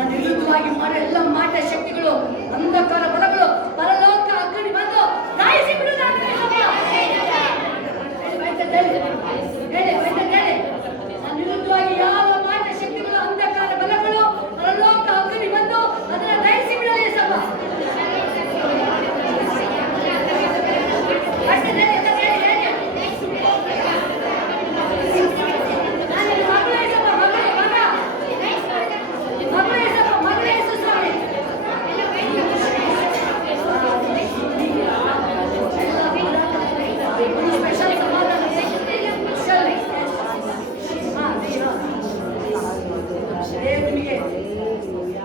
ನನ್ನ ವಿರುದ್ಧವಾಗಿ ಮಾಡೋ ಎಲ್ಲ ಮಾಟ ಶಕ್ತಿಗಳು, ಅಂಧಕಾರ ಬಲಗಳು, ಪರಲೋಕ ಅಗ್ನಿ ಬಂದು ಕಾಯಿಸಿ ಬಿಡುವುದಾಗಲಿ. ನನ್ನ ವಿರುದ್ಧವಾಗಿ ಯಾವ ಮಾಟ ಶಕ್ತಿಗಳು, ಅಂಧಕಾರ ಬಲಗಳು, ಪರಲೋಕ ಅಗ್ನಿ ಬಂದು ಅದನ್ನ ದಹಿಸಿ ಬಿಡಲಿ ಸಭ.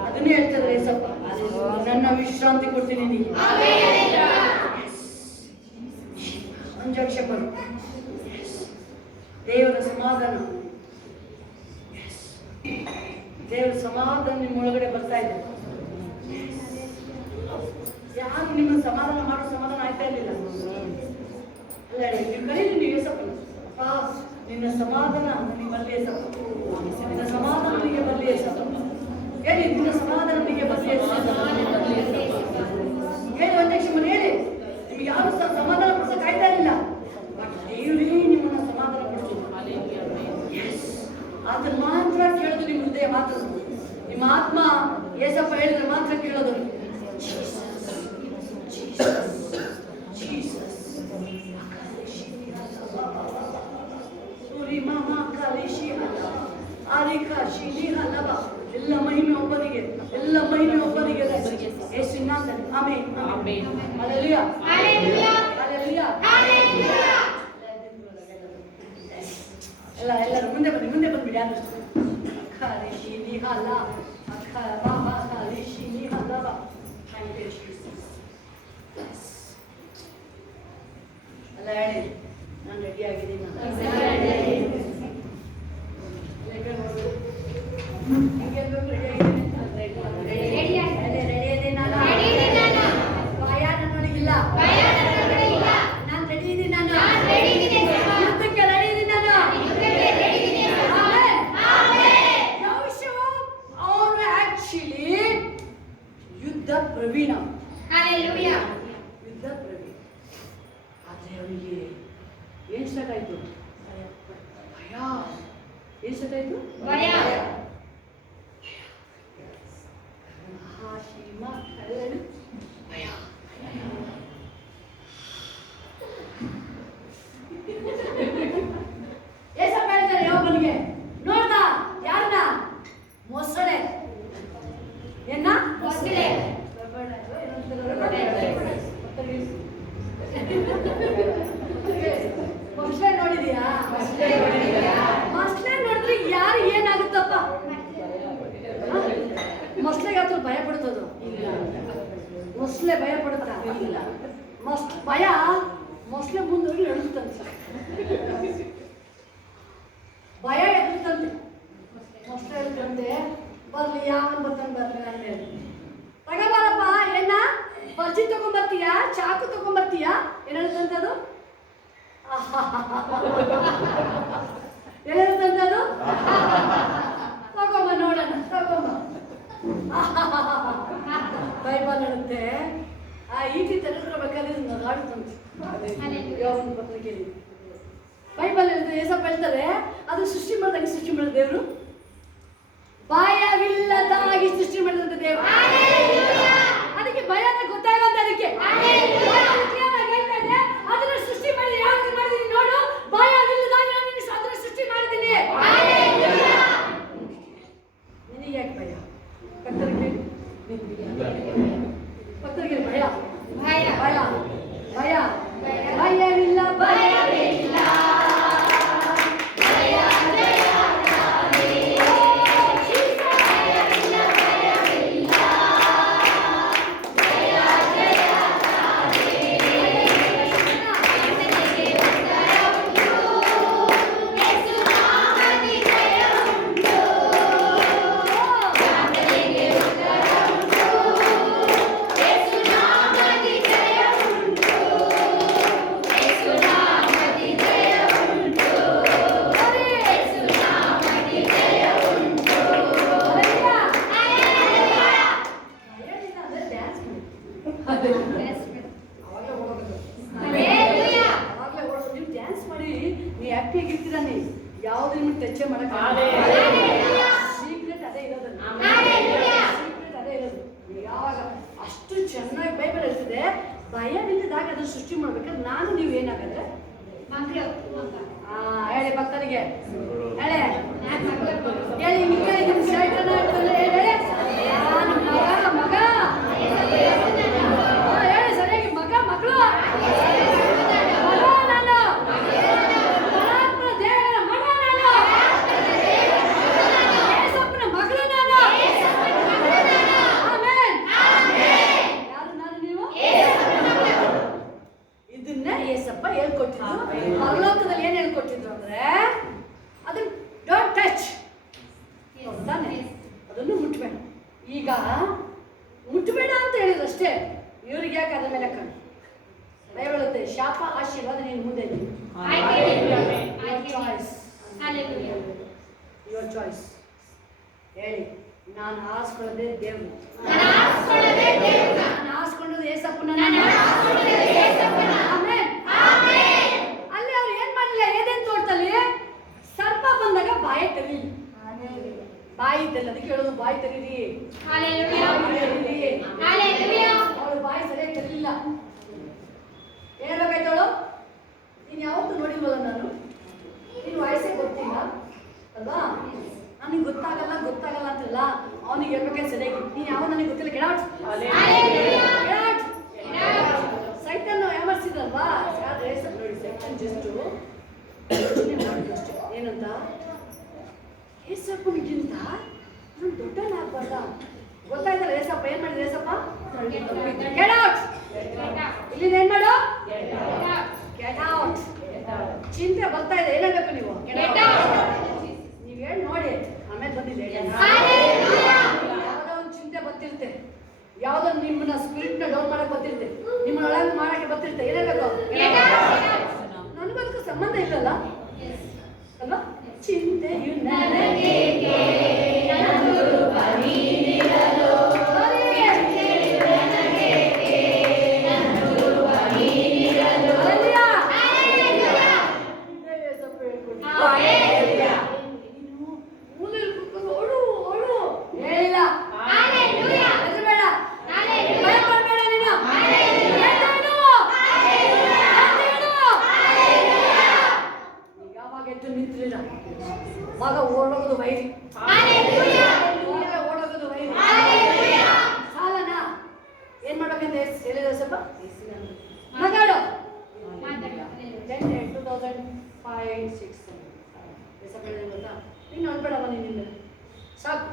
ಅದನ್ನೇ ಹೇಳ್ತಾರೆ ಸ್ವಲ್ಪ, ನನ್ನ ವಿಶ್ರಾಂತಿ ಕೊಡ್ತೀನಿ ನಿನಗೆ. ಅಂಜಕ್ಷಕರು ದೇವರ ಸಮಾಧಾನ, ದೇವರ ಸಮಾಧಾನ ನಿಮ್ಮ ಒಳಗಡೆ ಬರ್ತಾ ಇದೆ. ಯಾರು ನಿಮ್ಮ ಸಮಾಧಾನ ಮಾಡೋ ಸಮಾಧಾನ ಆಯ್ತಾ ಇರಲಿಲ್ಲ ಅಲ್ಲ, ನೀವು ಕರೀರಿ ನೀವು ಏಸಪ್ಪ, ನಿನ್ನ ಸಮಾಧಾನ ನನಗೆ ಬರಲಿ ಏಸಪ್ಪ, ನಿನ್ನ ಸಮಾಧಾನ ನನಗೆ ಬರಲಿ ಏಸಪ್ಪ, ಹೇಳಿ ನಿನ್ನ ಸಮಾಧಾನ ನನಗೆ ಬರಲಿ ಹೇಳಿ. ಒಂದೇ ಕ್ಷಮ ಹೇಳಿ, ನಿಮ್ಗೆ ಯಾರು ಸಮಾಧಾನ ಪಡಿಸೋಕೆ ಆಯ್ತಾ ಇರಲಿಲ್ಲ, ಬಟ್ ದೇವರೇ ನಿಮ್ಮನ್ನ ಸಮಾಧಾನ ಪಡಿಸೋದು. ಅದನ್ನ ಮಾತ್ರ ಕೇಳೋದು, ನಿಮ್ಮ ಹೃದಯ ಮಾತ್ರ, ನಿಮ್ಮ ಆತ್ಮ ಏಸಪ್ಪ ಹೇಳಿದ್ರೆ ಮಾತ್ರ ಕೇಳೋದು. ಎಲ್ಲ ಮಹಿಮೆ ಒಬ್ಬನಿಗೆ, ಎಲ್ಲ ಮಹಿಮೆ ಒಬ್ಬನಿಗೆ. ಯೇಸುವಿನ ನಾಮದಲ್ಲಿ ಆಮೆನ್. Hallelujah, hallelujah, hallelujah. ಎಲ್ಲರೂ ಮುಂದೆ ಬನ್ನಿ, ಮುಂದೆ ಬಂದ್ಬಿಡಿ. ಆದಷ್ಟು ಖಾಲಿಶಿ ನಿಹಲ ಅಖಬಾ ಖಾಲಿಶಿ ನಿಹಲಬ. Thank you Jesus. ಅಲ್ಲ ಹೇಳಿ, ನಾನು ರೆಡಿ ಆಗಿದ್ದೀನಿ. ಪ್ರವೀಣ, ಹಲ್ಲೆಲೂಯಾ, ಯುದ್ಧ ಪ್ರವೀಣ. ಆದರೆ ಅವನಿಗೆ ಏನು ಸ್ಟಾರ್ಟ್ ಆಯಿತು? ಭಯ. ಏನು ಸ್ಟಾರ್ಟ್ ಆಯಿತು? ಭಯ. ಭಯ. ಏಸಪ್ಪ ಹೇಳ್ತಾರೆ ಯೋಬನಿಗೆ, ನೋಡ್ದ ಯಾರನ್ನ? ಮೊಸಳೆ. ಏನ? ಮೊಸಳೆ. ಮೊಸಳೆ ನೋಡಿದ್ಯಾ? ಮೊಸಳೆ ನೋಡಿದ್ರೆ ಯಾರು ಏನಾಗುತ್ತಪ್ಪ? ಮೊಸಳೆಗೆ ಹತ್ರ ಭಯ ಪಡ್ತದ? ಮೊಸಳೆ ಭಯ ಪಡುತ್ತಾ? ಭಯ ಮೊಸಳೆ ಮುಂದೋಗಿ ಎಡುತ್ತಂತೆ, ಭಯ ಎಡುತ್ತಂತೆ. ಮೊಸಳೆ ಎಡುತ್ತಂತೆ, ಬರ್ಲಿ ಯಾವನ್ ಬರ್ತಾನೆ ಬರ್ಲಿ ಅಂತ ಹೇಳಿ, ತಗೋಬಾರಪ್ಪ. ಏನ ಬರ್ಜಿ ತಗೊಂಬರ್ತೀಯಾ? ಚಾಕು ತಗೊಂಬರ್ತೀಯಾ? ಏನ್ ಹೇಳ್ತಂತದು? ಏನ್ ಹೇಳ್ತಂತದು? ತಗೊಂಬ ನೋಡೋಣ, ತಗೊಂಬ. ಬೈಬಲ್ ಹೇಳುತ್ತೆ, ಆ ಈಟಿ ತೆಗೆದುಕೋಬೇಕಾದ್ರೆ ನಗಾಡುತ್ತಂತೆ. ಯೋಬನ ಪತ್ರಿಕೆಯಲ್ಲಿ ಬೈಬಲ್ ಹೇಳುತ್ತೆ, ಏಸಪ್ಪ ಹೇಳ್ತಾರೆ, ಅದು ಸೃಷ್ಟಿ ಮಾಡಿದಾಗ ಸೃಷ್ಟಿ ಮಾಡಿದ ದೇವರು, ಭಯವಿಲ್ಲದಾಗಿ ಸೃಷ್ಟಿ ಮಾಡಿದಂತ ದೇವರು. ಅದಕ್ಕೆ ಭಯ ಗೊತ್ತಾಗಲ್ಲ. ಅದಕ್ಕೆ ಅದನ್ನ ಸೃಷ್ಟಿ ಮಾಡಿ ಯಾವ್ದು ಮಾಡಿದೀನಿ ನೋಡು, ಭಯವಿಲ್ಲದಾಗಿ ನಾನು ಅದನ್ನ ಸೃಷ್ಟಿ ಮಾಡಿದ್ದೀನಿ. ನಿನಗೆ ಯಾಕೆ ಭಯ? ಕರ್ತರಿಗೆ ಭಯ, ಭಯ, ಭಯ, ಭಯ, ಭಯವಿಲ್ಲ, ಭಯವಿಲ್ಲ. ಭಯ ಭಯವಿಲ್ಲದಾಗ ಅದನ್ನು ಸೃಷ್ಟಿ ಮಾಡ್ಬೇಕಾದ್ರೆ ನಾನು ನೀವು ಏನಾಗಂದ್ರೆ ಹೇಳಿ ಭಕ್ತರಿಗೆ ಹೇಳಿ ಹೇಳಿ ನಿಮ್ಮ ಶರ್ಟನ್ನ ಹಿಡ್ಕೊಂಡು ಹೇಳಿ ನಾನು ಮಗ ಹೇಳಿ ಸರಿಯಾಗಿ ಮಕ್ಕಳು ನಾನು ಪರಮಾತ್ಮ ದೇವರ ಮಗ ನಾನು ಯೇಸಪ್ಪನ ಮಗಳು ನಾನು ಆಮೆನ್ ಯಾರು ನಾನು ನೀವು ಇದನ್ನ ಯೇಸಪ್ಪ ಹೇಳ್ಕೊಟ್ಟಿದ್ರು ಪರಲೋಕದಲ್ಲಿ ಏನ್ ಹೇಳ್ಕೊಟ್ಟಿದ್ರು ಅಂದ್ರೆ ಅದನ್ನ ಡೋಂಟ್ ಟಚ್ ಅದನ್ನು ಮುಟ್ಬೇಡ ಈಗ ಮುಟ್ಬೇಡ ಅಂತ ಹೇಳಿದ್ರು ಅಷ್ಟೇ ಇವ್ರಿಗೆ ಯಾಕೆ ಅದ್ರ ಮೇಲೆ ಕಣ್ಣು ಭಯ ಬೀಳುತ್ತೆ ಶಾಪ ಆಶೀರ್ವಾದ ನೀನು ಮುಂದೆ ಯುವರ್ ಚಾಯ್ಸ್ ಹೇಳಿ ನಾನು ಆರಿಸ್ಕೊಳ್ಳೋದೇ ದೇವ್ರು ನಾನು ಆರಿಸ್ಕೊಂಡದ್ದು ಏಸಪ್ಪನ ಅಲ್ಲಿ ಅವ್ರು ಏನ್ ಮಾಡಲಿಲ್ಲ ಏನೇನ್ ತೋಟದಲ್ಲಿ ಸರ್ಪ ಬಂದಾಗ ಬಾಯಿ ತೆರೀಲಿ ಬಾಯಿ ಇದ್ದಲ್ಲ ಅದಕ್ಕೆ ಹೇಳೋದು ಬಾಯಿ ತೆರೀರಿ ಅವಳು ಬಾಯಿ ಸರಿಯಾಗಿ ತೆರಲಿಲ್ಲ ಹೇಳ್ಬೇಕಾಯ್ತವಳು ನೀನು ಯಾವತ್ತೂ ನೋಡಿಲ್ವಲ್ಲ ನಾನು ನೀನು ವಯಸ್ಸೇ ಗೊತ್ತಿಲ್ಲ ಅಲ್ವಾ ನನಗೆ ಗೊತ್ತಾಗಲ್ಲ ಅಂತಲ್ಲ ಅವನಿಗೆ ಹೇಳ್ಬೇಕಾದ್ರೆ ಸರಿಯಾಗಿ ನೀನು ಯಾವ ನನಗೆ ಗೊತ್ತಿಲ್ಲ ಕೆಡಾಟ್ ಸೈತನ್ ಯಾಮರ್ಸಿದಲ್ವಾ ಯಾವ್ದು ನೋಡಿ ಸೈತನ್ ಜಸ್ಟ್ ಏನಂತ ಏಸಪ್ಪನಿಗಿಂತ ನಾನು ದೊಡ್ಡನಾಗ್ಬಾರ್ದ ಗೊತ್ತಾಯ್ತಲ್ಲ ಏಸಪ್ಪ ಏನ್ ಮಾಡಿದ್ರೆ ಏಸಪ್ಪ ಇಲ್ಲಿ ಏನ್ ಮಾಡು ಚಿಂತೆ ಬರ್ತಾ ಇದೆ ಏನ್ ಹೇಳ್ಬೇಕು ನೀವು ನೀವ್ ಹೇಳಿ ನೋಡಿ ಆಮೇಲೆ ಬಂದಿದೆ ಯಾವ್ದೋ ಒಂದು ಚಿಂತೆ ಬರ್ತಿರುತ್ತೆ ಯಾವ್ದೋ ನಿಮ್ಮನ್ನ ಸ್ಪಿರಿಟ್ ನ ಡೌನ್ ಮಾಡಕ್ ಬರ್ತಿರುತ್ತೆ ನಿಮ್ಮನ್ನ ಒಳಗೆ ಮಾಡಕ್ಕೆ ಬರ್ತಿರುತ್ತೆ ಏನ್ ಹೇಳ್ಬೇಕು ನನಗದಕ್ಕೆ ಸಂಬಂಧ ಇಲ್ಲಲ್ಲ ಅಲ್ವಾ ಚಿಂತೆಯು ನನಗೆ ಮಗ ಓಡೋಗೋದು ವೈರಿ ಓಡೋಗೋದು ವೈರಿ ಸಾಲನಾ ಏನ್ ಮಾಡ್ಬೇಕಂತ ಹೇಳಿದ ಸ್ವಲ್ಪ ಮಾತಾಡು 2005-6 ಗೊತ್ತಾ ನೀನು ಅನ್ಬೇಡವ ನೀನಿಲ್ಲ ಸಾಕು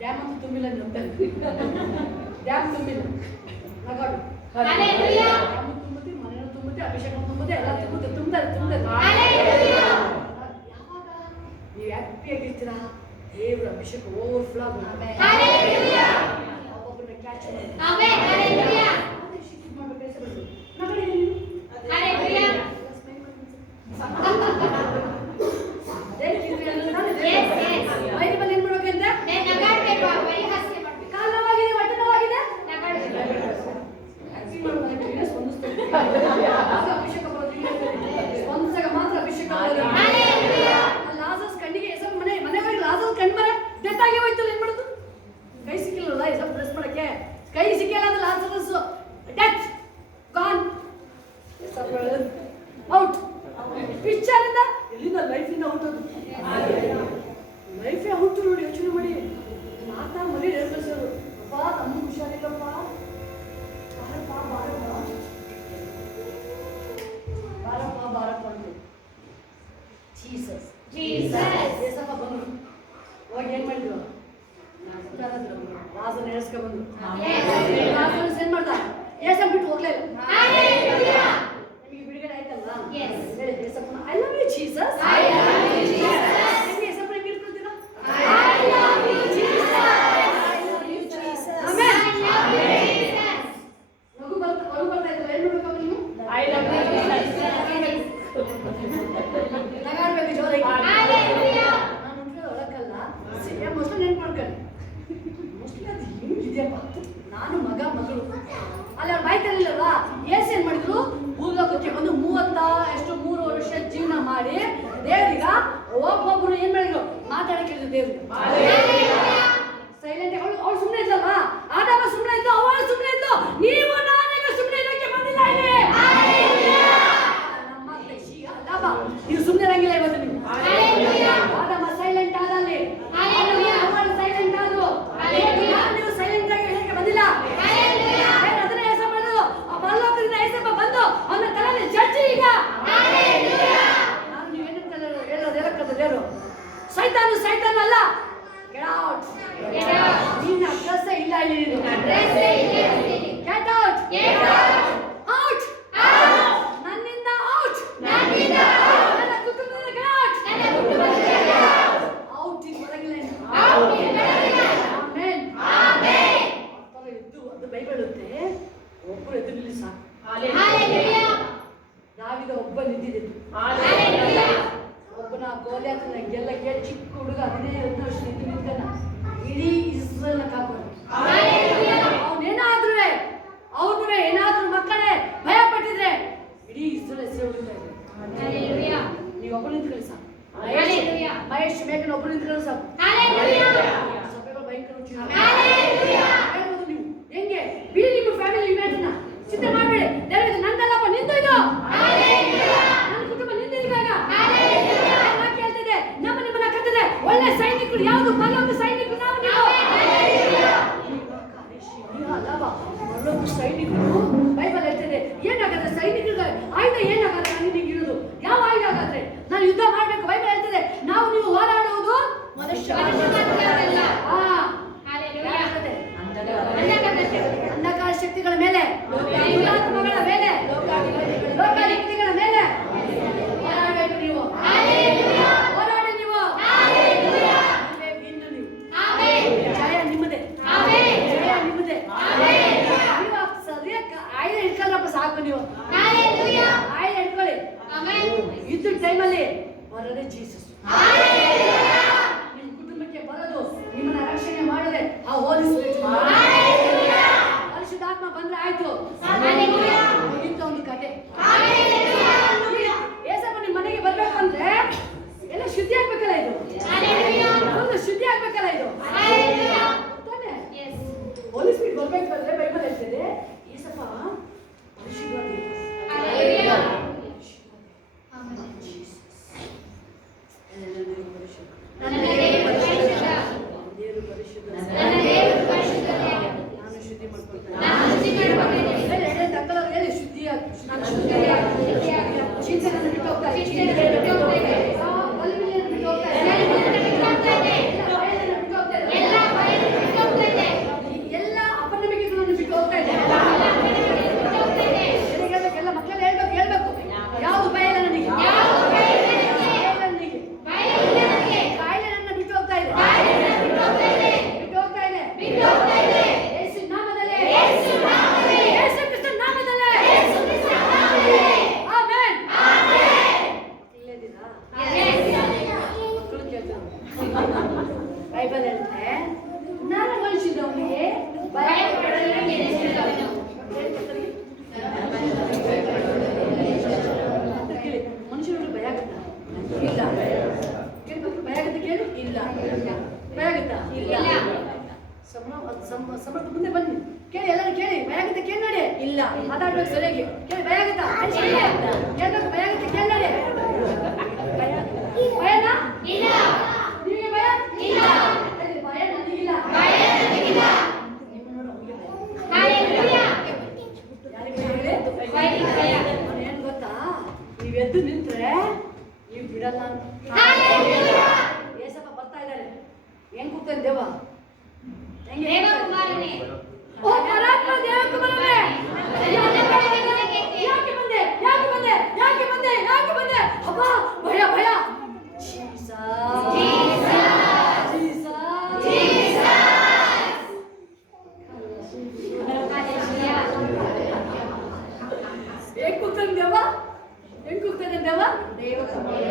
ಡ್ಯಾಮ್ ಅಂತೂ ತುಂಬಿಲ್ಲ ಡ್ಯಾಮ್ ತುಂಬಿಲ್ಲ ನಗಾಡು ಡ್ಯಾಮ್ ತುಂಬುತ್ತೆ ಮನೇನು ತುಂಬುತ್ತೆ ಅಭಿಷೇಕ ತುಂಬುತ್ತೆ ಎಲ್ಲ ತುಂಬುತ್ತೆ ತುಂಬ್ತಾರೆ ನೀವು ಹ್ಯಾಪಿಯಾಗಿರ್ತೀರಾ ದೇವರ ಅಭಿಷೇಕ ಓವರ್ಫ್ಲೋ ಒಬ್ಬೊಬ್ಬರನ್ನ ಕ್ಯಾಚ್ ಅಭಿಷೇಕ ಸ್ಪಂದಿಸಾಗ ಮಾತ್ರ ಅಭಿಷೇಕ ಲಾಜರ್ಸ್ ಕಣ್ಣಿಗೆ ಹೆಸರು ಮನೆಯವರಿಗೆ ಲಾಜರ್ಸ್ ಕಣ್ಮರ ಡೆತ್ ಆಗಿ ಹೋಯ್ತಲ್ಲ ಏನ್ ಮಾಡೋದು ಕೈ ಸಿಕ್ಕಿಲ್ಲ ಹೆಸರು ಪ್ರೆಸ್ ಮಾಡಕ್ಕೆ ಕೈ ಸಿಕ್ಕಿಲ್ಲ ಅಂದ್ರೆ Lazarus death gone out picture ಇಂದ ಎಲ್ಲಿಂದ ಲೈಫಿಂದ ಔಟ್ ಅದು ಲೈಫೇ ಔಟ್ ನೋಡಿ ಯೋಚನೆ ಮಾಡಿ ಮಾತಾ ಮರಿ ಹೇಳ್ಕಳ್ಸೋರು ಅಪ್ಪ ತಮ್ಮ ಹುಷಾರಿಲ್ಲಪ್ಪ ಬಾರಪ್ಪ ಅಂತ ಜೀಸಸ್ ಏಸಪ್ಪ ಬಂದ್ರು ಹೋಗಿ ಏನ್ ಮಾಡಿದ್ರು ರಾಜನ ಹೇಳ್ಸ್ಕೊ ಬಂದ್ರು ರಾಜನ ಏನ್ ಮಾಡ್ದ ಏಸಪ್ಪ ಬಿಟ್ಟು ಹೋಗ್ಲಿಲ್ಲ ನಿಮಗೆ ಬಿಡುಗಡೆ ಆಯ್ತಲ್ವಾ ಹೇಳಿ ಏಸಪ್ಪನ ಐ ಲವ್ ಯು ಜೀಸಸ್ ನಿಮ್ಗೆ ಏಸಪ್ಪ ಹೆಂಗೆ ಇಟ್ಕೊಳ್ತೀರಾ ಮಗು ಬರ್ತಾ ಇದ್ರು ಏನ್ ಮಾಡ್ಬೇಕು ನೀವು ನಗಾಡ್ಬೇಕು ಜೋರಾಗಿ ನಾನು ಒಳಕಲ್ಲ ಮೋಸ್ಟ್ಲಿ ನೆನ್ಪು ಮಾಡ್ಕೊಂಡು ಮೋಸ್ಟ್ಲಿ ಅದು ಹಿಂಗಿದೆಯಪ್ಪ ನಾನು ಮಗಳು ಅಲ್ಲಿ ಅವ್ರು ಬಾಯ್ತಾರಿಲ್ಲಲ್ವಾ ಏಸು ಏನ್ ಮಾಡಿದ್ರು ಭೂಲೋಕಕ್ಕೆ ಬಂದು 3 ವರ್ಷ ಜೀವನ ಮಾಡಿ ದೇವ್ರಿಗ ಒಬ್ಬೊಬ್ಬರು ಏನ್ ಮಾಡಿದ್ರು ಮಾತಾಡಕ್ಕೆ ಹೇಳಿದ್ರು ದೇವ್ರಿಗೆ ಸೈಲೆಂಟ್ ಅವಳು ಸುಮ್ಮನೆ ಇದ್ದಲ್ವಾ ಆದಾಮ ಸುಮ್ಮನೆ ಇದ್ದು ಅವಳು ಸುಮ್ಮನೆ ಇದ್ದು ನೀವು ನಾನೀಗ ಸುಮ್ಮನೆ ಸೈತಾನ್ ಅಲ್ಲ. Get out. ನಿನ್ನ ಅಡ್ರೆಸ್ ಇಲ್ಲ ಇಲ್ಲಿ. Get out. Out. ನನ್ನಿಂದ ಔಟ್. ನನ್ನ ಕುಟುಂಬದಿಂದ get out. ಔಟ್ ಇನ್ ಹೊರಗಿಲ್ಲ. ಆಮೆನ್. ಎದ್ದು ಅದು ಬೈಬಲ್ ಇರುತ್ತೆ. ಒಬ್ಬರು ಎದ್ದು ನಿಲ್ಲಿ ಸಾಕು. ದಾವೀದ ಒಬ್ಬ ನಿಂತಿದ್ದು. ಒಬ್ಬನ ಗೋಲಿಯಾತನ ಗೆಲ್ಲಕ್ಕೆ ಚಿಕ್ಕ ಹುಡುಗ 15 ವರ್ಷ ನಿಂತಾನ. ಇಡೀ ಇಸ್ರೇಲ್ನ ಕಾಪಾಡ. ಅವನೇನಾದ್ರೂ ಏನಾದ್ರೂ ಮಕ್ಕಳೇ ಭಯ ಪಟ್ಟಿದ್ರೆ ಇಡೀ ಇಸ್ರೇಲ್ ಹೆಸರು ಉಳಿತಾ ಇದೆ. ನೀವು ಒಬ್ಬರು ನಿಂತ್ಕೊಳ್ಳಿ ಸಾಕು. ಮಹೇಶ್ ಬೇಕಂದ್ರೆ ಒಬ್ಬರು ನಿಂತ್ಕೊಳ್ಳಿ ಸಾಕು. ಸಭೆಗಳು ಭಯಂಕರ ನೀವು ಹೆಂಗೆ ಬಿಡಿ ನಿಮ್ಮ ಫ್ಯಾಮಿಲಿ ಇಮೇಜನ್ನ ಚಿಂತೆ ಮಾಡಬೇಡಿ. ದೇವರ ನಂದಲ್ಲಪ್ಪ ನಿಂದು ಇದು. ನನ್ನ ಕುಟುಂಬ ನಿಂದು ಇವಾಗ ಕೇಳ್ತಿದೆ. ನಿಮ್ಮನ್ನ ಕರ್ತದೆ ಒಳ್ಳೆ ಸೈನಿಕರು. ಯಾವುದು ಮಲ್ಲೊಂದು ಸೈನಿಕರು ನಾವು ಮಲ್ಲೊಂದು ಸೈನಿಕರು. ಬೈಬಲ್ ಹೇಳ್ತಿದೆ ಏನಾಗತ್ತೆ ಸೈನಿಕರಿಗೆ ಆಯುಧ ಏನಾಗತ್ತೆ. ನಾನು ನಿಮಗೆ ಇರೋದು ಯಾವ ಆಯುಧ ಆಗತ್ತೆ. ನಾನು ಯುದ್ಧ ಮಾಡ್ಬೇಕು. ಬೈಬಲ್ ಹೇಳ್ತಿದೆ ನಾವು ನೀವು ಹೋರಾಡುವುದು ಮನುಷ್ಯ ಅಂಧಕಾರ ಶಕ್ತಿಗಳ ಮೇಲೆ, ದುರಾತ್ಮಗಳ ಮೇಲೆ, ಲೋಕಾಧಿಪತಿಗಳ ಮೇಲೆ ಹೋರಾಡಬೇಕು. ನೀವು ಹೋರಾಡಿ. ನೀವು ಇನ್ನು ನೀವು ಜಯ ನಿಮ್ಮದೇ. ಜಯ ನಿಮ್ಮದೇ. ನೀವು ಸರಿಯಾಗಿ ಆಯ್ದ ಹಿಡ್ಕೊಳ್ಳಪ್ಪ ಸಾಕು. ನೀವು ಆಯ್ದ ಹಿಡ್ಕೊಳ್ಳಿ. ಯುದ್ಧ ಟೈಮಲ್ಲಿ ಬರೋದೇ ಜೀಸಸ್. ನಿಮ್ಮ ಕುಟುಂಬಕ್ಕೆ ಬರೋದು ನಿಮ್ಮನ್ನ ರಕ್ಷಣೆ ಮಾಡದೆ ಆ ಹೋಲಿ ಸ್ಪಿರಿಟ್. ಪರಿಶುದ್ಧಾತ್ಮ ಬಂದ್ರೆ ಆಯ್ತು. ಇಂಥ ಒಂದು ಕತೆ. ಏಸಪ್ಪ ನಿಮ್ಮ ಮನೆಗೆ ಬರ್ಬೇಕು ಅಂದ್ರೆ ಎಲ್ಲ ಶುದ್ಧಿ ಆಗ್ಬೇಕಲ್ಲ. ಇದು ಒಂದು ಶುದ್ಧಿ ಆಗ್ಬೇಕಲ್ಲ. ಇದು ಹೋಲಿ ಸ್ಪಿರಿಟ್ ಬರ್ಬೇಕಂದ್ರೆ ಬೈಬಲ್ ಹೇಳ್ತಿದೆ ಏಸಪ್ಪ ಪರಿಶುದ್ಧ. ಎಲ್ಲ ಅಪನಂಬಿಕೆಗಳನ್ನು ಬಿಟ್ಟು ಹೋಗ್ತಾ ಇದೆ. ಎಲ್ಲ ಮಕ್ಕಳು ಹೇಳ್ಬೇಕು ಯಾವುದು ಭಯ ಇಲ್ಲ ನನಗೆ. ಕಾಯಿಲೆ ನನ್ನ ಬಿಟ್ಟು ಹೋಗ್ತಾ ಇದೆ. ಯೇಸು ನಾಮದಲ್ಲಿ. ಯೇಸು ಕ್ರಿಸ್ತನ ನಾಮದಲ್ಲಿ. ಆಮೆನ್. ಇಲ್ಲದಿರಾ ಮಕ್ಕಳು ಕೇಳ್ತಾರೆ. ಬೈಬಲ್ ಹೇಳುತ್ತೆ ನರ ಮನುಷ್ಯದವನಿಗೆ ಭಯ ಮನುಷ್ಯರು ಭಯ ಆಗುತ್ತಾ? ಇಲ್ಲ. ಕೇಳ್ಬೇಕು ಭಯ ಆಗುತ್ತೆ. ಕೇಳಿ ಇಲ್ಲ. ಭಯ ಆಗುತ್ತಾ? ಇಲ್ಲ. ಸಮರ್ಥ ಮುಂದೆ ಬನ್ನಿ ಕೇಳಿ. ಎಲ್ಲರೂ ಕೇಳಿ ಭಯ ಆಗುತ್ತೆ ಕೇಳಿ ನೋಡಿ. ಇಲ್ಲ ಮಾತಾಡ್ಬೇಕು ಸರಿಯಾಗಿ. ಕೇಳಿ ಭಯ ಆಗುತ್ತಾ? ಕೇಳ್ಬೇಕು ಭಯ ಆಗುತ್ತೆ ಕೇಳಿ ನೋಡಿ. ಭಯನಾ? ಇಲ್ಲ. ನಿಮಗೆ ಭಯ? ಇಲ್ಲ. ಭಯ ನನಗಿಲ್ಲ. ಏನ್ ಗೊತ್ತಾ, ನೀವ್ ಎದ್ದು ನಿಂತ್ರೆ ನೀವು ಬಿಡಲ್ಲ. ಏಸಪ್ಪ ಬರ್ತಾ ಇದ್ದಾರೆ. ಹೆಂಗ್ ಕೂತಾನೆ ದೇವ? ಓ ಪರಾತ್ಮ ದೇವಕುಮಾರನೇ, ಯಾಕೆ ಬಂದೆ ಅಪ್ಪ? ಭಯ ಹೆಂಗ್ ಕೂಗ್ತಾನೆ ದೇವ? ದೇವಕುಮಾರನೇ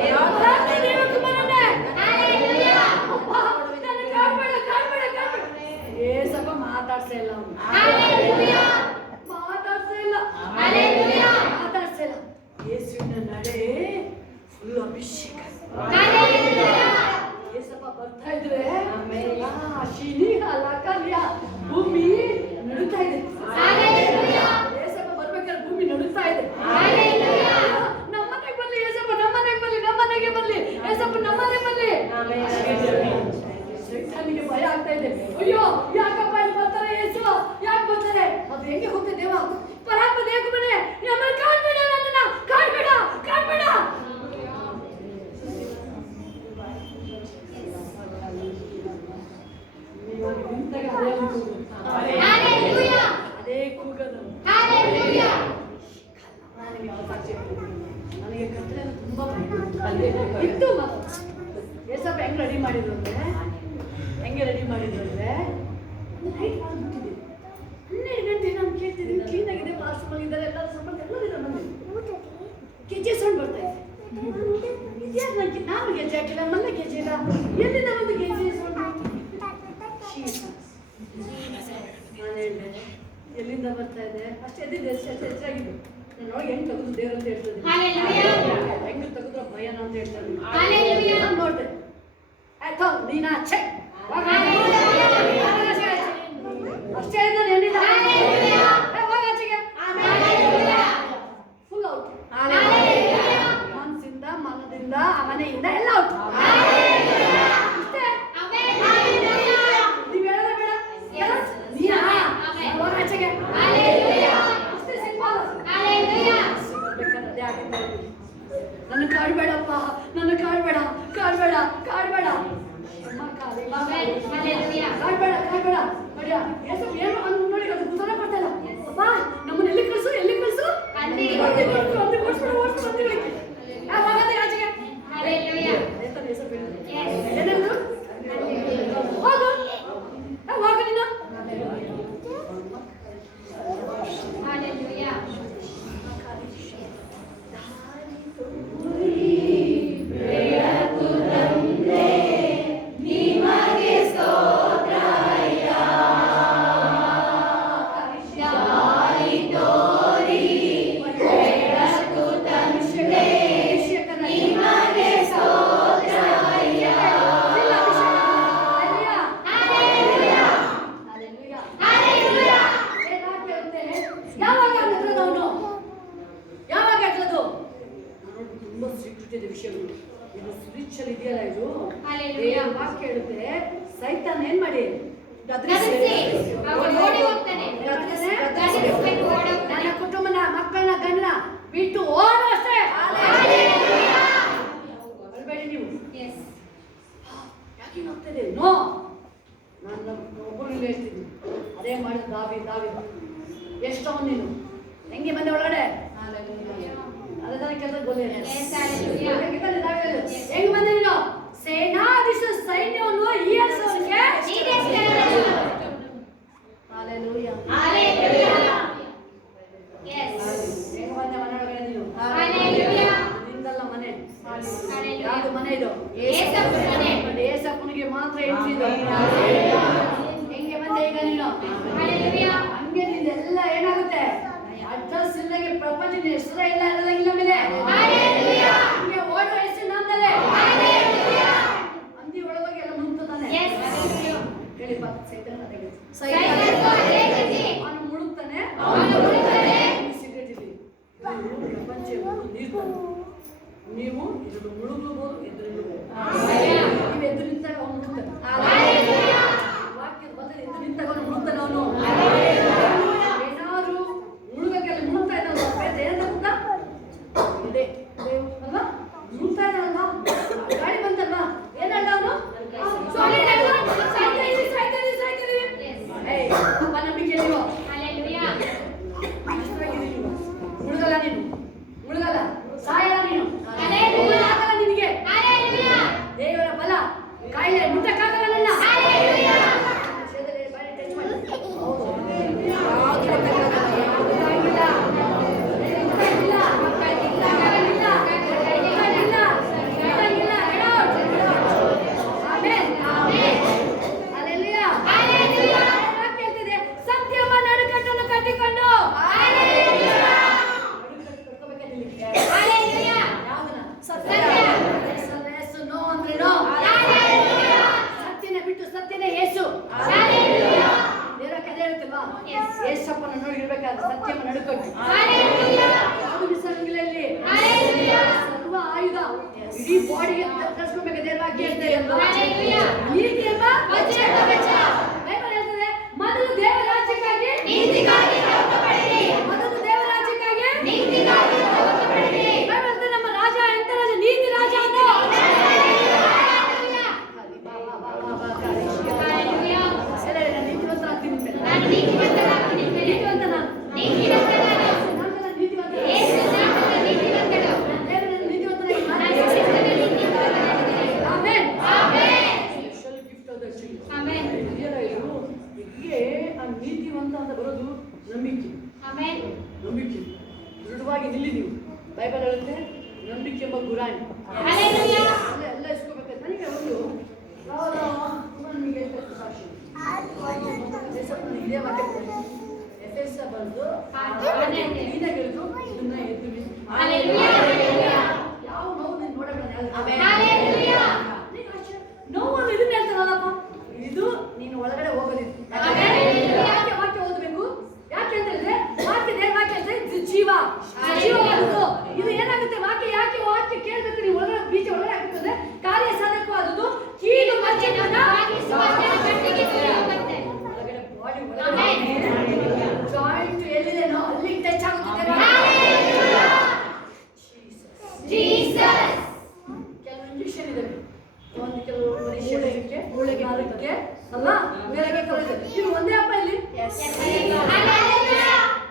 ಏಸಪ್ಪ ಮಾತಾಡ್ಸೇ ಇಲ್ಲ. ಯೇಸುವಿನ ನಡೆ ಫುಲ್ ಅಭಿಷೇಕ. ಏಸಪ್ಪ ಬರ್ತಾ ಇದ್ರೆ ಭೂಮಿ ನಡುತ್ತಾ ಇದೆ. ಏಸಪ್ಪ ಬರ್ಬೇಕಾದ್ರೆ ಭೂಮಿ ನಡುತ್ತಾ ಇದೆ. ನಮ್ಮನೆಗೆ ಬರ್ಲಿ ಏಸಪ್ಪ, ನಮ್ಮನೆಗೆ ಬರ್ಲಿ ಏಸಪ್ಪ, ನಮ್ಮನೆಗೆ ಬರ್ಲಿ. ಸೈತಾನಿಗೆ ಭಯ ಆಗ್ತಾ ಇದೆ. ಅಯ್ಯೋ ಯಾಕಪ್ಪ ಇಲ್ಲಿ ಬರ್ತಾರೆ? ಏಸು ಯಾಕೆ ಬರ್ತಾರೆ? ಮಾಡಿದ್ರು ಅಂದ್ರೆ ಹೆಂಗೆ ರೆಡಿ ಮಾಡಿದ್ರು ಅಂದ್ರೆ ನೈಟ್ ಮಾಡಿಬಿಟ್ಟಿದೆ 12 ಗಂಟೆ ನಾನು ಕೇಳ್ತಿದ್ದೀನಿ ಕ್ಲೀನ್ ಆಗಿದೆ ಬಾತ್ ರೂಮ್ ಇದ್ದಾರೆ ಎಲ್ಲರೂ ಸಂಬಂಧ ಎಲ್ಲರಿದ್ದಾರೆ ಬಂದು ಗೆಜ್ಜೆ ಸೌಂಡ್ ಬರ್ತಾ ಇದೆ ಇದ್ಯಾರು ನನಗೆ ನಾನು ಗೆಜ್ಜೆ ಹಾಕಿಲ್ಲ ಮಲ್ಲ ಗೆಜ್ಜೆ ಇಲ್ಲ ಎಲ್ಲಿಂದ ಒಂದು ಗೆಜ್ಜೆ ಸೌಂಡ್ ನಾನು ಹೇಳಿದೆ ಎಲ್ಲಿಂದ ಬರ್ತಾ ಇದೆ ಅಷ್ಟು ಎದ್ದಿದ್ದೆ ಹೆಚ್ಚಾಗಿದೆ ನಾನು ಹೋಗಿ ಹೆಂಗೆ ತೆಗೆದು ದೇವ್ರು ಅಂತ ಹೇಳ್ತದೆ ಹೆಂಗೆ ತೆಗೆದ್ರು ಭಯನ ಅಂತ ಹೇಳ್ತಾರೆ ನಾನು ನೋಡ್ದೆ ಆಯ್ತು ನೀನು ಆಚೆ ಅಷ್ಟೇ ನಾನು ಏನಿಲ್ಲ ಹೋಗಾಚೆಗೆ ಫುಲ್ ಔಟ್ ಮನಸ್ಸಿಂದ ಮನದಿಂದ ಮನೆಯಿಂದ ಎಲ್ಲ ಔಟ್ ಅಷ್ಟೇ ನೀವು ಹೇಳೋದ ಬೇಡ ನೀನಾ ಹೋಗಾಚೆಗೆ ಅಷ್ಟೇ ಸಿಂಪಲ್ ನನ್ನ ಕಾಡ್ಬೇಡಪ್ಪ ನನ್ನ ಕಾಡ್ಬೇಡ ಕಾಡ್ಬೇಡ ಕಾಡ್ಬೇಡ ಕಾಡ್ಬೇಡ ಕಾಡ್ಬೇಡ ನೋಡಿಯ ಏನು ನೋಡಿ ಅದು ಉತ್ತರ ಕೊಡ್ತಲ್ಲ ಅಪ್ಪ ನಮ್ಮನ್ನ ಎಲ್ಲಿ ಕಳ್ಸು ಏನೇನು ಹೋಗು ಹೋಗು ನೀನು ಸೈತಾನ ಏನ್ ಮಾಡಿ ನನ್ನ ಕುಟುಂಬನ ಮಕ್ಕಳನ್ನ ಗಂಡನ ಬಿಟ್ಟು ಓಡು ಅಷ್ಟೇ ಅಲ್ಬೇಡಿ ನೀವು ಯಾಕೆ ಹೋಗ್ತದೆ ನೋ ನಾನು ಒಬ್ಬರು ಹೇಳ್ತೀನಿ ಅದೇ ಮಾಡಿದ ದಾವಿ ಎಷ್ಟೋ ನೀನು ಹೆಂಗೆ ಬಂದೆ ಒಳಗಡೆ ಅದನ್ನ ಕೆಲಸ ಗೊತ್ತೇ ಹೆಂಗ್ ಬಂದೆ ನೀನು ಸೇನಾಧೀಶ ಸೈನ್ಯವನ್ನು ಈಯರ್ಸೋರಿಗೆ Hallelujah. Hallelujah. Yes. ಹೆಂಗ್ ಬಂದೆ ಮನೆ ಒಳಗಡೆ ನೀನು Hallelujah. ನಿಂದಲ್ಲ ಮನೆ ಯಾವುದು ಮನೆ ಇದು ಏಸಪ್ಪನಿಗೆ ಮಾತ್ರ ಎಂಟ್ರಿದು ಹೆಂಗೆ ಬಂದೆ ಈಗ ನೀನು Hallelujah. ಹಂಗೆ ನಿಂದೆಲ್ಲ ಏನಾಗುತ್ತೆ ಅಡ್ರೆಸ್ ಇಲ್ಲಗೆ ಪ್ರಪಂಚದ ಹೆಸರೇ ಇಲ್ಲ ಇಲ್ಲ ಮೇಲೆ Hallelujah. ಹಂಗೆ ಓಡುವ ಹೆಸರು ನಮ್ಮದಲ್ಲೇ Hallelujah. ಅಂದಿ ಒಳಗೆ ಎಲ್ಲ ಮುಳುಗ್ತಾನೆ Yes. ಹೇಳಿ ಬಾ ಸೈತಾನ ಅವನು ಮುಳುಗ್ತಾನೆ ಸಿಗರೇಟ್ ಇಲ್ಲಿ ಪ್ರಪಂಚ ನೀರು ನೀವು ಇದನ್ನು ಮುಳುಗಬಹುದು ಎದುರು ನೀವು ಎದುರು ನಿಂತಾಗ ಅವನು ಮುಳುಗ್ತಾನೆ ವಾಕ್ಯದ ಬಂದ ಎದುರು ನಿಂತಾಗ ಅವನು ಮುಳುಗ್ತಾನೆ ಅವನು ಏನಾದ್ರು ಮುಳುಗಕ್ಕೆಲ್ಲ ಮುಳುಗ್ತಾ ಇದ್ದಾವ ಏನಂತ ಗೊತ್ತಾ ಇದೆ ಅಲ್ವಾ ಮುಳುಗ್ತಾ ಇದ್ದಾನಲ್ವಾ ಗಾಳಿ ಬಂತಲ್ವಾ ಏನಲ್ಲ ಅವನು ನಂಬಿಕೆ ಮುಳುಗಲ್ಲ ನೀನು ಮುಳುಗಲ್ಲ ಸಾಯಲ್ಲ ನೀನು ಆಗಲ್ಲ ನಿನಗೆ ದೇವರ ಬಲ ಕಾಯಿಲೆ ಮುಟ್ಟಕ್ಕಾಗಲ್ಲ ನನ್ನ ಏಸಪ್ಪನ ನೋಡಿ ಇರ್ಬೇಕಾದ್ರೆ ಸತ್ಯವನ್ನು ನಡುಕಟ್ಟು ಸರ್ವ ಆಯುಧ ಇಡೀ ಬಾಡಿಗೆ ಕಳಿಸ್ಕೊಬೇಕು ದೇವರಾಗಿ ನೀತಿ ಎಂಬ ಬೈಬಲ್ ಹೇಳ್ತದೆ ಮೊದಲು ದೇವರ ರಾಜ್ಯಕ್ಕಾಗಿ ಮೊದಲು ದೇವರ ರಾಜ್ಯಕ್ಕಾಗಿ ಬೈಬಲ್ ನಮ್ಮ ರಾಜ ಎಂತ ರಾಜ ನೀತಿ ರಾಜ ಅಂತ ಅಂತ ಬರೋದು ನಂಬಿಕೆ. ನಂಬಿಕೆ ದೃಢವಾಗಿ ನಿಲ್ಲಿ ನೀವು. ಬೈಬಲ್ ಹೇಳುತ್ತೆ ನಂಬಿಕೆ ಎಂಬ ಗುರಾಣಿ ಎಲ್ಲ ಇಸ್ಕೋಬೇಕು. ನನಗೆ ಒಂದು ನಿಮಗೆ ಸಾಕ್ಷಿ ಇದೇ ವಾಕ್ಯ ಎಫೆಸ ಬಂದು ನೀನಾಗಿರೋದು ಇದನ್ನ ಎದ್ದು ಯಾವ ನೋವು ನೀನು ನೋಡಬೇಡ. ನೋವು ಇದನ್ನ ಹೇಳ್ತಾರಲ್ಲಪ್ಪ, ಇದು ನೀನು ಒಳಗಡೆ ಹೋಗೋದಿತ್ತು. ಯಾಕೆ ವಾಕ್ಯ ಓದಬೇಕು? ಯಾಕೆ ಅಂತ ಹೇಳಿದ್ರೆ ವಾಕ್ಯ ಅಂದ್ರೆ ಇದು ಜೀವ ಜೀವವಾದದ್ದು. ಇದು ಏನಾಗುತ್ತೆ ವಾಕ್ಯ? ಯಾಕೆ ವಾಕ್ಯ ಕೇಳಬೇಕು? ನೀವು ಒಳಗಡೆ ಬೀಜ ಒಳಗಡೆ ಹಾಕುತ್ತದೆ ಕಾರ್ಯ ಸಾಧಕವಾದದ್ದು. ಕೀಲು ಮಜ್ಜೆಯನ್ನ ಜಾಯಿಂಟ್ ಎಲ್ಲಿದೆನೋ ಅಲ್ಲಿ ಟಚ್ ಆಗುತ್ತದೆ. ಕೆಲವು ಇಂಜೆಕ್ಷನ್ ಇದೆ, ಒಂದು ಕೆಲವು ಶರೀರಕ್ಕೆ ಮೂಳೆಗೆ ಆರೋಗ್ಯಕ್ಕೆ ಅಲ್ಲ ಮೇಲೆಗೆ ಕೊಡುತ್ತೆ. ಇದು ಒಂದೇ ಅಪ್ಪ ಇಲ್ಲಿ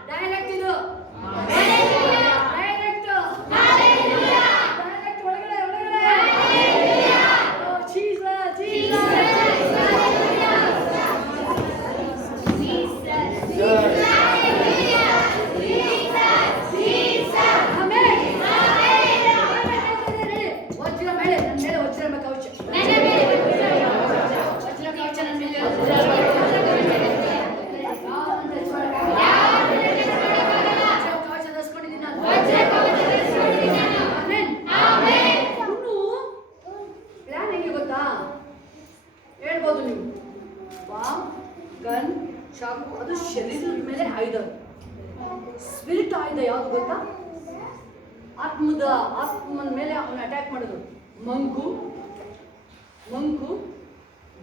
ಡೈರೆಕ್ಟ್. ಇದು ಡೈರೆಕ್ಟ್ ಒಳಗಡೆ ವಜ್ರ ಮೇಲೆ ನನ್ನ ಮೇಲೆ ವಜ್ರ ಎಂಬ ಕವಚ. ಪ್ಲಾನ್ ಹೆಂಗೆ ಗೊತ್ತಾ? ಹೇಳ್ಬೋದು ನೀವು, ಬಾಂಬ್, ಗನ್, ಚಾಕು ಅದು ಶರೀರದ ಮೇಲೆ ಆಯುಧ. ಸ್ಪಿರಿಟ್ ಆಯುಧ ಯಾವುದು ಗೊತ್ತಾ? ಆತ್ಮನ ಮೇಲೆ ಅವನು ಅಟ್ಯಾಕ್ ಮಾಡೋದು. ಮಂಕು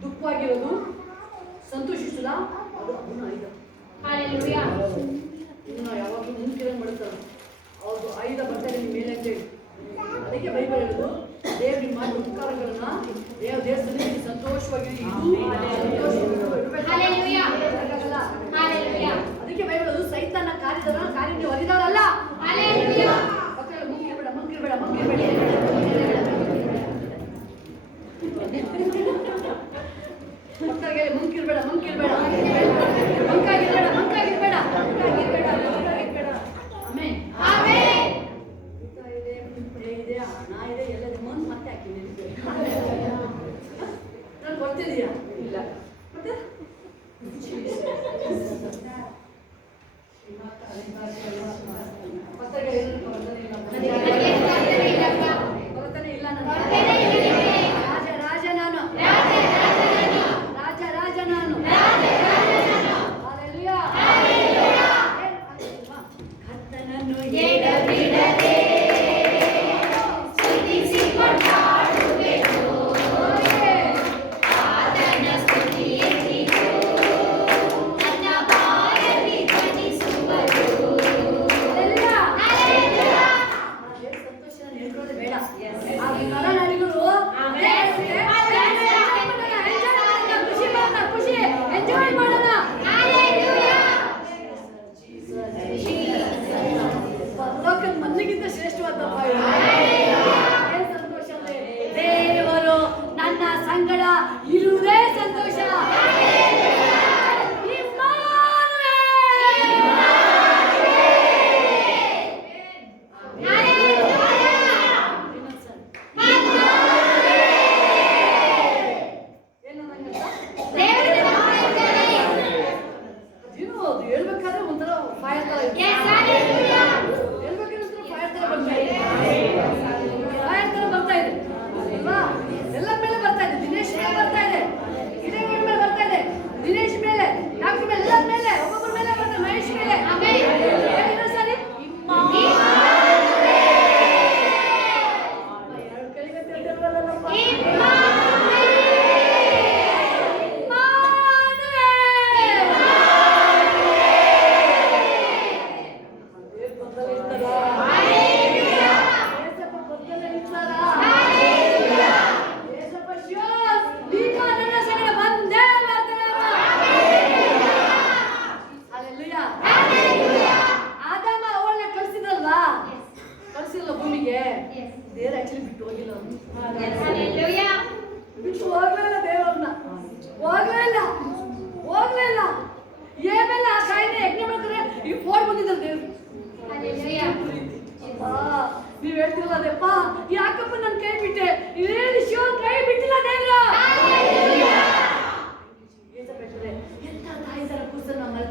ದುಃಖವಾಗಿರೋದು, ಸಂತೋಷಿಸಲ್ಲ, ಅದು ಅವನ ಆಯುಧ. ಇನ್ನು ಯಾವಾಗಲೂ ಮುಂಕಿರಂಗ್ ಮಾಡುತ್ತಾರೆ ಅವ್ರದ್ದು ಆಯುಧ ಬರ್ತಾರೆ ನಿಮ್ಮ ಮೇಲೆ ಅಂತೇಳಿ. ಅದಕ್ಕೆ ಬೈಬಲ್ ಹೇಳೋದು ದೇವ್ರು ನಿಮ್ಮ ಮಾಡಿ ಉಪಕಾರಗಳನ್ನ ದೇವಸ್ಥಾನ ಸಂತೋಷವಾಗಿ ಅದಕ್ಕೆ ಬೈಬಲ್ ಹೇಳೋದು ಸೈತಾನ ಕಾರ್ಯ ನೀವು ಅರಿದವರಲ್ಲ. ಮಂಕಿರ್ಬೇಡ ಮಕ್ಕಳಿಗೆ ಮಂಕಿರ್ಬೇಡ ಮಂಕಾಗಿರ್ಬೇಡ. ಇದೆ ಹಣ ಇದೆ ಎಲ್ಲ ಮುಂದೆ ಮತ್ತೆ ಹಾಕಿದ್ದೀನಿ. ನಾನು ಗೊತ್ತಿದೆಯಾ? ಇಲ್ಲ ಮತ್ತೆ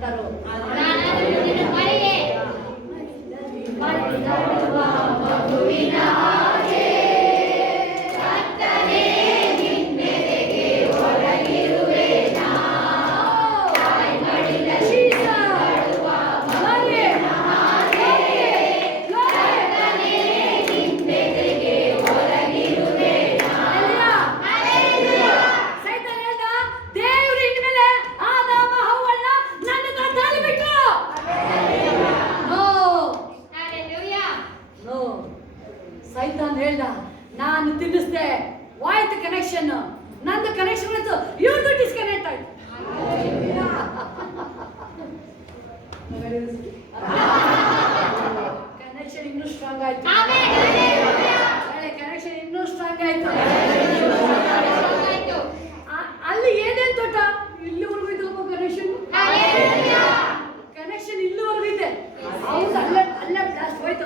ಮಾಡ್ತಾರೋ ಸೈತಾನ್ ಹೇಳ್ದ, ನಾನು ತಿನ್ನಿಸ್ದೆ, ವಾಯ್ತು ಕನೆಕ್ಷನ್, ನಂದು ಕನೆಕ್ಷನ್ ಆಯ್ತು, ಇವ್ರದ್ದು ಡಿಸ್ಕನೆಕ್ಟ್ ಆಯ್ತು. ಕನೆಕ್ಷನ್ ಇನ್ನೂ ಸ್ಟ್ರಾಂಗ್ ಆಯ್ತು, ಕನೆಕ್ಷನ್ ಇನ್ನೂ ಸ್ಟ್ರಾಂಗ್ ಆಯ್ತು. ಅಲ್ಲಿ ಏನೇನ್ ತೋಟ ಇಲ್ಲಿವರೆಗೂ ಇದೆಯಲ್ಲ ಕನೆಕ್ಷನ್, ಕನೆಕ್ಷನ್ ಇಲ್ಲಿವರೆಗೂ ಇದೆ. ಅವ್ರು ಅಲ್ಲೇ ಬ್ಲಾಸ್ಟ್ ಹೋಯ್ತು.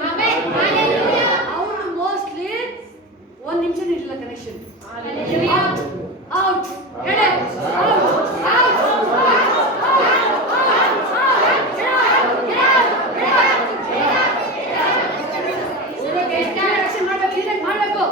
ಅವ್ರು ಮೋಸ್ಟ್ಲಿ ಒಂದ್ ನಿಮಿಷ ಇರಲಿಲ್ಲ ಕನೆಕ್ಷನ್. ಔಟ್ ಹೇಳಿ, ಮಾಡ್ಬೇಕು.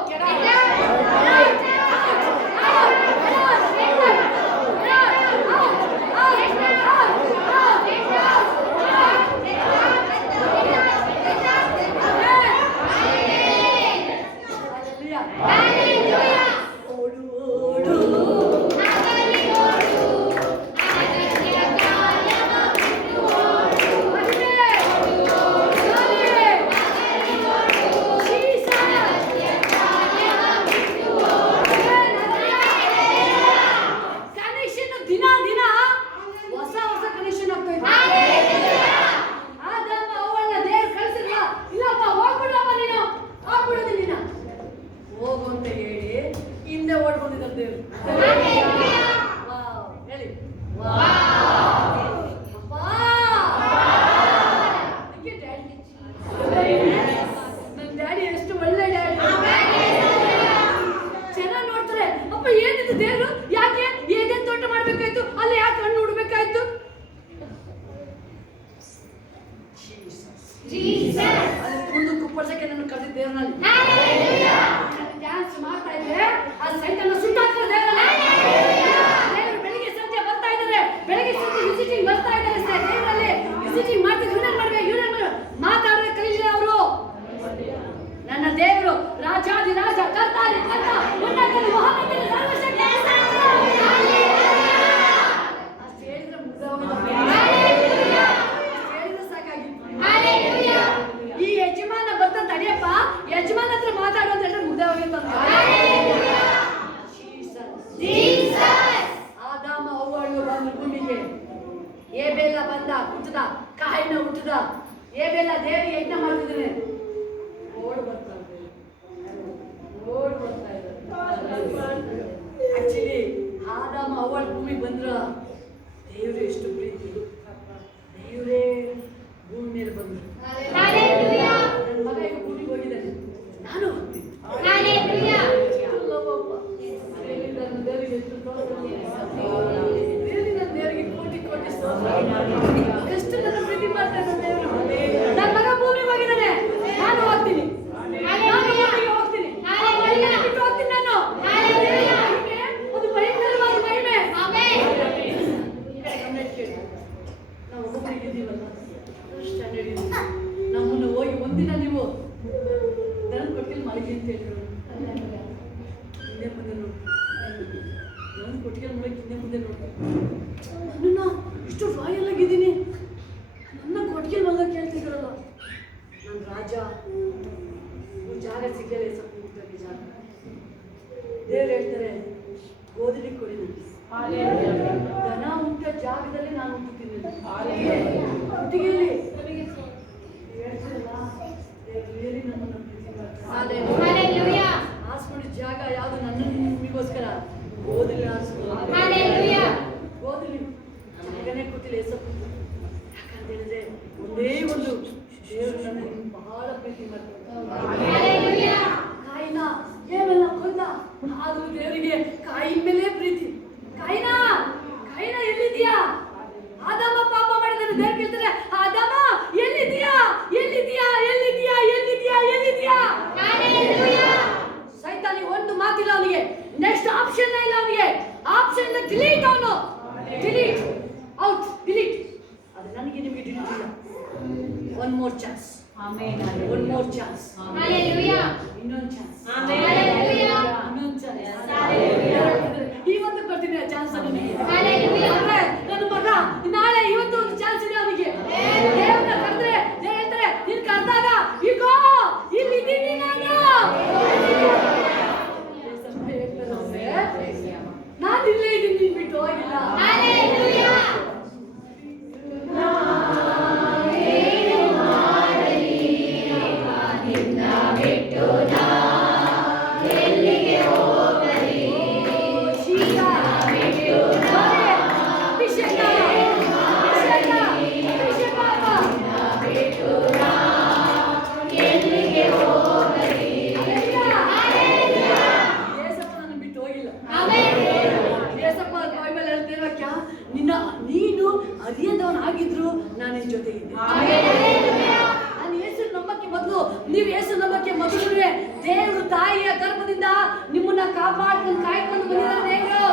ಡ್ಯಾನ್ಸ್ ಮಾಡ್ತಾ ಇದ್ರೆ ಆ ಸೈತನ್ನ ಸುಟ್ಟಾಕ್ತಾರೆ. ಬೆಳಿಗ್ಗೆ ಸಂಜೆ ಬರ್ತಾ ಇದ್ದಾರೆ, ಬೆಳಿಗ್ಗೆ ಸಂಜೆ ವಿಸಿಟಿಂಗ್ ಬರ್ತಾ ಇದ್ದಾರೆ. ದೇವರಲ್ಲಿ ವಿಸಿಟಿಂಗ್ ಮಾಡ್ತಿದ್ರು, ಮಾತಾಡೋದು ಕಲಿಲ್ಲ ಅವರು. ನನ್ನ ದೇವರು ರಾಜಾದಿ ರಾಜ, ಕರ್ತಾದಿ ಕರ್ತ, ಉನ್ನತನು ಮಹಾನತನು, ಸರ್ವಶಕ್ತ. ಅಷ್ಟು ಹೇಳಿದ್ರೆ ಹೇಳಿದ್ರೆ ಸಾಕಾಗಿತ್ತು. ಈ ಯಜಮಾನ ಬರ್ತ ತಡಿಯಪ್ಪ, ಯಜಮಾನ ಹತ್ರ ಮಾತಾಡೋದು ಹೇಳಿದ್ರೆ ಮುಗ್ದ ಹೋಗಿತ್ತು. ಆದಾಮ ಅವ್ವಳು ಬಂದು ಭೂಮಿಗೆ, ಏಬೆಲ್ಲ ಬಂದ ಹುಟ್ಟದ, ಕಾಯಿನ ಹುಟ್ಟದ. ಏಬೆಲ್ಲ ದೇವರಿಗೆ ಯಜ್ಞ ಮಾಡ್ತಿದ್ದಾನೆ, ಓಡ್ ಬರ್ತಾ ಇದ್ದಾರೆ. ಆಕ್ಚುಲಿ ಆದಾಮ ಅವ್ವಳ ಭೂಮಿಗೆ ಬಂದ್ರ ದೇವ್ರು ಎಷ್ಟು ಪ್ರೀತಿ, ದೇವ್ರೇ ಭೂಮಿ ಮೇಲೆ ಬಂದ್ರು. ನನ್ನ ಮಗ ಈಗ ಭೂಮಿಗೆ ಹೋಗಿದ್ದಾನೆ, ನಾನು ಹೋಗ್ತೀನಿ. ದೇವರಿಗೆ ಕೋಟಿ ಕೋಟಿ ಎಷ್ಟು ನನ್ನ ಪ್ರೀತಿ ಮಾಡ್ತಾರೆ ದೇವರು. ನನ್ನ ಮಗ ಭೂಮಿಗೆ ಹೋಗಿದ್ದಾನೆ, ನಾನು ಹೋಗ್ತೀನಿ, ಹೋಗ್ತೀನಿ, ಬಿಟ್ಟು ಹೋಗ್ತೀನಿ ನಾನು. ಅದು ಭಯಂಕರವಾದ ಮಹಿಮೆ. ನಾವು ಒಬ್ಬೊಬ್ಬರಿಗಿದ್ದೀವಲ್ಲ, ಸ್ಟ್ಯಾಂಡರ್ಡ್ ಇದೆ. ನಮ್ಮನ್ನು ಹೋಗಿ ಒಂದಿನ ನೀವು ದನ ಕೊಟ್ಟಿಗೆ ಮಲಗಿ ಅಂತ ಹೇಳಿದ್ರು, ಹಿಂದೆ ಮುಂದೆ ನೋಡಿ, ದನ ಕೊಟ್ಟಿಗೆ ಮಲಗಿ ಹಿಂದೆ ಮುಂದೆ ನೋಡಿ. ನನ್ನನ್ನು ಇಷ್ಟು ರಾಯಲ್ ಆಗಿದ್ದೀನಿ, ನನ್ನ ಕೊಟ್ಟಿಗೆ ಮಲಗ ಕೇಳ್ತಿದ್ರಲ್ಲ. ನನ್ನ ರಾಜ ಜಾಗ ಸಿಗಲ್ಲ, ಸ್ವಲ್ಪ ಜಾಗ. ದೇವ್ರು ಹೇಳ್ತಾರೆ, ಗೋಧಿ ಕೊಡಿ ನನಗೆ. ದನ ಹುಟ್ಟ ಜಾಗದಲ್ಲಿ ನಾನು ಹುಟ್ಟುತ್ತೀನಿ. ಹುಟ್ಟಿಗೆಯಲ್ಲಿ ಆಸ್ಕೊಂಡಿದ್ದ ಜಾಗ ಯಾವುದು? ನನ್ನ ನಿಮಗೋಸ್ಕರ ಗೋಧಿ ಆಸ್ಕೊಂಡು ಗೋಧಿ ಜಾಗನೇ ಕೊಟ್ಟಿಲ್ಲ ಏಸಪ್ಪ. ಯಾಕಂತ ಹೇಳಿದ್ರೆ ಒಂದೇ ಒಂದು ದೇವರು ನನಗೆ ಬಹಳ ಪ್ರೀತಿ ಮಾಡ್ತಾರೆ. ಕಾಯಿನ ಏನೆಲ್ಲ ಕೊಂದ, ಆದ್ರೂ ದೇವರಿಗೆ ಕಾಯಿನ ಮೇಲೆ ಪ್ರೀತಿ. ಕಾಯಿನ ಎಲ್ಲಿದ್ಯಾ? ಆದಮ್ಮ ಪಾಪ ಮಾಡಿದ one more chance. Amen. One more chance. Hallelujah. ಇನ್ನೊಂದು ಚಾನ್ಸ್. Hallelujah. ಇನ್ನೊಂದು ಚಾನ್ಸ್. Hallelujah. ಇವತ್ತು ಕೊಡ್ತೀನಿ ಆ ಚಾನ್ಸ್ ನಿನಗೆ. Hallelujah. ನನ್ನ ಮಗ ನಾಳೆ ಇವತ್ತು ಒಂದು ಚಾನ್ಸ್ ಇದೆ ಅವನಿಗೆ. ದೇವರನ್ನ ಕರೆದ್ರೆ ದೇವರು ಹೇಳ್ತಾರೆ ನೀನು ಕರೆದಾಗ ಈಗೋ ಇಲ್ಲಿ ಇದ್ದೀನಿ ನಾನು. ನಾನು ಇಲ್ಲೇ ಇದ್ದೀನಿ, ನೀನು ಬಿಟ್ಟು ಹೋಗಿಲ್ಲ. Hallelujah. ನೀನು ಅರಿಯದವನಾಗಿದ್ರು ನಾನು ನಿನ್ನ ಜೊತೆ ಇದ್ದೆ. ನಾನು ಯೇಸು ನಂಬಕ್ಕೆ ಮೊದಲು, ನೀವು ಯೇಸು ನಂಬಕ್ಕೆ ಮೊದಲು ದೇವರು ತಾಯಿಯ ಗರ್ಭದಿಂದ ನಿಮ್ಮನ್ನ ಕಾಪಾಡ್ಕೊಂಡು ಕಾಯ್ಕೊಂಡು ಬಂದಿದ್ದಾರೆ ದೇವರು.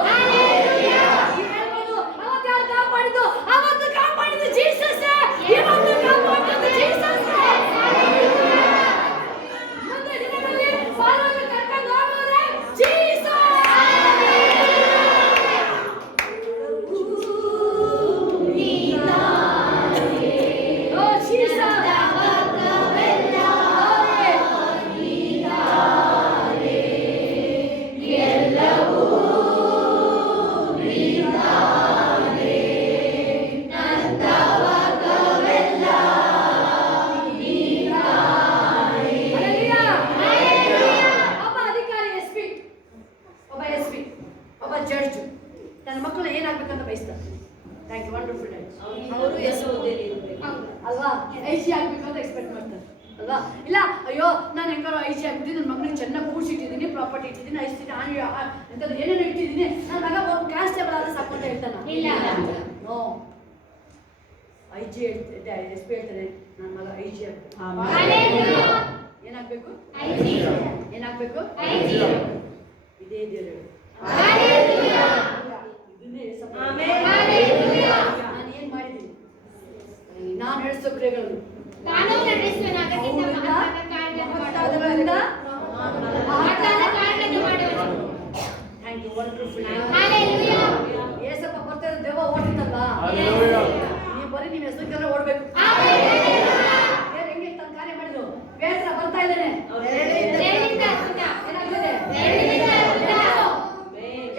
ಹೇಳ್ಬೋದು ಅವತ್ತು ಯಾರು ಕಾಪಾಡಿದ್ದು? ಅವತ್ತು ಕಾಪಾಡಿದ್ದು ಜೀಸಸ್. ಇವತ್ತು ಕಾಪಾಡಿದ್ದು ಜೀಸಸ್. ಮುಂದೆ ದಿನಗಳಲ್ಲಿ ಫಾರೋಗೆ ಕರ್ಕೊಂಡು ಹೋಗೋದೇ ಜೀಸಸ್. ನನ್ನ ಮಕ್ಕಳು ಏನಾಗ್ಬೇಕಂತ ಬಯಸ್ತಾರೆ. Thank you, wonderful dad. ಅವರು ಅಲ್ವಾ ಐಸಿ ಆಗ್ಬೇಕು ಅಂತ ಎಕ್ಸ್ಪೆಕ್ಟ್ ಮಾಡ್ತಾರೆ ಅಲ್ವಾ? ಇಲ್ಲ ಅಯ್ಯೋ ನಾನು ಹೆಂಗಾರೋ ಐಸಿ ಆಗ್ಬಿಟ್ಟು ನನ್ನ ಮಗನಿಗೆ ಚೆನ್ನಾಗಿ ಕೂಡ್ಸಿಟ್ಟಿದ್ದೀನಿ, ಪ್ರಾಪರ್ಟಿ ಇಟ್ಟಿದ್ದೀನಿ, ಐಸಿ ಎಂಥದ್ದು ಏನೇನೋ ಇಟ್ಟಿದ್ದೀನಿ, ನನ್ನ ಮಗ ಒಂದು ಕಾನ್ಸ್ಟೇಬಲ್ ಆದ್ರೆ ಸಾಕು ಅಂತ ಹೇಳ್ತಾನೆ. ಇಲ್ಲ. ನೋ, ಐಜಿ ಎಸ್ ಪಿ ಹೇಳ್ತಾರೆ ನನ್ನ ಮಗ ಐಜಿ ಆಗ್ಬೇಕು. ಏನಾಗಬೇಕು? ಏನಾಗಬೇಕು? ಇದೇ ದೇವರು ನಾನು ಏನ್ ಮಾಡಿದ್ದೀನಿ? ನಾನು ನಡೆಸೋ ಕ್ರಿಯೆಗಳನ್ನು ಥ್ಯಾಂಕ್ ಯು, ವಂಡರ್ಫುಲ್. ಏಸಪ್ಪ ಬರ್ತಾರೆ, ದೇವ ಓಡ್ತಿದ್ದಲ್ವಾ? ನೀವು ಬರೀ ನಿಮ್ಮ ಹೆಸರು ಓಡ್ಬೇಕು. ಹೆಂಗೆ ತನ್ನ ಕಾರ್ಯ ಮಾಡಿದ್ರು? ಪೇತ್ರ ಬರ್ತಾ ಇದ್ದಾನೆ, ಏನಾಗ್ತದೆ?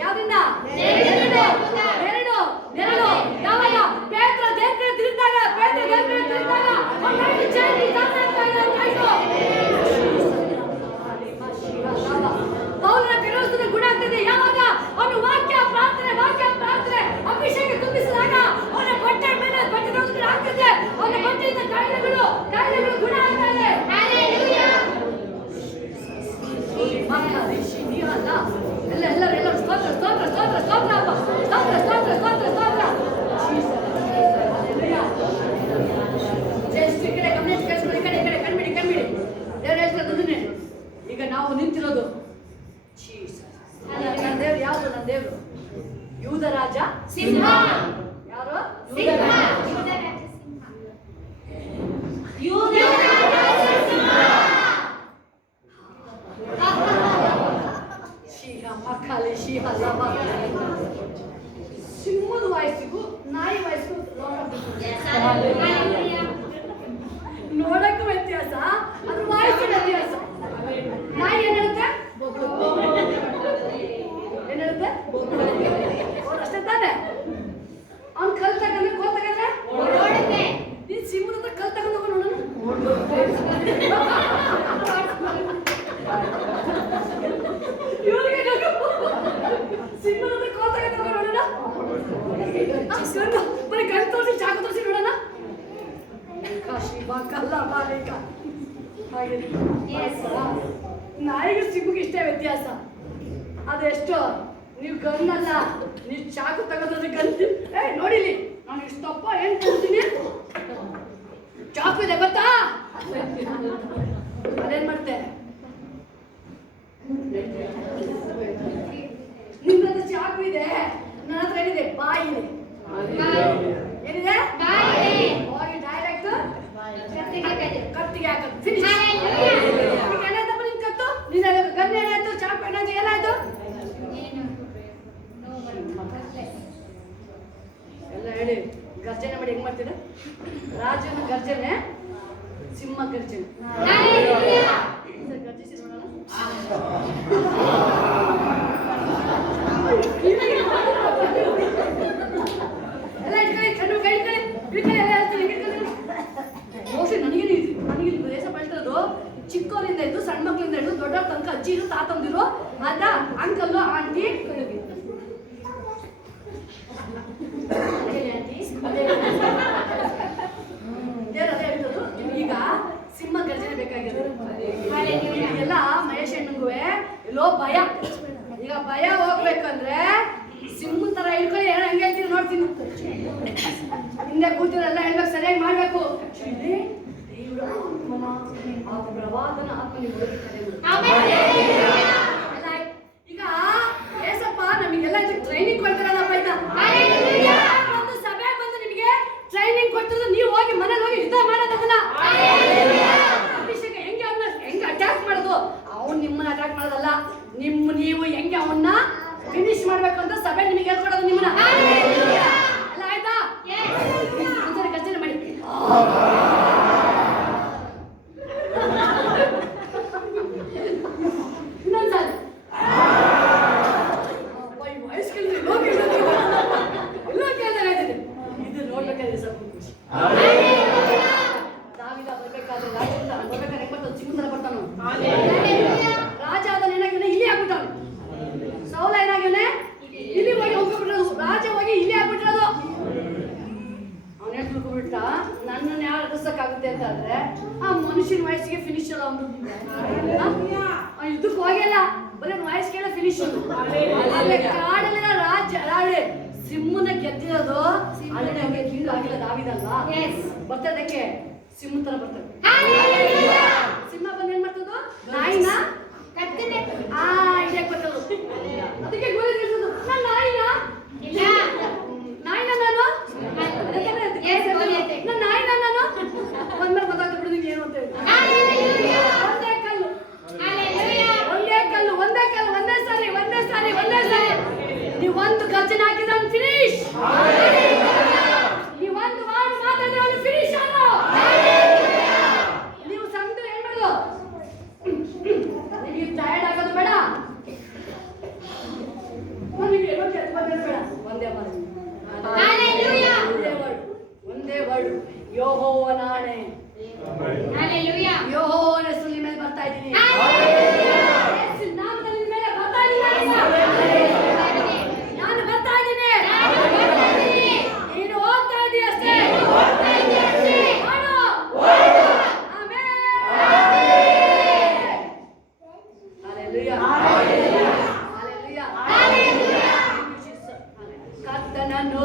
ಯಾವ್ದಿಂದ? ನೆರಳು. ಯಾವಾಗ ಪೇತ್ರ ದೇವ್ರ ಕಡೆ ತಿರುಗಿದಾಗ, ಪೇತ್ರ ದೇವ್ರ ಕಡೆ ತಿರುಗಿದಾಗ ಅವನ ಚೇಂಜ್ ಆಗ್ತಾ ಇದೆ ಅಂತ ಆಯ್ತು. ಪೌಲನ ವಿರೋಧದ ಗುಣ ಆಗ್ತದೆ ಯಾವಾಗ ಅವನು ವಾಕ್ಯ ಪ್ರಾರ್ಥನೆ ಅಭಿಷೇಕ ತುಂಬಿಸಿದಾಗ ಅವನ ಬಟ್ಟೆ ಮೇಲೆ ಬಟ್ಟೆ ಆಗ್ತದೆ. ಅವನ ಬಟ್ಟೆಯಿಂದ ಕಾಯಿಲೆಗಳು ಗುಣ ಆಗ್ತಾ ಇದೆ. ಎಲ್ಲರೂ ಸ್ತೋತ್ರ ಸ್ತೋತ್ರ ಸ್ತೋತ್ರ ಸ್ತೋತ್ರ ಅಪ್ಪ, ಸ್ತೋತ್ರ ಸ್ತೋತ್ರ ಸ್ತೋತ್ರ ಸ್ತೋತ್ರ. ಜಸ್ಟ್ ಈ ಕಡೆ ಗಮನಿಸಿ ಕೇಳಿಸ್ಕೊಳ್ಳಿ, ಈ ಕಡೆ ಕಣ್ಬಿಡಿ. ದೇವ್ರು ಹೇಳ್ತಾರೆ ಈಗ ನಾವು ನಿಂತಿರೋದು ನನ್ನ ದೇವ್ರು ಯಾವುದು? ನನ್ನ ದೇವ್ರು ಯೂದ ರಾಜ ಸಿಂಹ. ಯಾರು? ಸಿಂಹದ ವಯಸ್ಸಿಗೂ ನಾಯಿ ವಯಸ್ಸಿಗೂ ನೋಡಕ್ಕೂ ವ್ಯತ್ಯಾಸ, ಅದ್ರ ವಯಸ್ಸು ವ್ಯತ್ಯಾಸ. ನಾಯಿ ಏನ್ ಹೇಳುತ್ತೆ? ಅಷ್ಟೇ ತಾನೆ. ಅವ್ನು ಕಲ್ ತಗೊಂಡ್ರೆ ನೀನ್ ಸಿಂಹದ ಹತ್ರ ಕಲ್ ತಗೊಂಡು ಹೋಗೋ ನೋಡೋಣ. ಸಿಂಹದ ಹತ್ರ ಕೋಲ್ ತಗೊಂಡು ಹೋಗೋ ನೋಡೋಣ. ಬರೀ ಕಣ್ ತೋರಿಸಿ ಚಾಕು ತೋರಿಸಿ ನೋಡೋಣ. ನಾಯಿಗೆ ಸಿಂಹಕ್ಕೆ ಇಷ್ಟೇ ವ್ಯತ್ಯಾಸ. ಅದೆಷ್ಟು ನೀವು ಗನ್ನಲ್ಲ, ನೀವು ಚಾಕು ತಗೋದ್ರೆ ಗನ್. ನೋಡಿಲಿ ನಾನು ಇಷ್ಟಪ್ಪ ಏನ್ ಕೊಡ್ತೀನಿ, ಚಾಕು ಇದೆ ಗೊತ್ತಾ? ಅದೇನ್ ಮಾಡ್ತೆ? ನಿಮ್ಮ ಹತ್ರ ಚಾಕು ಇದೆ, ನನ್ನ ಹತ್ರ ಏನಿದೆ? ಬಾಯಿ ಇದೆ. ಏನಿದೆ? ಹೋಗಿ ಡೈರೆಕ್ಟ್ ರಾಜನ ಗರ್ಜನೆ, ಸಿಂಹ ಗರ್ಜನೆ. ಗರ್ಜಿಸಿ ನೋಡೋಣ. ಎಲ್ಲ ಇಟ್ಕೊಳ್ಳಿ, ಕಣ್ಣು ಕೈ ಇಟ್ಕೊಳ್ಳಿ, ಇಟ್ಕೊಳ್ಳಿ, ಎಲ್ಲ ಹೇಳ್ತೀನಿ, ಇಟ್ಕೊಳ್ಳಿ. ಬಹುಶಃ ನನಗೆ ದೇಶ ಪಳ್ತಿರೋದು ಚಿಕ್ಕವರಿಂದ ಇದ್ದು ಸಣ್ಣ ಮಕ್ಕಳಿಂದ ಹಿಡಿದು ದೊಡ್ಡವ್ರ ತನಕ ಅಜ್ಜಿರು ತಾತಂದಿರು ಅದ ಅಂಕಲ್ಲು ಆಂಟಿ ಅದೇ ಹೇಳ್ತದ್ದು. ಈಗ ಸಿಂಹ ಗರ್ಜನೆ ಬೇಕಾಗಿರೋದು. ಎಲ್ಲ ಮಹೇಶ್ ಹೆಣ್ಣಂಗೂ ಎಲ್ಲೋ ಭಯ. ಈಗ ಭಯ ಹೋಗ್ಬೇಕಂದ್ರೆ ಸಿಂಹ ತರ ಇಟ್ಕೊಳ್ಳಿ. ಏನೋ ಹೆಂಗೆ ಹೇಳ್ತೀವಿ ನೋಡ್ತೀನಿ. ಹಿಂದೆ ಕೂತಿರೆಲ್ಲ ಹೇಳ್ಬೇಕು, ಸರಿಯಾಗಿ ಮಾಡ್ಬೇಕು. ಆ ಪ್ರವಾದನ ಆತ್ಮ ನೀವು ಈಗ ಏಸಪ್ಪ ನಮಗೆಲ್ಲ ಟ್ರೈನಿಂಗ್ ಕೊಡ್ತಾರಲ್ಲಪ್ಪ. ಈಗ ಒಂದು ಸಭೆ ಬಂದು ನಿಮಗೆ ಟ್ರೈನಿಂಗ್ ಕೊಡ್ತಿರೋದು, ನೀವು ಹೋಗಿ ಮನೇಲಿ ಹೋಗಿ ಯುದ್ಧ ಮಾಡೋದನ್ನ ಅಭಿಷೇಕ ಹೆಂಗೆ ಅಟ್ಯಾಕ್ ಮಾಡೋದು. ಅವ್ನು ನಿಮ್ಮನ್ನ ಅಟ್ಯಾಕ್ ಮಾಡೋದಲ್ಲ, ನೀವು ಹೆಂಗೆ ಅವನ್ನ ಫಿನಿಶ್ ಮಾಡ್ಬೇಕು ಅಂತ ಸಭೆ ನಿಮಗೆ ಹೇಳ್ಕೊಡೋದು ನಿಮ್ಮನ್ನ. ಎಲ್ಲ ಆಯ್ತಾ? ಒಂದ್ಸರಿ ಗರ್ಜನೆ ಮಾಡಿ. ಇನ್ನೊಂದ್ಸರಿ ವಾಯ್ಸ್ ಕೇಳಿದ್ರೆ ಎಲ್ಲೋ ಕೇಳಿದ್ರೆ ಇದು ನೋಡ್ಬೇಕಾದ್ರೆ ಸ್ವಲ್ಪ ಖುಷಿ. ದಾವಿದ ಬರ್ಬೇಕಾದ್ರೆ ರಾಜ ಬರ್ಬೇಕಾದ್ರೆ ಹೆಂಗ್ ಬರ್ತಾನೆ, ಸಿಂಹ ತರ ಬರ್ತಾನ. ರಾಜ ಅದನ್ನ ಏನಾಗಿದ್ದಾನೆ, ಇಲ್ಲಿ ಆಗ್ಬಿಟ್ಟವನು. ಸೌಲ ಏನಾಗಿದ್ದಾನೆ, ಇಲ್ಲಿ ಹೋಗಿ ಹೋಗ್ಬಿಟ್ಟಿರೋದು. ರಾಜ ಹೋಗಿ ಇಲ್ಲಿ ಆಗ್ಬಿಟ್ಟಿರೋದು. ಅವನು ಹೇಳ್ ತಿಳ್ಕೊಬಿಟ್ಟ, ನನ್ನನ್ನು ಯಾರು ಎದುರಿಸಕ್ಕಾಗುತ್ತೆ ಅಂತ ಅಂದ್ರೆ ಆ ಮನುಷ್ಯನ ವಯಸ್ಸಿಗೆ ಫಿನಿಶ್ ಅಲ್ಲ. ಅವನು ಯುದ್ಧಕ್ಕೆ ಹೋಗಿಲ್ಲ, ಬರೀ ವಾಯ್ಸ್ ಕೇಳ ಫಿನಿಶ್. ಕಾಡಲ್ಲಿನ ರಾಜ ಸಿಂಹನ ಗೆದ್ದಿರೋದು. ಅಲ್ಲಿ ಅವ್ರಿಗೆ ಕಿಂಗ್ ಆಗಿಲ್ಲ ದಾವಿದಲ್ವಾ, ಬರ್ತದಕ್ಕೆ ಸಿಂಹ ತರ ಬರ್ತದೆ. ಸಿಂಹ ಬಂದು ಏನ್ ಮಾಡ್ತದ, ನಾಯಿನ ಇದಕ್ಕೆ ಬರ್ತದ. ಅದಕ್ಕೆ ಗೋಲಿ ನಿಲ್ಸೋದು. ನಾನು ನಾಯಿನ ನಾನು ನಾಯಿನ ನಾನು ಒಂದ್ಮೇಲೆ ಗೊತ್ತಾಗ್ತಾ ಬಿಡುದು ಏನು ಅಂತ ಹೇಳಿ. ಒಂದೇ ಸಾರಿ ನೀವು ಒಂದು ಗರ್ಜನೆ ಹಾಕಿದ್ರೆ ಅವ್ನು ಫಿನಿಶ್. ನೀವು ಒಂದು ಮಾತಾಡಿದ್ರೆ ಅವ್ನು ಫಿನಿಶ್. ನೀವು ಸಂಘ ಏನ್ ಮಾಡೋದು, ನಿಮಗೆ ಟಯರ್ಡ್ ಆಗೋದು ಬೇಡ, ನನಗೆ ಏನೋ ಕೆಲಸ ಬೇಡ. ಒಂದೇ ವರ್ಡ್ ಯೆಹೋವನಾಣೆ. ಯೆಹೋವನ ಹೆಸರು ನಿಮ್ಮ ಮೇಲೆ ಬರ್ತಾ ಇದ್ದೀನಿ. ನಾಮದಲ್ಲಿ ನಿಮ್ಮ ಮೇಲೆ ಬರ್ತಾ ಇದ್ದೀನಿ. ನಾನು ಬರ್ತಾ ಇದ್ದೀನಿ. ನೀನು ಹೋಗ್ತಾ ಇದ್ದೀಯ ಅಷ್ಟೇ. ಕರ್ತನನ್ನು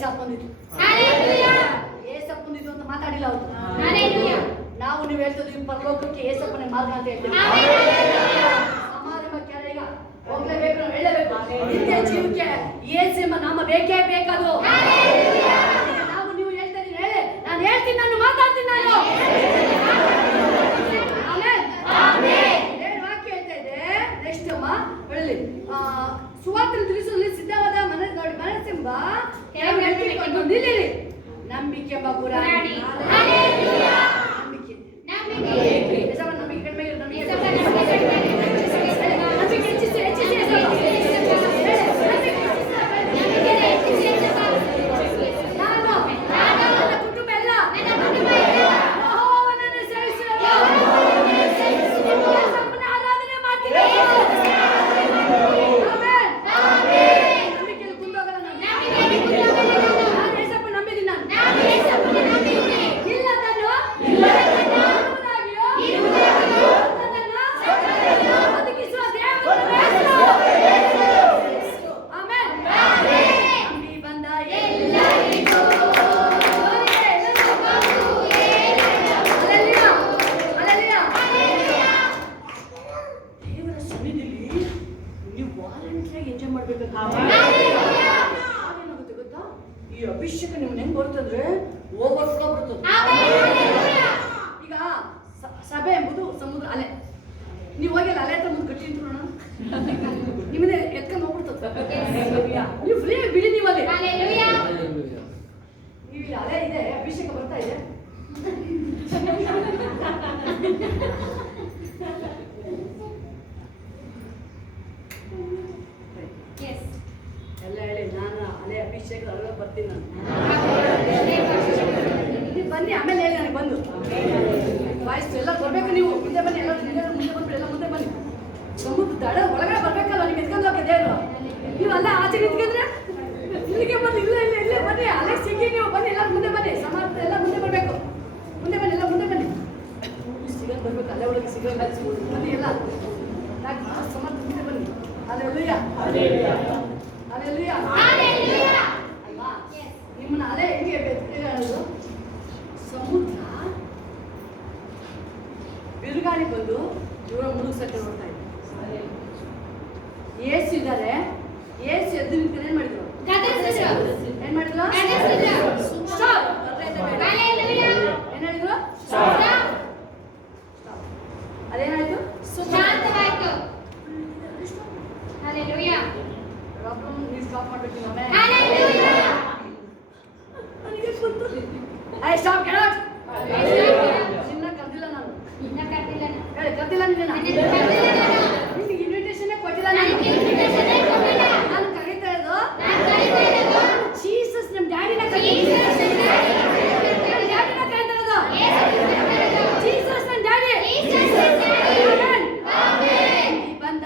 ಏಸಪ್ಪಂದಿದ್ದು Hallelujah. ಏಸಪ್ಪಂದಿದ್ದು ಅಂತ ಮಾತಾಡಿಲ್ಲ ಅವರು. Hallelujah. ನಾವು ನೀವು ಹೇಳ್ತಿದ್ವಿ ಪರಲೋಕಕ್ಕೆ ಏಸಪ್ಪನೇ ಮಾರ್ಗ ಅಂತ ಹೇಳ್ತೀವಿ. Hallelujah. ಸಮಾರಂಭಕ್ಕೆ ಈಗ ಹೋಗ್ಲೇಬೇಕು, ನಾವು ಹೇಳಬೇಕು. ನಿತ್ಯ ಜೀವಕ್ಕೆ ಯೇಸು ಎಂಬ ನಾಮ ಬೇಕೇ ಬೇಕದು. Hallelujah. ನಾವು ನೀವು ಹೇಳ್ತಾ ಇದೀವಿ, ಹೇಳಿ ನಾನು ಹೇಳ್ತೀನಿ, ನಾನು ಮಾತಾಡ್ತೀನಿ ನಾನು. ಆಮೆನ್. Amen. ಏನು ವಾಕ್ಯ ಹೇಳ್ತಾ ಇದೆ? ನೆಕ್ಸ್ಟ್ ಅಮ್ಮ ಹೇಳಿ. ಸುವಾರ್ತೆ ತಿಳಿಸಲು ಸಿದ್ಧವಾದ ಮನಸ್ಸೆಂಬ ನಿಲ್ಲಿರಿ. ನಂಬಿಕೆ ಎಂಬ ಪುರಾಣಿ. Hallelujah. ನಂಬಿಕೆ ನಂಬಿಕೆ. ಯೇಸಪ್ಪ ನಂಬಿಕೆ ಕಡಿಮೆ ಇರೋದು ನಮಗೆ. ಯೇಸಪ್ಪ ನಂಬಿಕೆ ಕಡಿಮೆ ಇರೋದು ನಮಗೆ. ನಂಬಿಕೆ ಹೆಚ್ಚಿಸಿ ಹೆಚ್ಚಿಸಿ ಯೇಸಪ್ಪ. ನಾನು ನನ್ನ ಕುಟುಂಬ ಎಲ್ಲ ಯೆಹೋವನನ್ನು ಸೇವಿಸುವೆನು. ಯೇಸಪ್ಪನ ಆರಾಧನೆ ಮಾಡ್ತೀನಿ. ಆಮೆನ್. ನಂಬಿಕೆಯಲ್ಲಿ ಕುಂದೋಗಲ್ಲ ನಾನು. ನಾನು ಯೇಸಪ್ಪ ನಂಬಿದ್ದೀನಿ ನಾನು. ಇಲ್ಲದನ್ನು ಇರುವುದಾಗಿಯೂ ಸತ್ತದ್ದನ್ನು ಬದುಕಿಸುವ ದೇವರನ್ನು ಯೇಸು. ಆಮೆನ್. ನಂಬಿ ಬಂದ ಎಲ್ಲರಿಗೂ ದೇವರ ಸನ್ನಿಧಿಯಲ್ಲಿ ನೀವು ವಾಲಂಟಿಯರ್ ಎಂಜಾಯ್ ಮಾಡ್ಬೇಕು. ಏನಾಗುತ್ತೆ ಗೊತ್ತಾ? ಈ ಅಭಿಷೇಕ ನಿಮ್ಗೆ ಹೆಂಗ್ ಬರುತ್ತಂದ್ರೆ ಓವರ್ಫ್ಲೋ ಬರ್ತದೆ. ಈಗ ಸಭೆ ಎಂಬುದು ಸಮುದ್ರ ಅಲೆ. ನೀವು ಹೋಗಿ ಅಲೆ ಹತ್ರ ಮುಂದೆ ಕಟ್ಟಿ ನೋಡೋಣ, ನಿಮ್ಮನ್ನೇ ಎತ್ಕೊಂಡು ಹೋಗ್ಬಿಡ್ತದೆ. ನೀವು ಫ್ರೀ ಬಿಡಿ. ನೀವು ಅಲ್ಲಿ ನೀವು ಇಲ್ಲಿ ಅಲೆ ಇದೆ, ಅಭಿಷೇಕ ಬರ್ತಾ ಇದೆ. ಎಲ್ಲ ಹೇಳಿ, ನಾನು ಅಲೆ ಅಭಿಷೇಕ ಅಲ್ಲ ಬರ್ತೀನಿ ನಾನು. ನೀವು ಬನ್ನಿ, ಆಮೇಲೆ ಹೇಳಿ ನನಗೆ ಬಂದು ವಾಯ್ಸ್ ಎಲ್ಲ ಬರ್ಬೇಕು. ನೀವು ಮುಂದೆ ಬನ್ನಿ, ಎಲ್ಲ ಮುಂದೆ ಬಂದ್ಬಿಡಿ, ಎಲ್ಲ ಮುಂದೆ ಬನ್ನಿ. ಸಮುದ್ರ ದಡ ಒಳಗಡೆ ಬರ್ಬೇಕಲ್ಲ, ನೀವು ಎತ್ಕೊಂಡು ಹೋಗಿ ದೇವರು. ನೀವು ಅಲ್ಲ ಆಚೆ ನಿಂತ್ಕೊಂಡ್ರೆ ಇಲ್ಲಿಗೆ ಬನ್ನಿ, ಇಲ್ಲ ಇಲ್ಲ ಇಲ್ಲೇ ಬನ್ನಿ, ಅಲ್ಲೇ ಸಿಕ್ಕಿ ನೀವು ಬನ್ನಿ, ಎಲ್ಲ ಮುಂದೆ ಬನ್ನಿ. ಸಮಾರ್ಥ ಎಲ್ಲ ಮುಂದೆ ಬರಬೇಕು. ಮುಂದೆ ಬನ್ನಿ, ಎಲ್ಲ ಮುಂದೆ ಬನ್ನಿ. ಸಿಗೋದು ಬರ್ಬೇಕು, ಅಲ್ಲೇ ಒಳಗೆ ಸಿಗೋದು ಬನ್ನಿ ಎಲ್ಲ. ಸಮರ್ಥ ಮುಂದೆ ಬನ್ನಿ. ಹಲ್ಲೆಲೂಯಾ. ಹಲ್ಲೆಲೂಯಾ. ಅಲ್ವಾ? ನಿಮ್ಮನ್ನ ಅಲೆ ಹೆಂಗೆ ಹೇಳೋದು? ಸಮುದ್ರ ಬಿರುಗಾಳಿ ಬಂದು ಇವ್ರ ಮುಳುಗ್ಸಕ್ಕೆ ನೋಡ್ತಾ ಇದೆ. ಏಸು ಇದ್ದಾರೆ. ಏಸು ಎದ್ದು ನಿಂತು ಏನ್ ಮಾಡಿದ್ರು? ಏನ್ ಮಾಡಿದ್ರು? Stop. ಏನ್ ಹೇಳಿದ್ರು? ಅದೇನಾಯ್ತು? ಪ್ರಾಬ್ಲಮ್ ನೀವು ಸ್ಟಾಪ್ ಮಾಡ್ಬೇಕು. ನನಗೆ ಗೊತ್ತು. I stop get out. ನಿನ್ನ ಕರೆದಿಲ್ಲ ನಾನು. ಹೇಳಿ, ಕರೆದಿಲ್ಲ ನಿನ್ನ. ನಿನಗೆ ಇನ್ವಿಟೇಷನ್ ಕೊಟ್ಟಿಲ್ಲ ನಾನು. ನಾನು ಕರೀತಾ ಇರೋದು ಜೀಸಸ್, ನಮ್ಮ ಡ್ಯಾಡಿನ ಕರೀತಾ ಇರೋದು. ಜೀಸಸ್ ನನ್ನ ಡ್ಯಾಡಿ. ಬಂದ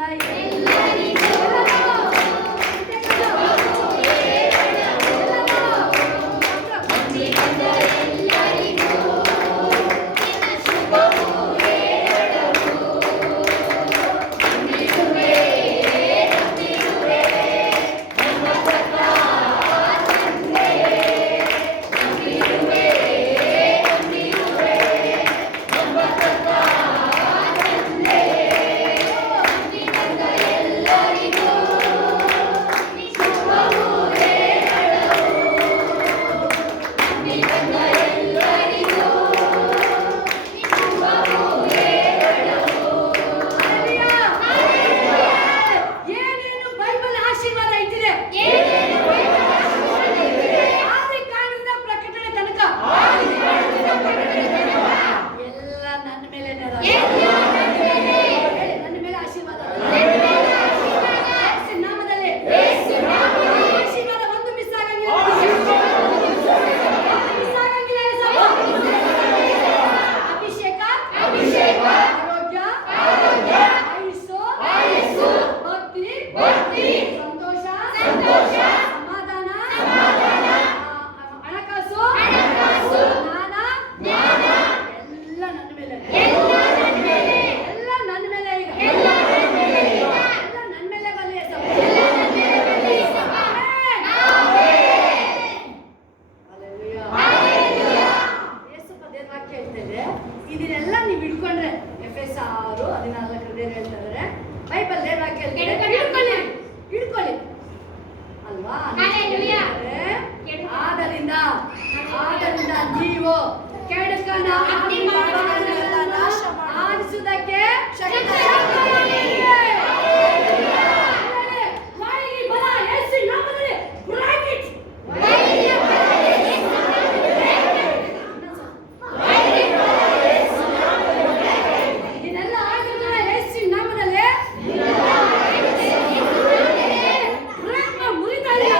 ಜೀವನ ಅಗ್ನಿ ಬಾಣಗಳನ್ನೆಲ್ಲ ನಾಶ ಮಾಡು. ಆರಿಸುವುದಕ್ಕೆ ಶಕ್ತಿ. ವಾಯಿಗೆ ಬಲ ಯೇಸು ನಾಮದಲ್ಲಿ ಬ್ರೇಕ್ ಇಟ್. ಇದೆಲ್ಲ ಆಗುವುದಿಲ್ಲ ಯೇಸು ನಾಮದಲ್ಲಿ. ಬ್ರೇಕ್ ಮುರಿತಾ ಇದೆ.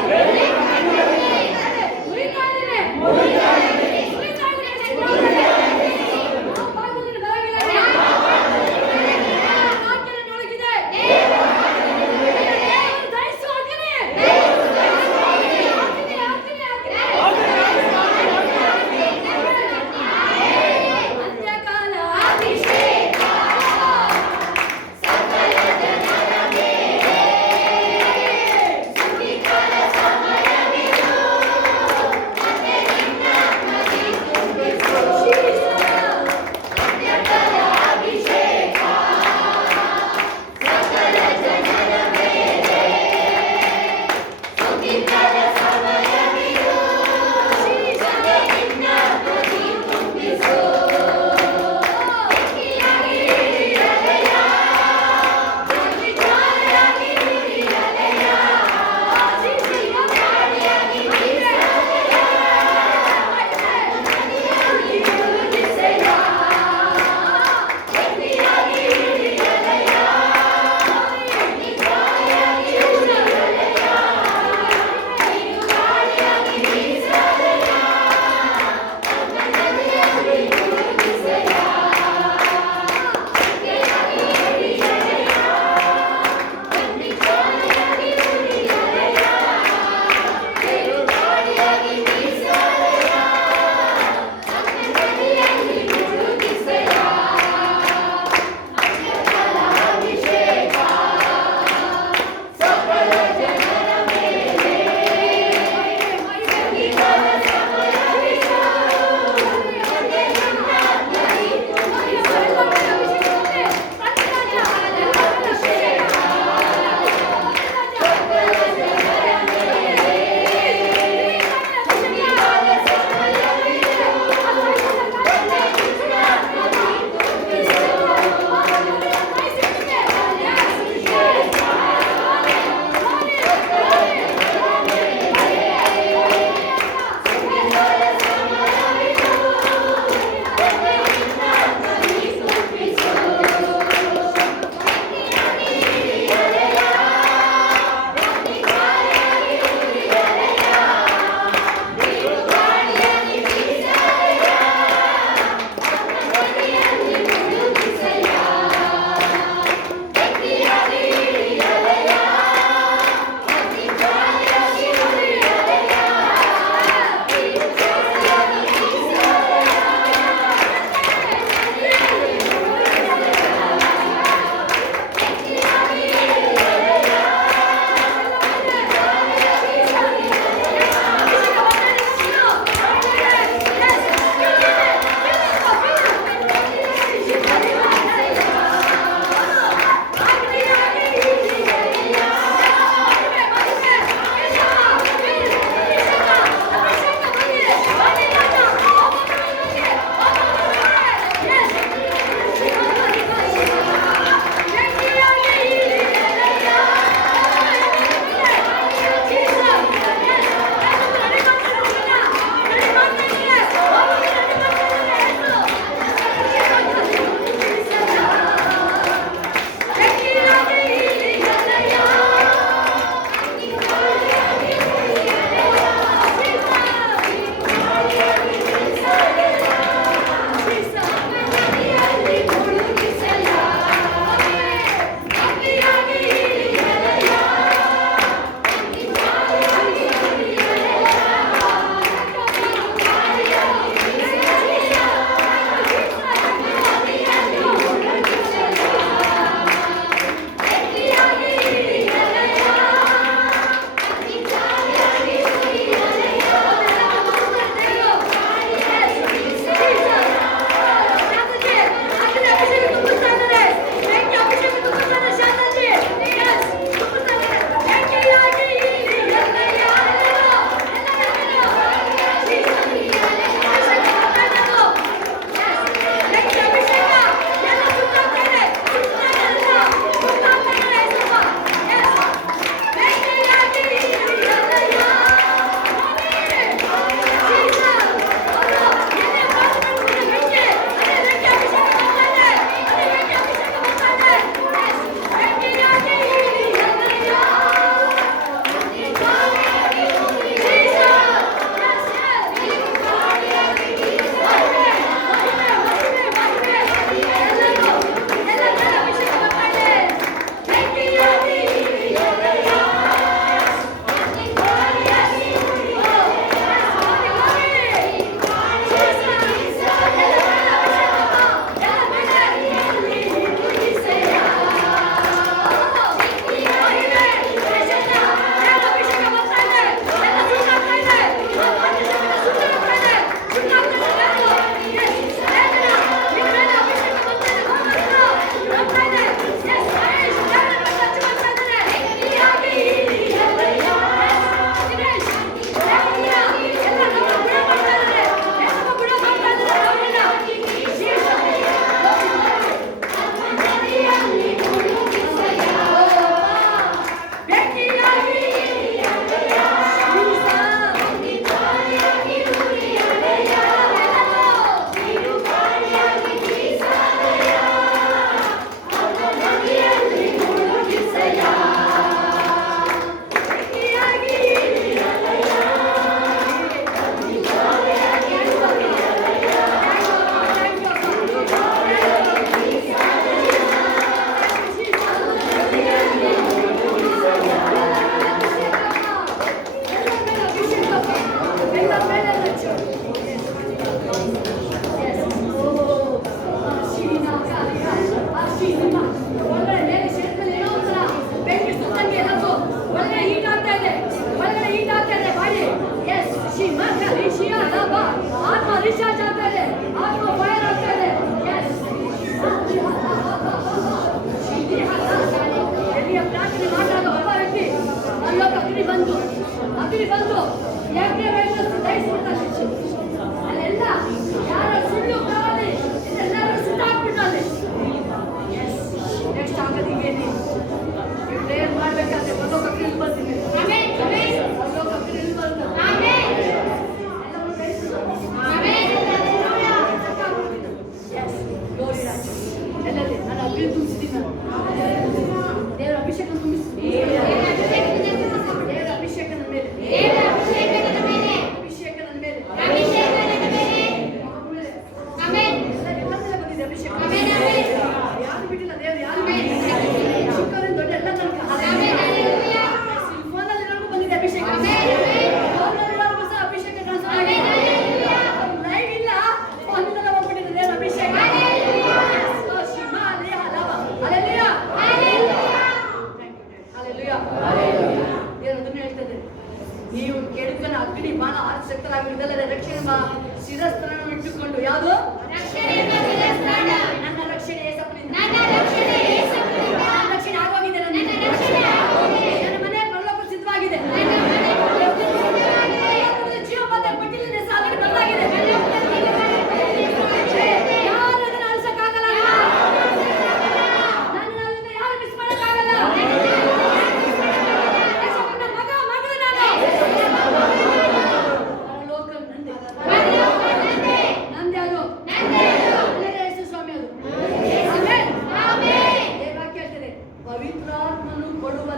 ಮುರಿತಾ ಇದೆ. ಮುರಿತಾ ಇದೆ. ನಾವು ಬಾಗಿಲಿನ ಬರಗಿಲ್ಲ. ಶಿಯಾ ಲಾಭ ಆತ್ಮ ರಿಚಾರ್ಜ್ ಆಗ್ತಾ ಇದೆ, ಆತ್ಮ ಫೈರ್ ಆಗ್ತಾ ಇದೆ. ಎಲ್ಲಿಯ ಪ್ರಾರ್ಥನೆ ಮಾಡಾಗ ಒಬ್ಬ ವ್ಯಕ್ತಿ ಅಲ್ಲೊಬ್ಬ ಅಗ್ನಿ ಬಂದು ಯಜ್ಞವನ್ನು ದಹಿಸ್ಬಿಡ್ತಾನೆ. ಅಲ್ಲೆಲ್ಲ ಯಾರ ಸುಳ್ಳು ಕಾವಲಿ ಇದೆಲ್ಲರೂ ಸುಟ್ಟಾಕ್ಬಿಟ್ಟಾನೆ. ನೆಕ್ಸ್ಟ್ ಆಗದಿಗೆ ನೀವು ಪ್ರೇಯರ್ ಮಾಡ್ಬೇಕಾದ್ರೆ ಬಲ್ಲೋಕ ಅಗ್ನಿ ಬರ್ತೀನಿ, ಬಲ್ಲೋಕ ಅಗ್ನಿ ಬರ್ತಾರೆ. ಎಲ್ಲಲ್ಲಿ ನಾನು ಅಗ್ನಿ ತುಂಬಿಸ್ತೀನಿ, ದೇವರ ಅಭಿಷೇಕ ತುಂಬಿಸ್ತೀನಿ. ದೇವರ ಅಭಿಷೇಕ ನನ್ನ ಮೇಲೆ, ಅಭಿಷೇಕ ನನ್ನ ಮೇಲೆ, ಎಲ್ಲದೆಲ್ಲ ಬಂದಿದೆ ಅಭಿಷೇಕ. ಯಾರು ಬಿಟ್ಟಿಲ್ಲ ದೇವರು, ಯಾರು ಚಿಕ್ಕವರಿಂದ ದೊಡ್ಡ ಎಲ್ಲ ತನಕ ಫೋನಲ್ಲಿರೋರ್ಗೂ ಬಂದಿದೆ ಅಭಿಷೇಕ. ಫೋನಲ್ಲಿರೋರ್ಗೂ ಸಹ ಅಭಿಷೇಕ ಟ್ರಾನ್ಸ್ಫರ್ ಆಗಿದೆ. ಲೈವ್ ಇಲ್ಲ, ಫೋನಲ್ಲೆಲ್ಲ ಹೋಗ್ಬಿಟ್ಟಿದೆ ದೇವರ ಅಭಿಷೇಕ. ದೇವರದನ್ನು ಹೇಳ್ತದೆ, ನೀವು ಕೆಡುಕನ ಅಗ್ನಿ ಬಾಣ ಆಸಕ್ತರಾಗಿರುವುದಲ್ಲದೆ ರಕ್ಷಣೆ ಶಿರಸ್ತ್ರವನ್ನು ಇಟ್ಟುಕೊಂಡು ಯಾವುದು ನನ್ನ ರಕ್ಷಣೆ ಏಸಪ್ಪನಿಂದ, ನನ್ನ ರಕ್ಷಣೆ ಆಗೋಗಿದೆ, ನನ್ನ ಮನೆ ಪರಲೋಕ ಸಿದ್ಧವಾಗಿದೆ, ಜೀವಪದ ಪಟ್ಟಿಲಿದೆ ಸಾಗಣೆ ಬದಲಾಗಿದೆ. ಯಾರು ಅದನ್ನು ಅಳಿಸಕ್ಕಾಗಲ್ಲ, ನನ್ನಿಂದ ಯಾರು ಮಿಸ್ ಮಾಡಕ್ಕಾಗಲ್ಲ. ಪವಿತ್ರಾತ್ಮನು ಕೊಡುವ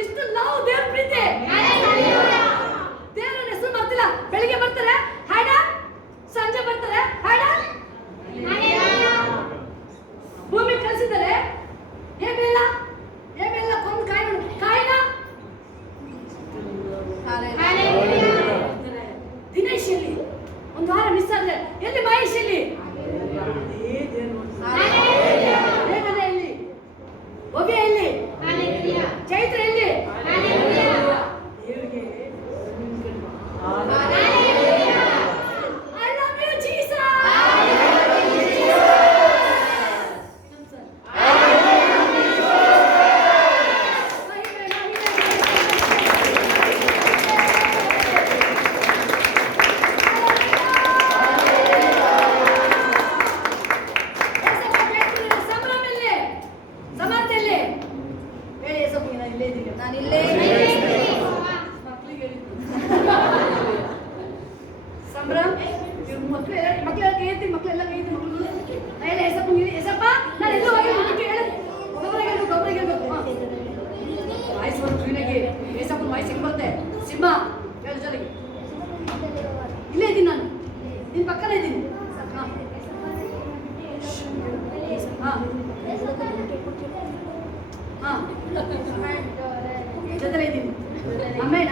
ಎಷ್ಟು ಲವ್ ದೇವ್ರ ಪ್ರೀತಿ, ದೇವರ ಹೆಸರು ಮಾಡ್ತಿಲ್ಲ.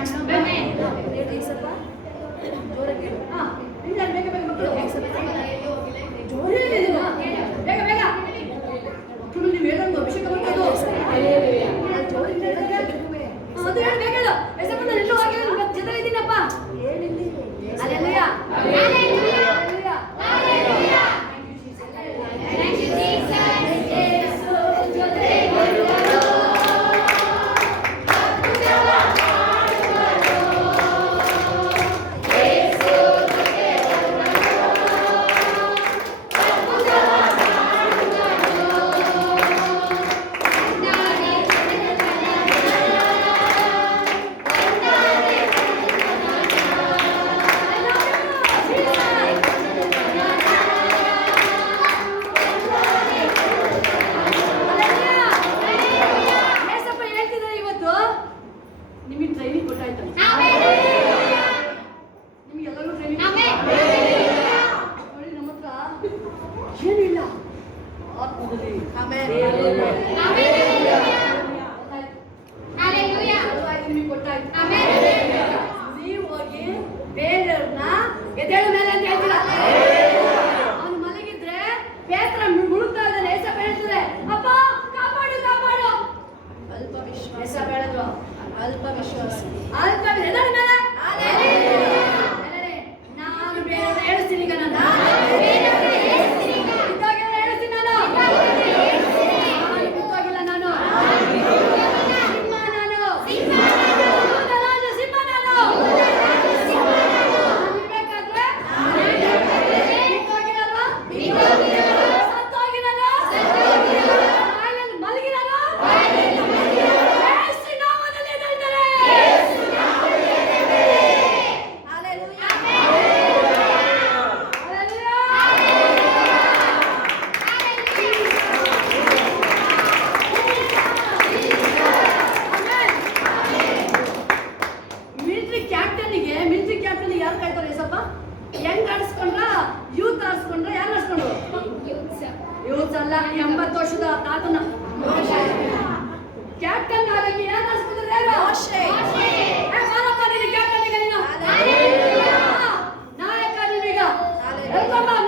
Amen amen. ಹೇಳಿ ಸ್ವಲ್ಪ ಜೋರಾಗಿ ಹೇಳು. ಹಾ ನಿನ್ನ ಬೇಗ ಬೇಗ ಮಕ್ಕಳು ಜೋರಾಗಿ ಹೇಳಿ ಬೇಗ ಬೇಗ ಮಕ್ಕಳು ನೀವು ಹೇಳೋದು ಅಭಿಷೇಕ ಮಾಡೋದು ಜೋರಾಗಿ ಹೇಳಿದ್ರೆ ಅದು ಹೇಳಿ ಬೇಗ ಹೇಳು. ಯೇಸಪ್ಪನ ಎಲ್ಲೂ ಆಗಿಲ್ಲ ನಿಮ್ಮ ಜೊತೆ ಇದ್ದೀನಪ್ಪ ಹೇಳಿಲ್ಲಿ. Hallelujah hallelujah hallelujah. Thank you Jesus. ಯೇಸು ಜೊತೆ ಬರುವನು ನೀವು ಹೋಗಿ ಬೇರೆಯವ್ರನ್ನ ಎದ್ದೇಳ ಮೇಲೆ ಅಂತ ಹೇಳ್ತೀರಾ. ಅವನು ಮಲಗಿದ್ರೆ ಪೇತ್ರ ಮುಳುಗ್ತಾ ಇದ್ದಾನೆ. ಏಸಪ್ಪ ಹೇಳ್ತಾರೆ ಅಪ್ಪ ಕಾಪಾಡು ಕಾಪಾಡು. ಅಲ್ಪ ವಿಶ್ವಾಸ. ಏಸಪ್ಪ ಹೇಳಿದ್ರು ಅಲ್ಪ ವಿಶ್ವಾಸ. ಅಲ್ಪ ಎದ್ದೇಳ ಮೇಲೆ. ನಾನು ಬೇರೆಯವ್ರನ್ನ ಹೇಳಿಸ್ತೀನಿ. ಈಗ ನಾನು ಯೂತ್ಸ್ ಅಲ್ಲ 80 ವರ್ಷದ ತಾತನ ಕ್ಯಾಪ್ಟನ್ ಆಗಕ್ಕೆ ಯಾರು ಅನ್ಸ್ಬಿಟ್ರೆ ನಾಯಕ ನೀನೀಗ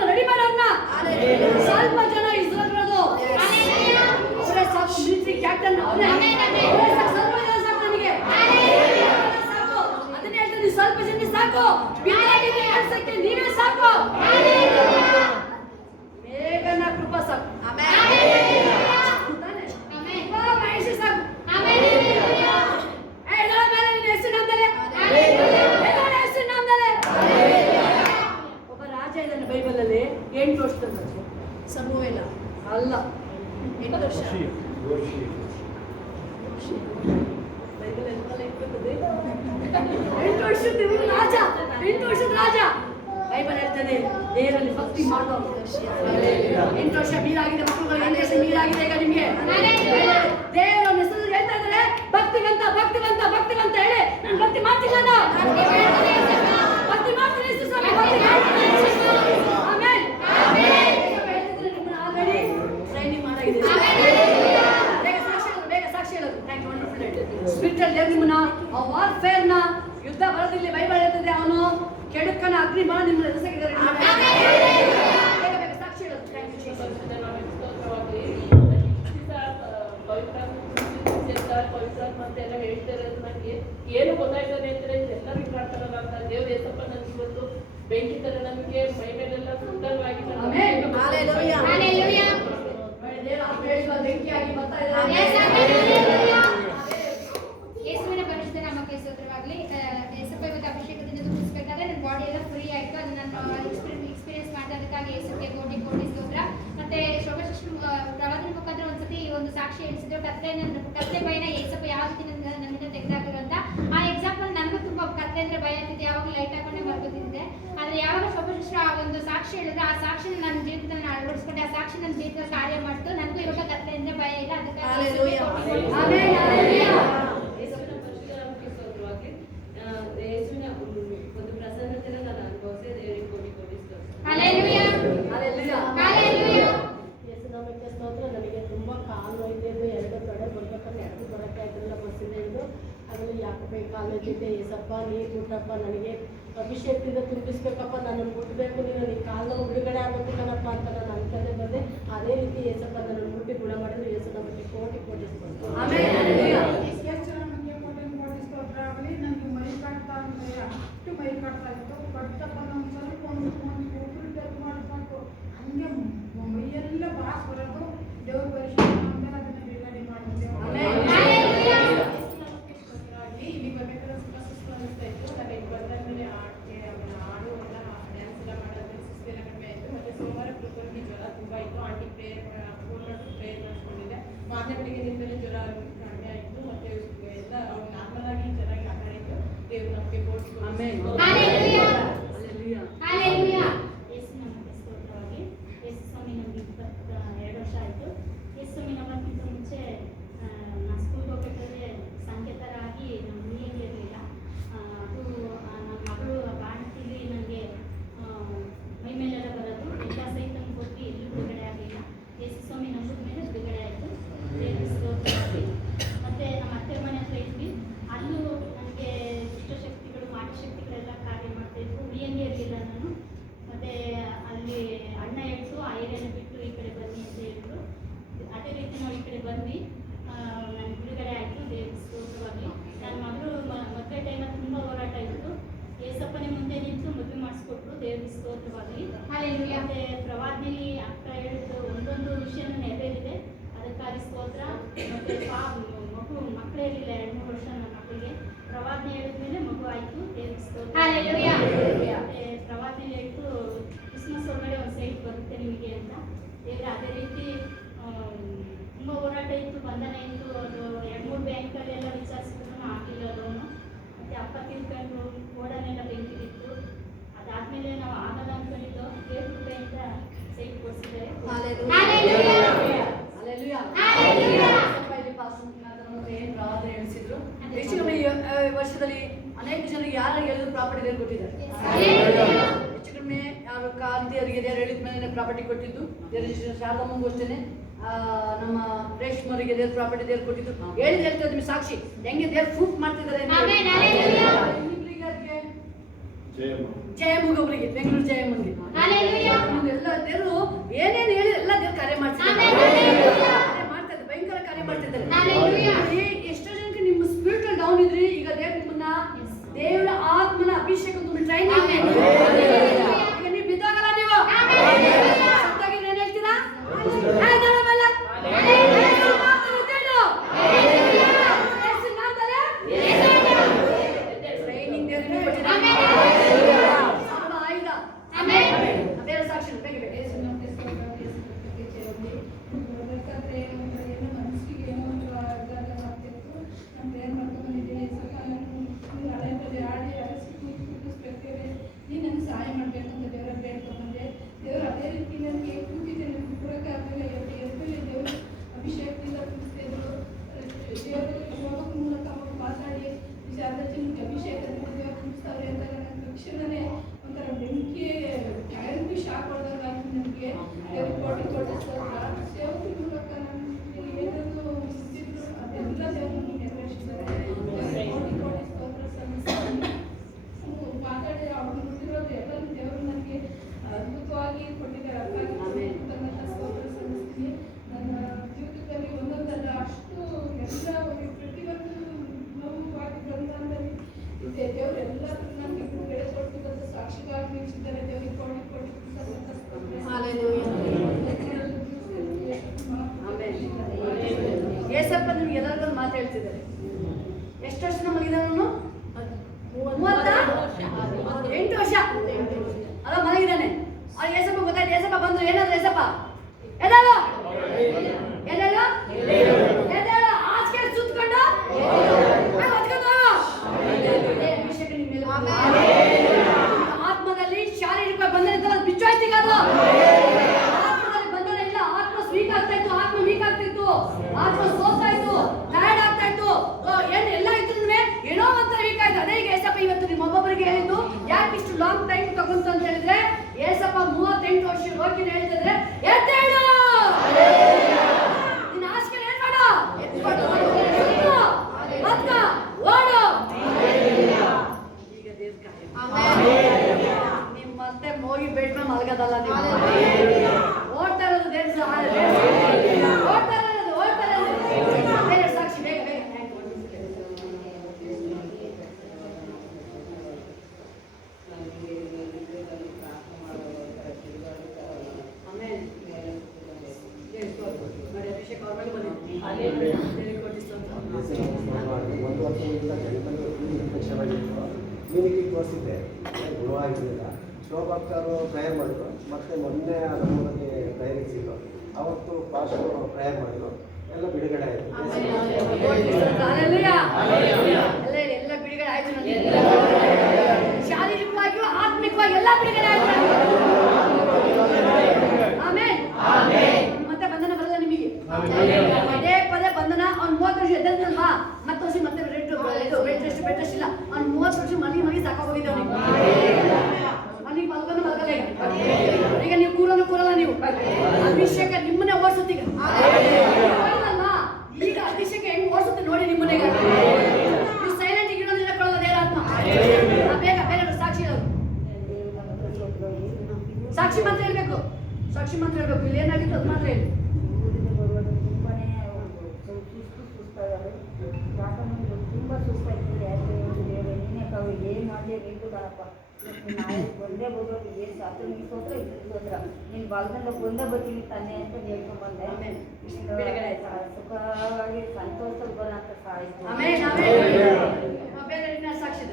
ರೆಡಿ ಮಾಡೋಣ. ಸ್ವಲ್ಪ ಜನ ಇಸ್ರೋದು ಅವರೇ ಸಾಕು. ಮಿಲಿಟರಿ ಕ್ಯಾಪ್ಟನ್ ಅವರೇ ಸ್ವಲ್ಪ ಜನ ಸಾಕು ನನಗೆ ಸಾಕು. ಅದನ್ನ ಹೇಳ್ತೀನಿ ಸ್ವಲ್ಪ ಜನ ಸಾಕು. ಬಿಡಾಗಿದ್ರೆ ನೀವೇ ಸಾಕು. ಬೇಗನ ಕೃಪಾ ಸಾಕು. ಒಬ್ಬ ರಾಜ ಇದ್ದಾನೆ ಬೈಬಲಲ್ಲಿ 8 ವರ್ಷದ ಸಮುವೇಲ ಅಲ್ಲ 8 ವರ್ಷ ಬೈಬಲ್ ಎಲ್ಲ ಇರ್ತದೆ. 8 ವರ್ಷದ ರಾಜ 8 ವರ್ಷದ ರಾಜ ಬೈಬಲ್ ಹೇಳ್ತದೆ ದೇವರಲ್ಲಿ ಭಕ್ತಿ ಮಾಡುವ 8 ವರ್ಷ ಮೀರಾಗಿದೆ ಮಕ್ಕಳುಗಳು 8 ವರ್ಷ ಮೀರಾಗಿದೆ. ಈಗ ನಿಮಗೆ ದೇವರ ಹೆಸರು ಹೇಳ್ತಾ ಇದ್ದಾರೆ ಭಕ್ತಿವಂತ ಭಕ್ತಿವಂತ ಭಕ್ತಿವಂತ ಹೇಳಿ ನಾನು ಭಕ್ತಿ ಮಾಡ್ತೀನಿ. ನಾನು ಭಕ್ತಿ ಮಾಡ್ತೀನಿ. ಆಮೇಲೆ ಆಲ್ರೆಡಿ ಟ್ರೈನಿಂಗ್ ಮಾಡಾಗಿದೆ. ಬೇಗ ಸಾಕ್ಷಿ ಹೇಳೋದು. ಥ್ಯಾಂಕ್ ಯು ವಂಡರ್ಫುಲ್ ಹೇಳಿ ಸ್ಪಿರಿಚುವಲ್ ದೇವ್ ನಿಮ್ಮನ್ನ ವಾರ್ಫೇರ್ನ ಯುದ್ಧ ಬರೋದಿಲ್ಲ. ಬೈಬಲ್ ಹೇಳ್ತದೆ ಅವನು ಕೆಡುಕನ ಅಗ್ನಿ ಬಲ ನಿಮ್ಮ ಎದುರಿಸಿದ್ದಾರೆ. ಬೇಗ ಬೇಗ ಸಾಕ್ಷಿ ಹೇಳೋದು. Thank you Jesus. ಪವಿತ್ರಾತ್ಮ ಅಂತ ಎಲ್ಲ ಹೇಳ್ತಾ ಇರೋದು ನನಗೆ ಏನು ಗೊತ್ತಾಯ್ತದೆ ಅಂದ್ರೆ ಎಲ್ಲರಿಗೂ ಮಾಡ್ತಾರಲ್ಲ ಅಂತ ದೇವ್ರ ಯೇಸಪ್ಪ ನನಗೆ ಇವತ್ತು ಬೆಂಕಿ ತರ ನಮಗೆ ಮೈ ಮೇಲೆಲ್ಲ ಸುಂದರವಾಗಿ ಯೇಸುವಿನ ಪರಿಶುದ್ಧ ನಾಮಕ್ಕೆ ಸ್ತೋತ್ರವಾಗಲಿ. ಯೇಸಪ್ಪ ಇವತ್ತು ಅಭಿಷೇಕದಿಂದ ತುಂಬಿಸಬೇಕಾದ್ರೆ ನನ್ನ ಬಾಡಿ ಎಲ್ಲ ಫ್ರೀ ಆಯಿತು. ಅದು ನಾನು ಎಕ್ಸ್ಪೀರಿಯನ್ಸ್ ಮಾಡ್ತಾ ಅದಕ್ಕಾಗಿ ಯೇಸುವಿಗೆ ಕೋಟಿ ಕೋಟಿ ಸ್ತೋತ್ರ. ಮತ್ತೆ ಶೋಭಾಶಿಷ್ಟು ಪ್ರವಾದನ ಮುಖಾಂತರ ಒಂದ್ಸತಿ ಒಂದು ಸಾಕ್ಷಿ ಹೇಳಿಸಿದ್ರು. ಕತ್ಲೆ ಭಯನ ಯೇಸಪ್ಪ ಯಾವ ರೀತಿ ನನ್ನಿಂದ ತೆಗೆದಾಕಿದ್ರು ಅಂತ. ಆ ಎಕ್ಸಾಂಪಲ್ ನನಗೂ ತುಂಬ ಕತ್ಲೆ ಅಂದ್ರೆ ಭಯ ಆಗ್ತಿದೆ. ಯಾವಾಗ ಲೈಟ್ ಹಾಕೊಂಡೆ ಮರ್ಕೋತಿದ್ದೆ. ಆದರೆ ಯಾವಾಗ ಶೋಭಾಶಿಷ್ಟು ಆ ಒಂದು ಸಾಕ್ಷಿ ಹೇಳಿದ್ರೆ ಆ ಸಾಕ್ಷಿನ ನನ್ನ ಜೀವಿತದಲ್ಲಿ ನಾನು ಅಳವಡಿಸ್ಕೊಂಡೆ. ಆ ಸಾಕ್ಷಿ ನನ್ನ ಜೀವಿತದಲ್ಲಿ ಕಾರ್ಯ ಮಾಡ್ತು. ನನಗೂ ಇವಾಗ ಕತ್ಲೆ ಅಂದ್ರೆ ಭಯ ಇಲ್ಲ. ಅದಕ್ಕೆ ಯೇಸುವಿನ ಒಂದು ಪ್ರಸನ್ನತೆಯನ್ನು ನಾನು ಅನುಭವಿಸಿ ದೇವರಿಗೆ ಕೋಟಿ ಕೋಟಿ ಯೇಸುನಾಮಕ್ಕೆ ಸ್ತೋತ್ರ. ನನಗೆ ತುಂಬ ಕಾಲು ನೋಯ್ತಿದ್ದು 2 ಕಡೆ ಬರ್ಬೇಕಾದ್ರೆ 2 ಬರೋಕ್ಕೆ ಆಗಿರಲಿಲ್ಲ ಬಸ್ಸಿಂದ ಇದ್ದು. ಆಮೇಲೆ ಯಾಕೋ ಕಾಲಲ್ಲಿದ್ದೆ ಏಸಪ್ಪ ನೀ ಮುಟ್ಟಪ್ಪ ನನಗೆ ಅಭಿಷೇಕದಿಂದ ತುಂಬಿಸ್ಬೇಕಪ್ಪ ನನ್ನನ್ನು ಮುಟ್ಟಬೇಕು ನೀನು ನಿನ್ನ ಕಾಲ ಬಿಡುಗಡೆ ಆಗಬೇಕು ಕಣಪ್ಪ ಅಂತ ನಾನು ಅನ್ಕೊಂಡೆ ಬಂದೆ. ಅದೇ ರೀತಿ ಏಸಪ್ಪ ನನ್ನನ್ನು ಮುಟ್ಟಿ ಗುಣ ಮಾಡಿದ್ರು. ಏಸು ನಮಗೆ ಕೋಟಿ ಕೋಟಿ ಸ್ತೋತ್ರ. ನನಗೆ ಮೈ ಕಾಡ್ತಾ ಅಂದರೆ ಅಷ್ಟು ಮೈ ಕಾಡ್ತಾ ಇತ್ತು. ಕಟ್ಟಪ್ಪ ನಮ್ಮ ಸ್ವಲ್ಪ ಒಂದು ಒಬ್ಬರು ಟೆಸ್ಟ್ ಮಾಡಿಸ್ಬೇಕು ಹಂಗೆ ಮೈಯೆಲ್ಲ ಬಾಸ್ ಬರೋದು. ದೇವ್ರ ಪರಿಶುದ್ಧ ನಮ್ಮೆಲ್ಲ ಅದನ್ನ ಬಿಡುಗಡೆ ಮಾಡಿದ್ದೇವೆ. ಇಲ್ಲಿ ಬರ್ಬೇಕಾದ್ರೆ ಸ್ವಲ್ಪ ಸುಸ್ತು ಅನಿಸ್ತಾ ಇತ್ತು. ನಾನು ಈಗ ಬಂದಾದ್ಮೇಲೆ ಹಾಡು ಎಲ್ಲ ಡ್ಯಾನ್ಸ್ ಎಲ್ಲ ಮಾಡೋದ್ರೆ ಸುಸ್ತೆಲ್ಲ ಕಡಿಮೆ ಆಯಿತು. ಮತ್ತು ಸೋಮವಾರ ಕುತ್ಕೊಂಡು ಜ್ವರ ತುಂಬ ಇತ್ತು. ಆಂಟಿ ಪ್ರೇಯರ್ ಫೋನ್ ಮಾಡಿ ಪ್ರೇಯರ್ ಮಾಡಿಸ್ಕೊಂಡಿದ್ದೆ. ಮಾರನೇ ಬೆಳಿಗ್ಗೆಯಿಂದಲೇ ಜ್ವರ ಕಡಿಮೆ ಆಯಿತು. ಮತ್ತು ಎಲ್ಲ ಅವ್ರು ನಾರ್ಮಲ್ ಆಗಿ ಚೆನ್ನಾಗಿ ಆಟ ಆಡಿದ್ದು. ದೇವ್ರು ನಮಗೆ boards amen. Hallelujah. Hallelujah. Hallelujah. ಯೇಸು ನಮಗೆ ಸ್ತೋತ್ರವಾಗಿ. ಯೇಸು ಸ್ವಾಮಿ ನಮಗೆ 22 ವರ್ಷ ಆಯಿತು. ಯೇಸು ಸ್ವಾಮಿ ನಮ್ಮಕ್ಕಿಂತ ಮುಂಚೆ ನಾನು ಸ್ಕೂಲ್ಗೆ ಹೋಗ್ಬೇಕಾದ್ರೆ ಸಂಕೇತರಾಗಿ ನಮ್ಮ ಮನೆಯಲ್ಲಿ ಇರಲಿಲ್ಲ. ಅದು ನನ್ನ ಮಗಳು ಬಾಣತಿಲಿ ನನಗೆ ಮೈ ಮೇಲೆಲ್ಲ ಬರೋದು. ಎಲ್ಲ ಸಹಿತ ಕೊಟ್ಟು ಎಲ್ಲೂ ಬಿಡುಗಡೆ ಆಗಲಿಲ್ಲ. ಯೇಸು ಸ್ವಾಮಿ ನಂಬಿದ ಮೇಲೆ ಬಿಡುಗಡೆ ಆಯಿತು. ದೇವರ ಸ್ತೋತ್ರವಾಗಿ. ಮತ್ತು ನಮ್ಮ ಅತ್ತೆ ಮನೆ ಹತ್ರ ಇದ್ವಿ. ಅಲ್ಲೂ ನನಗೆ ದುಷ್ಟಶಕ್ತಿಗಳು ಮಾಟಶಕ್ತಿಗಳೆಲ್ಲ ಕಾರ್ಯ ಮಾಡ್ತಾಯಿದ್ವು. ಉಳಿಯಂಗೆ ಇರಲಿಲ್ಲ ನಾನು. ಮತ್ತು ಅಲ್ಲಿ ಅಣ್ಣ ಹೇಳ್ತು ಆ ಏರಿಯಾನ ಬಿಟ್ಟು ಈ ಕಡೆ ಬನ್ನಿ ಅಂತ ಹೇಳಿದ್ರು. ಅದೇ ರೀತಿ ನಾವು ಈ ಕಡೆ ಬಂದ್ವಿ. ನನಗೆ ಬಿಡುಗಡೆ ಆಯಿತು. ದೇವ್ರ ಸ್ತೋತ್ರವಾಗಿ. ನನ್ನ ಮಗಳು ಮದುವೆ ಟೈಮಲ್ಲಿ ತುಂಬ ಹೋರಾಟ ಇತ್ತು. ಏಸಪ್ಪನೇ ಮುಂದೆ ನಿಂತು ಮದುವೆ ಮಾಡಿಸ್ಕೊಟ್ರು. ದೇವ್ರ ಸ್ತೋತ್ರವಾಗಿ. Hallelujah. ಮತ್ತು ಪ್ರವಾದಿನಿ ಅಕ್ಕ ಹೇಳಿದ್ದು ಒಂದೊಂದು ವಿಷಯನ ನೆರವೇರಿದೆ. ಅದಕ್ಕಾಗಿ ಸ್ತೋತ್ರ. ಮತ್ತು ಮಕ್ಕಳೇ ಇರಲಿಲ್ಲ 2-3 ವರ್ಷ ನನ್ನ ಮಕ್ಕಳಿಗೆ. ಪ್ರವಾದನೆ ಹೇಳಿದ್ಮೇಲೆ ಮಗು ಆಯಿತು. ದೇವ್ರ ಸ್ತೋತ್ರ. Hallelujah. ಮತ್ತೆ ಪ್ರವಾದನೆ ಹೇಳಿತು ಕ್ರಿಸ್ಮಸ್ ಒಳಗಡೆ ಒಂದು ಸೈಟ್ ಬರುತ್ತೆ ನಿಮಗೆ ಅಂತ. ದೇವ್ರ ಅದೇ ರೀತಿ ತುಂಬ ಹೋರಾಟ ಇತ್ತು, ಬಂಧನ ಇತ್ತು. ಅದು 2-3 ಬ್ಯಾಂಕಲ್ಲೆಲ್ಲ ವಿಚಾರಿಸಿದ್ರು ಆಗಿಲ್ಲ ಲೋನು. ಮತ್ತು ಅಪ್ಪ ತಿಳ್ಕೊಂಡು ಓಡನೆಲ್ಲ ಬೆಂಕಿಲಿತ್ತು. ಅದಾದಮೇಲೆ ನಾವು ಆಗಲ್ಲ ಅಂದ್ಕೊಂಡಿದ್ದು ದೇವ್ರ ಕೃಪೆಯಿಂದ ಸೈಟ್ ಕೊಡಿಸಿದ್ದಾರೆ. Hallelujah. Hallelujah. Hallelujah. ಸ್ವಲ್ಪ ಇಲ್ಲಿ ಪಾಸ್ಟರ್ ಮುಖಾಂತರ ನಮಗೆ ಏನು ಪ್ರಾರ್ಥನೆ ಹೇಳಿಸಿದ್ರು. ಹೆಚ್ಚು ಕಮ್ಮಿ ಈ ವರ್ಷದಲ್ಲಿ ಅನೇಕ ಜನರಿಗೆ ಯಾರಿಗೆ ಹೇಳಿದ್ರು ಪ್ರಾಪರ್ಟಿ ದೇವ್ರು ಕೊಟ್ಟಿದ್ದಾರೆ. ಹೆಚ್ಚು ಕಡಿಮೆ ಯಾರು ಕಾಂತಿಯವರಿಗೆ ದೇವ್ರು ಹೇಳಿದ ಮೇಲೆ ಪ್ರಾಪರ್ಟಿ ಕೊಟ್ಟಿದ್ದು. ದೇವ್ರ ಶಾರದಮ್ಮಂಗೂ ಅಷ್ಟೇ ನಮ್ಮ ರೇಷ್ಮರಿಗೆ ದೇವ್ರ ಪ್ರಾಪರ್ಟಿ ದೇವ್ರು ಕೊಟ್ಟಿದ್ದು. ಹೇಳಿದ ಹೇಳ್ತಾರೆ ನಿಮ್ಗೆ ಸಾಕ್ಷಿ ಹೆಂಗೆ ದೇವ್ರು ಪ್ರೂಫ್ ಮಾಡ್ತಿದ್ದಾರೆ ಅಂತ. Amen. Hallelujah. ಇನ್ನಿಬ್ರಿಗೆ ಯಾರಿಗೆ? ಜಯಮುಗವರಿಗೆ, ಬೆಂಗಳೂರು ಜಯಮ್ಮನಿಗೆ. Hallelujah. ಎಲ್ಲ ದೇವರು ಏನೇನು ಹೇಳಿ ಎಲ್ಲ ದೇವ್ರು ಕಾರ್ಯ ಮಾಡ್ತಿದ್ದಾರೆ. ಭಯಂಕರ ಕಾರ್ಯ ಮಾಡ್ತಿದ್ದಾರೆ. Hallelujah. ಎಷ್ಟೋ ಜನಕ್ಕೆ ನಿಮ್ಮ ಸ್ಪಿರಿಟ್ ಡೌನ್ ಇದ್ರಿ, ಈಗ ದೇವ್ರ ನಿಮ್ಮನ್ನ ದೇವರ ಆತ್ಮನ ಅಭಿಷೇಕ ತುಂಬಿ ಟ್ರೈನಿಂಗ್. ಈಗ ನೀವು ಬಿದ್ದೋಗಲ್ಲ. ನೀವು ಸತ್ತಾಗಿದ್ರೆ ಏನ್ ಹೇಳ್ತೀರಾ? ಟ್ರೈನಿಂಗ್ ದೇವ್ರಿಗೆ ಕೊಟ್ಟಿದ್ದಾರೆ. ಆಯುಧ ದೇವರ ಸಾಕ್ಷಿ ಬೇಗ ಬೇಗ. ಬರ್ಬೇಕಾದ್ರೆ ಏನೋ ಮನಸ್ಸಿಗೆ ಏನೋ ಒಂದು ಇದಾದ ಆಗ್ತಿತ್ತು. ನಾನು ಏನು ಮಾಡ್ಕೊಂಡಿದ್ದೀನಿ ಸ್ವಲ್ಪ ನಾನು ಹಳೆಯಲ್ಲಿ ಆಡಿ ಅರಸಿ ಕೂತ್ಬಿಟ್ಟಿಸ್ಬೇಕಾದ್ರೆ ನೀನು ನನಗೆ ಸಹಾಯ ಮಾಡಬೇಕು ಅಂತ ದೇವರ ಬೇಡ್ಕೊಂಡ್ಬಂದೆ. ದೇವರು ಅದೇ ರೀತಿ ನನಗೆ ಕೂತಿದ್ದೆ. ನನಗೆ ಕೂಡಕ್ಕೆ ಆಗಲಿಲ್ಲ. ಎದ್ಮೇಲೆ ದೇವರು ಅಭಿಷೇಕದಿಂದ ತುಂಬಿಸ್ತಿದ್ರು. ದೇವರ ಯೋಗದ ಮೂಲಕ ಅವರು ಮಾತಾಡಿ ಶಾರದಾಜಿನಿಗೆ ಅಭಿಷೇಕದಿಂದ ದೇವರು ತುಂಬಿಸ್ತಾರೆ ಅಂತ ನನಗೆ ತಕ್ಷಣವೇ ಒಂಥರ ಬೆಂಕಿ ಕರೆಂಟ್ ಶಾಕ್ ಹೊಡೆದಂಗಾಯ್ತು ನನಗೆ. ದೇವರು ಕೋಟಿ ಕೋಟಿ ಸ್ತೋತ್ರ. ಸೇವಕರ ಮೂಲಕ ನನಗೆ ಏನಾದರೂ ಮುಗಿಸಿದ್ರು ಅದೆಲ್ಲ ದೇವರು ನನಗೆ ನೆರವೇರಿಸಿದ್ದಾರೆ. ಕೋಟಿ ಕೋಟಿ ಸ್ತೋತ್ರ ಸಲ್ಲಿಸ್ತೀನಿ. ಮಾತಾಡಿ ಅವ್ರು ನುಡಿರೋದು ಎಲ್ಲರೂ ದೇವರು ನನಗೆ ಅದ್ಭುತವಾಗಿ ಕೊಟ್ಟಿದ್ದಾರೆ. ಅದಕ್ಕಾಗಿ ಸ್ತೋತ್ರ ಸಲ್ಲಿಸ್ತೀನಿ. ನನ್ನ ಜೀವಿತದಲ್ಲಿ ಒಂದೊಂದಲ್ಲ ಅಷ್ಟು ಎಲ್ಲ ಪ್ರತಿಯೊಂದು ನೋವಾಗಿ ಬಂದಲ್ಲಿ ಇದೆ. ದೇವರು ಎಲ್ಲರೂ ನನಗೆ ಬಿಡುಗಡೆ ಕೊಡ್ತಿದ್ದಂಥ ಸಾಕ್ಷಿಗಾಗಿ ನಿಲ್ಲಿಸಿದ್ದಾರೆ. ದೇವರಿಗೆ ಕೋಟಿ ಕೋಟಿ ಏಸಪ್ಪ ನಿಮ್ಗೆ ಎಲ್ಲರಿಗೂ ಮಾತು ಹೇಳ್ತಿದ್ದಾರೆ. ಎಷ್ಟು ವರ್ಷ ಮಲಗಿದಾನು? 8 ವರ್ಷ ಅದ ಮಲಗಿದ್ದಾನೆ. ಅವ್ರು ಏಸಪ್ಪ ಗೊತ್ತಾಯ್ತು. ಏಸಪ್ಪ ಬಂದ್ರು. ಏನಾದ್ರು ಏಸಪ್ಪ ಎದ್ದೇಳು ಎದ್ದೇಳು ಎದ್ದೇಳು ಹಾಸಿಗೆ ಸುತ್ಕೊಂಡು ಹೊತ್ಕೊಂಡು ಹೋಗು. ಅಭಿಷೇಕ ನಿಮ್ಮ ಮೇಲೆ ಬಂದಿದೆ. ಆತ್ಮದಲ್ಲಿ ಶಾರೀರಿಕ ಬಂಧನ ಇದ್ದಲ್ಲ ಬಿಚ್ಚೋಯ್ತೀಗ ಅದು. ಆತ್ಮದಲ್ಲಿ ಬಂಧನ ಇಲ್ಲ. ಆತ್ಮ ಸ್ವೀಕ್ ಆಗ್ತಾ ಇತ್ತು. ಆತ್ಮ ವೀಕ್ ಆಗ್ತಿತ್ತು. ಆತ್ಮ ಸೋಲ್ತಾ ಇತ್ತು. ಟಯರ್ಡ್ ಆಗ್ತಾ ಇತ್ತು. ಏನು ಎಲ್ಲ ಇತ್ತು ಏನೋ ಒಂಥರ ವೀಕ್ ಆಯ್ತು. ಅದೇ ಈಗ ಏಸಪ್ಪ ಇವತ್ತು ನಿಮ್ಮ ಒಬ್ಬೊಬ್ಬರಿಗೆ ಹೇಳಿದ್ದು ಯಾಕೆ ಇಷ್ಟು ಲಾಂಗ್ ಟೈಮ್ ತಗೊಂತು ಅಂತ ಹೇಳಿದ್ರೆ ಏಸಪ್ಪ 38 ವರ್ಷ ರೋಗಿನ ಹೇಳ್ತಿದ್ರೆ ಎದ್ದೇಳು ನಿನ್ನ ಹಾಸಿಗೆ ಏನ್ ಮಾಡು ಓಡು ಇರೋದಲ್ಲ ನೀವು. ಓಡ್ತಾ ಇರೋದು ದೇಶ, ಓಡ್ತಾ ಇರೋದು ಬೇರೆ ಸಾಕ್ಷಿ. ಬೇಗ ಬೇಗ ನೋಡಿ ಅಭಿಷೇಕ್ ಅವ್ರ ಮೇಲೆ ಬಂದಿದ್ದೀನಿ. ಒಂದು ವರ್ಷದಿಂದ ಇನ್ಫೆಕ್ಷನ್ ಆಗಿತ್ತು, ಕ್ಲಿನಿಕ್ಗೆ ತೋರಿಸಿದ್ದೆ, ಗುಣವಾಗಿರಲಿಲ್ಲ. ಶೋಭಾಕ್ತರು ಪ್ರೇಯರ್ ಮಾಡಿದ್ರು, ಮತ್ತು ಮೊನ್ನೆ ನಮಗೆ ಪ್ರೇಯರಿಗೆ ಸಿಗು ಅವತ್ತು ಪಾಸ್ಟು ಪ್ರೇಯರ್ ಮಾಡಿದ್ರು, ಎಲ್ಲ ಬಿಡುಗಡೆ ಆಯಿತು. ಎಲ್ಲ ಬಿಡುಗಡೆ ಆಯ್ತು. ಶಾರೀರಿಕವಾಗಿಯೂ ಆತ್ಮಿಕವಾಗಿ ಎಲ್ಲ ಬಿಡುಗಡೆ ಆಯ್ತು. ಮತ್ತೆ ಬಂಧನ ಬರಲ್ಲ ನಿಮಗೆ. ಪದೇ ಪದೇ ಬಂಧನ. ಅವ್ನು 30 ವರ್ಷ ಎದ್ದಲ್ವಾ, ಮತ್ತೆ ವರ್ಷ ಮತ್ತೆ ಬೆಡ್ ರೆಸ್ಟ್ ಇಲ್ಲ. ಅವ್ನು 30 ವರ್ಷ ಮನೆಗೆ ಸಾಕಾಗೋಗಿದ್ದೆ ಅವನಿಗೆ. ಅವನಿಗೆ ಮಲ್ಗಲ್ಲ ಈಗ ನೀವು ಕೂರಲ್ಲ ನೀವು. ಅಭಿಷೇಕ ನಿಮ್ಮನ್ನೇ ಓಡಿಸುತ್ತೀಗ. ಈಗ ಅಭಿಷೇಕ ಹೆಂಗ್ ಓಡಿಸುತ್ತೆ ನೋಡಿ ನಿಮ್ಮನ್ನೇ. ನೀವು ಸೈಲೆಂಟ್ ಇರೋದಿಲ್ಲ ಕೊಡೋದು ದೇವರಾತ್ಮ. ಬೇಗ ಬೇಗ ಸಾಕ್ಷಿ ಸಾಕ್ಷಿ ಮಾತ್ರ ಹೇಳ್ಬೇಕು. ಸಾಕ್ಷಿ ಮಾತ್ರ ಹೇಳ್ಬೇಕು. ಇಲ್ಲಿ ಏನಾಗಿತ್ತು ಅದು ಮಾತ್ರ ಹೇಳಿ. ತುಂಬ ಸುಸ್ತಾಯ್ತದೆ. ನೀನೇ ಕವಿ ಏನು ಮಾಡಲೇಬೇಕು ಕಣಪ್ಪ. ನಾವು ಒಂದೇ ಬರೋದು ಏನು ಶಾಸ್ತ್ರ ನಿಲ್ಸೋದ್ರ ಇದ್ರ ನೀನು ಬಾಲ್ಗಂಡ ಒಂದೇ ಬರ್ತೀವಿ ತಾನೆ ಅಂತ ಹೇಳ್ಕೊಂಡ್ಬಂದೆ. ಸುಖವಾಗಿ ಸಂತೋಷ ಬರೋಂಥ ಸಾಯಿತು. ಸಾಕ್ಷಿ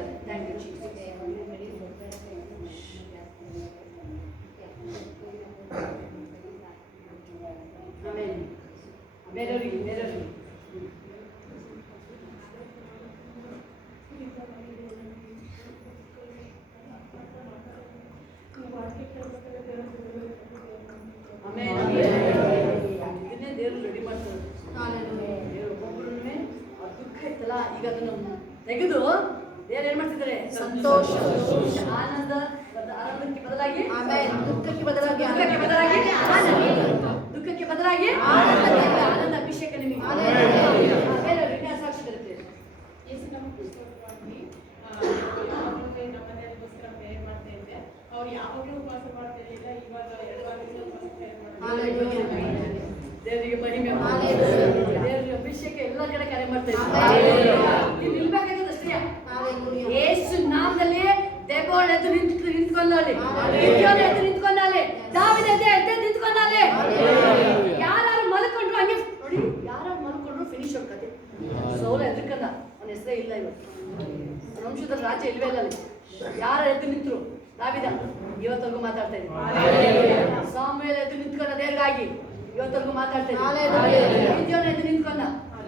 ಬೇರೆಯವರಿಗೆ ಇದನ್ನೇ ದೇವರು ರೆಡಿ ಮಾಡ್ತಾರೆ. ಒಬ್ಬೊಬ್ಬರನ್ನೇ ದುಃಖ ಇತ್ತಲ್ಲ, ಈಗ ಅದನ್ನು ತೆಗೆದು ದೇವರು ಏನ್ ಮಾಡ್ತಿದ್ದಾರೆ? ಸಂತೋಷ, ಆನಂದಕ್ಕೆ ಬದಲಾಗಿ ದುಃಖಕ್ಕೆ ಬದಲಾಗಿ ಆನಂದ ಅಭಿಷೇಕ ನಿಮಗೆ. ಸಾಕ್ಷಿ ಬರುತ್ತೆ. ನಮ್ಮನೆಗೋಸ್ಕರ ಪ್ರೇಯರ್ ಮಾಡ್ತಾ ಇದ್ದೆ. ಅವ್ರು ಯಾವಾಗಲೂ ಉಪವಾಸ ಮಾಡ್ತಾ ಇರಲಿಲ್ಲ. ಇವಾಗ 2 ವಾರದಿಂದ ದೇವರಿಗೆ ಮಹಿಮೆ. ದೇವರಿಗೆ ಅಭಿಷೇಕ ಎಲ್ಲ ಕಡೆ ಕರೆ ಮಾಡ್ತಾ ಇದ್ದಾರೆ. ನೀವು ನಿಲ್ಬೇಕಾಗದಷ್ಟೇ. ಯೇಸು ನಾಮದಲ್ಲಿ ದೆಬೋಳ್ ಎದ್ದು ನಿಂತ್ಕೊಂಡಾಳೆ, ಎದ್ದು ನಿಂತ್ಕೊಂಡಾಳೆ, ದಾವೀದ ಎದ್ದು ನಿಂತ್ಕೊಂಡಾಳೆ. ಯಾರು ಮಲ್ಕೊಂಡ್ರು ಹಂಗೆ ನೋಡಿ, ಯಾರು ಮಲ್ಕೊಂಡ್ರು ಫಿನಿಶ್ ಅವ್ರ ಕತೆ. ಸೌಲ ಎದ್ರಕಲ್ಲ, ಅವನ ಹೆಸರೇ ಇಲ್ಲ ಇವತ್ತು. ವಂಶದಲ್ಲಿ ರಾಜ್ಯ ಇಲ್ವೇ ಇಲ್ಲ. ಯಾರು ಎದ್ದು ನಿಂತರು? ದಾವೀದ ಇವತ್ತವರೆಗೂ ಮಾತಾಡ್ತಾ ಇದ್ದೀನಿ. ಸಾಮುವೇಲ್ ಎದ್ದು ನಿಂತ್ಕೊಂಡ ದೇವರಿಗಾಗಿ ಇವತ್ತವರೆಗೂ ಮಾತಾಡ್ತಾ ಇದ್ದೀನಿ. ಗಿದ್ಯೋನ್ ಎದ್ದು ನಿಂತ್ಕೊಂಡ,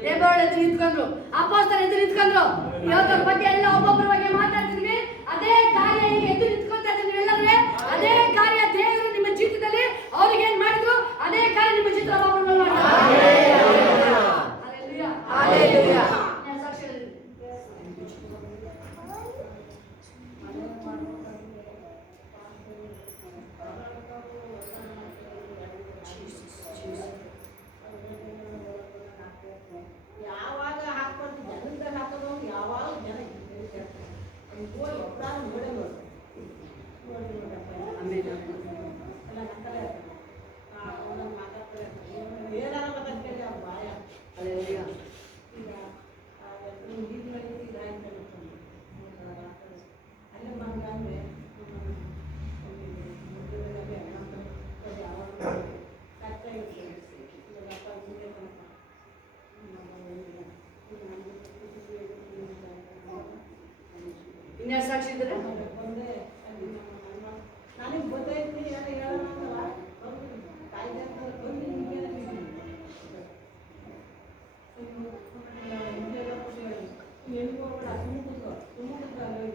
ದೇಬೋಳ್ ಎದ್ದು ನಿಂತ್ಕೊಂಡ್ರು, ಅಪೊಸ್ತಲರು ಎದ್ದು ನಿಂತ್ಕೊಂಡ್ರು. ಇವತ್ತರ ಬಗ್ಗೆ ಎಲ್ಲ ಒಬ್ಬೊಬ್ಬರ ಬಗ್ಗೆ ಮಾತಾಡ್ತಿದ್ವಿ. ಅದೇ ಕಾರ್ಯ ಈಗ ಎದ್ದು ನಿಂತ್ಕೊಳ್ತಾ ಇದ್ದೀವಿ ಎಲ್ಲರೂ. ಅದೇ ಕಾರ್ಯ ದೇವರು ನಿಮ್ಮ ಜೀವಿತದಲ್ಲಿ ಅವ್ರಿಗೆ ಏನ್ ಮಾಡಿದ್ರು, ಅದೇ ಕಾರ್ಯ ನಿಮ್ಮ ಜೀವಿತದಲ್ಲಿ ಮಾಡ್ತಾರೆ. ಯಾವಾಗ ಹಾಕ್ಬಾರ್ದು ಜನದಾಗ ಹಾಕೋದು, ಯಾವಾಗ ಜನ ಇನ್ಯಾರು ಸಾಕ್ಷಿ ಇದ್ದಾರೆ? ನನಗೆ ಗೊತ್ತೈತಿ ಹೇಳೋಣ ಕಾಯ್ದೆ ಏನು ಹೋಗ್ಬೇಡ, ಸುಮ್ಮನೆ ಅಲ್ಲಿ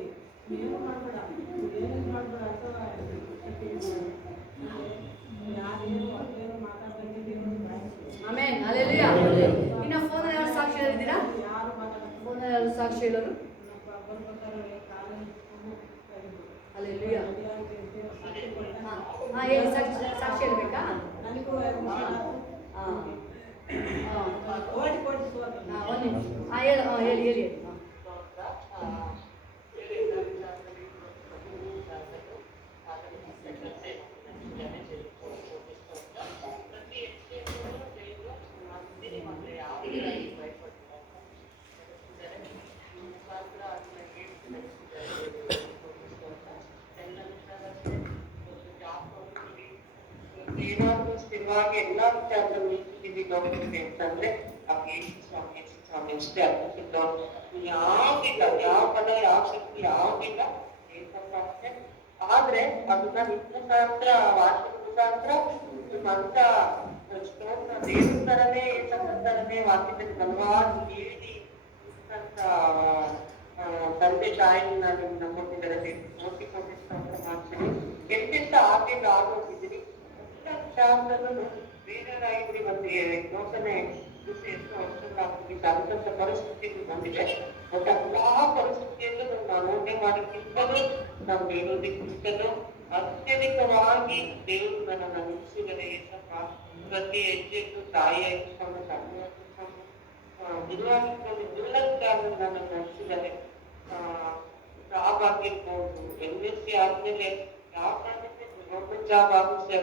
ಏನು ಮಾಡಬೇಡ, ಏನೇನು ಮಾಡಬೇಡ ಅಥವಾ ಯಾರೇನು ಅದೇನು ಮಾತಾಡ್ಬೇಕು. ಆಮೇನ್, ಹಲ್ಲೆಲೂಯಾ. ಇನ್ನು ಫೋನಲ್ಲಿ ಯಾರು ಸಾಕ್ಷಿ ಹೇಳಿದ್ದೀರಾ? ಯಾರು ಮಾತಾಡ್ತಾರೆ? ಫೋನಲ್ಲಿ ಯಾರು ಸಾಕ್ಷಿ ಹೇಳೋರು? ಹಲ್ಲೆಲೂಯಾ. ಹೇಳಿ, ಸಾಕ್ಷಿ ಹೇಳ್ಬೇಕಾ? ನನಗೂ ಹೇಳಿ ಹೇಳಿ. ಅಂತ ಮೀಸಲಿದ್ದೀವಿ ಲೋಕಕ್ಕೆ ಅಂತಂದ್ರೆ ಆ ಯೇಸು ಸ್ವಾಮಿ ಅಷ್ಟೇ ಅರ್ಥಿಸಿದ್ದವ್ರು. ಯಾವಿಲ್ಲ, ಯಾವ ಪದ, ಯಾವ ಶಕ್ತಿ ಯಾವಿಲ್ಲ ಏಸಪ್ಪ ಅಷ್ಟೇ. ಆದ್ರೆ ಅದನ್ನ ಮುಖಾಂತರ, ವಾಕ್ಯದ ಮುಖಾಂತರ ಅಂತ ಸ್ತೋತ್ರ ದೇವ್ರ ತರನೇ, ಏಸಪ್ಪನ ತರನೇ ವಾಕ್ಯದಲ್ಲಿ ಬಲವಾಗಿ ಹೇಳಿ ಅಂತ ತಂದೆ ತಾಯಿನ ನಂಬಿದ್ದಾರೆ. ಕೋಟಿ ಸ್ತೋತ್ರ ಮಾಡ್ತೀನಿ. ಎಂತೆಂತ ಆಕೆಗೆ ಆಗೋಗಿದ್ದೀನಿ ಎಲ್ಲ ವಿಚಾರದಲ್ಲೂ ಬೇರೆಯವರಾಗಿದ್ರಿ. ಮತ್ತೆ ಯೋಚನೆ ಎಷ್ಟು ವರ್ಷಗಳಾಗ್ತೀವಿ ಅಂತಂತ ಪರಿಸ್ಥಿತಿಗಳು ಬಂದಿದೆ. ಬಟ್ ಎಲ್ಲಾ ಪರಿಸ್ಥಿತಿಯಲ್ಲೂ ನಾವು ನೋಟೆ ಮಾಡೋಕ್ಕಿಂತಲೂ ನಾವು ಬೇಡೋದಕ್ಕಿಂತಲೂ ಅತ್ಯಧಿಕವಾಗಿ ದೇವರು ನನ್ನನ್ನು ನಿಲ್ಲಿಸಿದರೆ ಏಸಪ್ಪ. ಪ್ರತಿ ಹೆಜ್ಜೆಗೂ ತಾಯಿಯ ಇಟ್ಕೊಂಡು, ತಂದೆ ಇಟ್ಕೊಂಡು, ಗುರುವಾಗಿಟ್ಕೊಂಡು ಎಲ್ಲಕ್ಕಾಗಿ ನನ್ನನ್ನು ನಡೆಸಿದರೆ. ಜಾಬ್ ಆಗಿರ್ಬೋದು, MSc ಆದ್ಮೇಲೆ ಯಾವ ಕಾರಣಕ್ಕೆ ಗೌರ್ಮೆಂಟ್ ಜಾಬ್ ಆಗುತ್ತೆ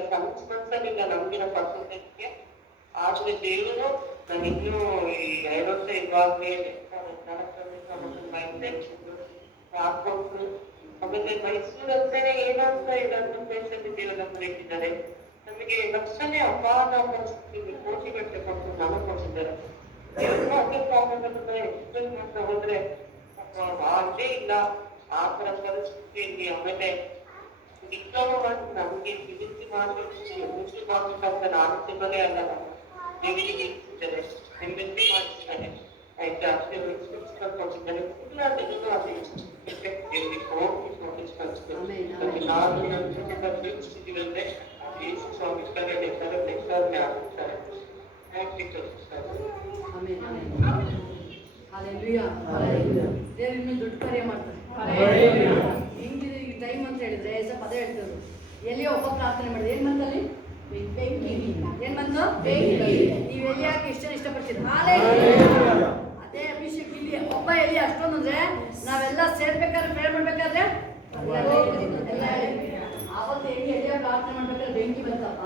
ಮನ್ಸಲ್ಲಿಲ್ಲ ನಮ್ಗಿನ ಪರ್ಸೆಂಟೇಜ್ಗೆ. ಆದ್ರೆ ದೇವರು ನಾನು ಇನ್ನೂ ಈ 2 ವರ್ಷ ಇವಾಗಲೇ ಹಾಕೊಟ್ಟು, ಆಮೇಲೆ ಮೈಸೂರಂತೆನೆ ಏನಂತ ಇದೊಂದು ಪ್ಲೇಸಲ್ಲಿ ದೇವರ ಇಟ್ಟಿದ್ದಾರೆ. ನಮಗೆ ಲಕ್ಷನೇ ಅಪಾರ ಪರಿಸ್ಥಿತಿ ಕೋಟಿಗಟ್ಟಲೆ ಕೊಟ್ಟು ನಮಗೆ ಕೊಟ್ಟಿದ್ದಾರೆ. ದೇವರು ಅದೇ ಪ್ರಾಬ್ಲಮ್ ಎಕ್ಸ್ಪ್ಲೇನ್ ಮಾಡ್ತಾ ಹೋದ್ರೆ ಅಲ್ಲೇ ಇಲ್ಲ ಆ ತರ ಪರಿಸ್ಥಿತಿಯಲ್ಲಿ. ಆಮೇಲೆ ಡಿಪ್ಲೊಮಾ ಮಾಡಿ ನಮ್ಗೆ PhD ಮಾಡ್ಬೇಕು, MSc ಮಾಡ್ಬೇಕಂತ ನಾನು ಸಿಗಲೇ ಅಲ್ಲ. ಡಿಗ್ರಿ ಇರ್ತಿದ್ದಾರೆ, MSc ಮಾಡಿಸ್ತಾರೆ, ಆಯ್ತಾ, ಅಷ್ಟೇ ಕೊಟ್ಟಿದ್ದಾರೆ. ಇಲ್ಲ ಅದನ್ನು ಅದೇ ದೇವರಿಗೆ ಹೋಗಿ ಸ್ವಾಮಿ ನಾನು ನನ್ನ ಜೊತೆ ಬದಲಿಸ್ತಿದ್ದೀವಂದ್ರೆ ಯೇಸು ಸ್ವಾಮಿ ಲೆಕ್ಕರನ್ನೇ ಆಗ್ತಾರೆ. ದೇವ್ರು ಇನ್ನೂ ದೊಡ್ಡ ಕಾರ್ಯ ಮಾಡ್ತಾರೆ. ಹೆಂಗಿದೆ ಈ ಟೈಮ್ ಅಂತ ಹೇಳಿದ್ರೆ ಸ್ವಲ್ಪ ಅದೇ ಹೇಳ್ತಾರೆ. ಎಲ್ಲಿಯೋ ಒಬ್ಬ ಪ್ರಾರ್ಥನೆ ಮಾಡಿದ್ರೆ ಏನ್ ಬಂದಲ್ಲಿ ಏನ್ ಬಂದು ನೀವು ಎಲ್ಲಿ ಯಾಕೆ ಇಷ್ಟಪಡ್ತೀರಿ? ಅದೇ ಅಭಿಷೇಕ್ ಇಲ್ಲಿ ಒಬ್ಬ ಎಲ್ಲಿ ಅಷ್ಟೊಂದು ಅಂದ್ರೆ ನಾವೆಲ್ಲ ಸೇರ್ಬೇಕಾದ್ರೆ ಪ್ರೇರ್ ಮಾಡ್ಬೇಕಾದ್ರೆ ಅವತ್ತು ಹೆಂಗೆ ಎಲ್ಲಿಯ ಪ್ರಾರ್ಥನೆ ಮಾಡ್ಬೇಕಾದ್ರೆ ಬೆಂಕಿ ಬಂತಪ್ಪ.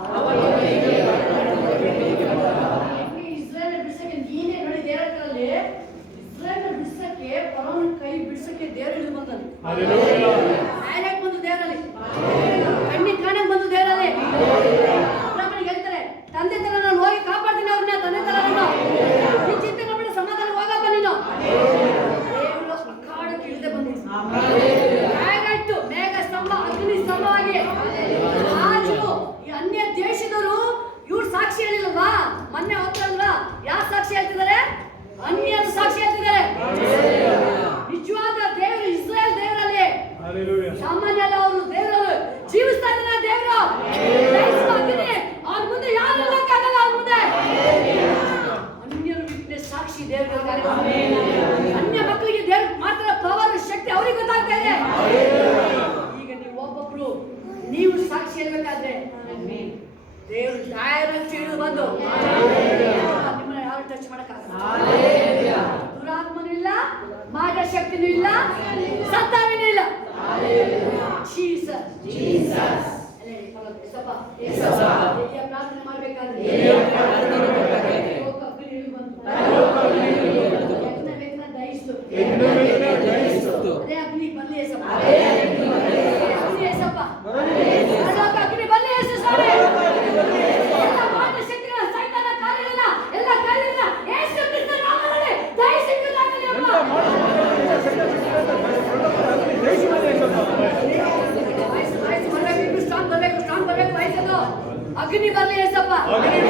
ಇಸ್ರೇಲ್ ಬಿಡ್ಸಕ್ಕೆ ನೀನೇ ನೋಡಿ ದೇವರಲ್ಲಿ ಇಸ್ರೇಲ್ ಬಿಡ್ಸಕ್ಕೆ ಪರವನ ಕೈ ಬಿಡ್ಸಕ್ಕೆ ದೇವರು ಇಳಿದು ಬಂದಲ್ಲಿ ಆಯ್ಕೆ ಬಂದು ದೇವರಲ್ಲಿ ಕಣ್ಣಿಗೆ ಕಾಣಕ್ ಬಂದು ದೇವರಲ್ಲಿ ಹೇಳ್ತಾರೆ ತಂದೆ ತರ ನಾನು ಹೋಗಿ ಕಾಪಾಡ್ತೀನಿ ಅವ್ರನ್ನ. ತಂದೆ ತರ ನೀನು ಚಿಂತೆ ಮಾಡ್ಬಿಡ, ಸಮಾಧಾನ ಹೋಗಪ್ಪ ನೀನು. ದೇವರು ಅಕ್ಕಾಡಕ್ಕೆ ಇಳಿದೇ ಬಂದಿತ್ತು. ಮೇಘ ಸ್ತಂಭ, ಅಗ್ನಿ ಸ್ತಂಭವಾಗಿ ರಾಜರು ಈ ಅನ್ಯ ದೇಶದವರು ಇವ್ರು ಸಾಕ್ಷಿ ಹೇಳಿಲ್ವಾ? ಮೊನ್ನೆ ಹೋಗ್ತಾರಲ್ವಾ, ಯಾರು ಸಾಕ್ಷಿ ಹೇಳ್ತಿದ್ದಾರೆ? ಅನ್ಯರು ಸಾಕ್ಷಿ ಹೇಳ್ತಿದ್ದಾರೆ. ನಿಜವಾದ ದೇವರು ಇಸ್ರೇಲ್ ದೇವರಲ್ಲಿ ಸಾಮಾನ್ಯ ಅಲ್ಲ, ಅವರು ದೇವರವರು ಜೀವಿಸ್ತಾ ಇದ್ದಾರೆ. ದೇವರು ಅವ್ರ ಮುಂದೆ ಯಾರು ಆಗಲ್ಲ. ಅವ್ರ ಮುಂದೆ ಅನ್ಯರು ವಿಟ್ನೆಸ್ ಸಾಕ್ಷಿ ದೇವರು. ಅನ್ಯ ಮಕ್ಕಳಿಗೆ ದೇವ್ರ ಮಾತ್ರ ಪವರ್ ಶಕ್ತಿ ಅವ್ರಿಗೆ ಗೊತ್ತಾಗ್ತಾ ಇದೆ. ಈಗ ನೀವು ಒಬ್ಬೊಬ್ರು ನೀವು ಸಾಕ್ಷಿ ಹೇಳ್ಬೇಕಾದ್ರೆ ದೇವ್ರು ಡೈರೆಕ್ಟ್ ಇಳಿದು ಬಂದು ನಿಮ್ಮನ್ನ ಯಾರು ಟಚ್ ಮಾಡಕ್ಕಾಗಲ್ಲ. ದುರಾತ್ಮನೂ ಇಲ್ಲ, ಮಾಟ ಶಕ್ತಿನೂ ಇಲ್ಲ, ಸತ್ತಾವಿನೂ ಇಲ್ಲ. ಪ್ರಾರ್ಥನೆ ಮಾಡ್ಬೇಕಾದ್ರೆ ದಯಿಸ್ತು ಅದೇ ಅಗ್ನಿ ಬಲ್ಲಿ ಏಸಪ್ಪ, ಅಗ್ನಿ ಬಲ್ಲಿ ಏಸು ಸ್ವಾಮಿ. ಎಲ್ಲ ಮಾಟ ಶಕ್ತಿಗಳ ಸೈತಾನ ಕಾರ್ಯಗಳನ್ನ ಎಲ್ಲ ಕಾರ್ಯಗಳನ್ನ ಯೇಸು ಕ್ರಿಸ್ತನ ನಾಮದಲ್ಲಿ ದಯಿಸಿದ್ದಾಗಲಿ ಅಪ್ಪ. ಸ್ಟ್ರಾಂಗ್ ಬರಬೇಕು ವಯಸ್ಸದು. ಅಗ್ನಿ ಬರಲಿ ಏಸಪ್ಪ. ಅಗ್ನಿ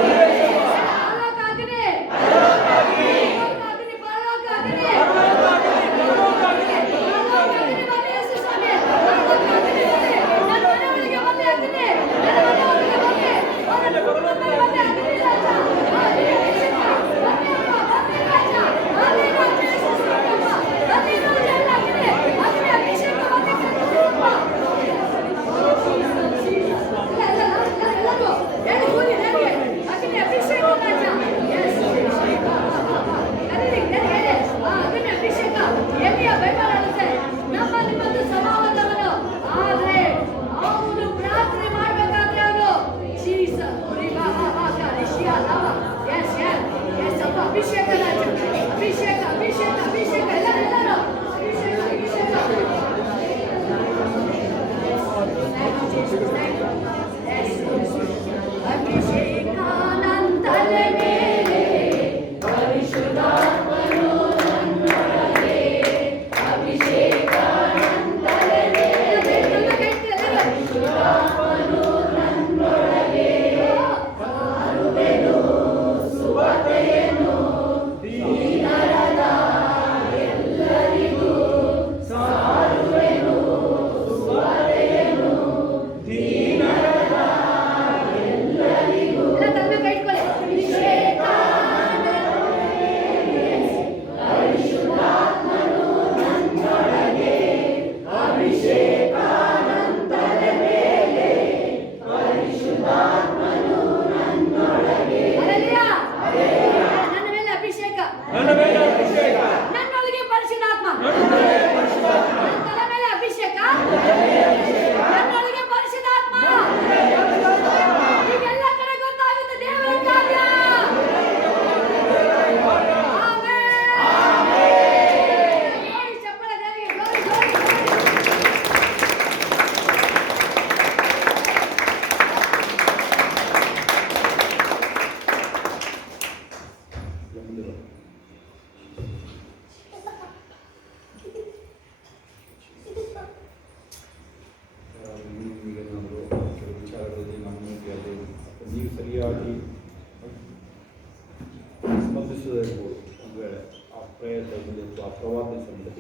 ಪ್ರವಾದಿ ಸಂದರ್ಭ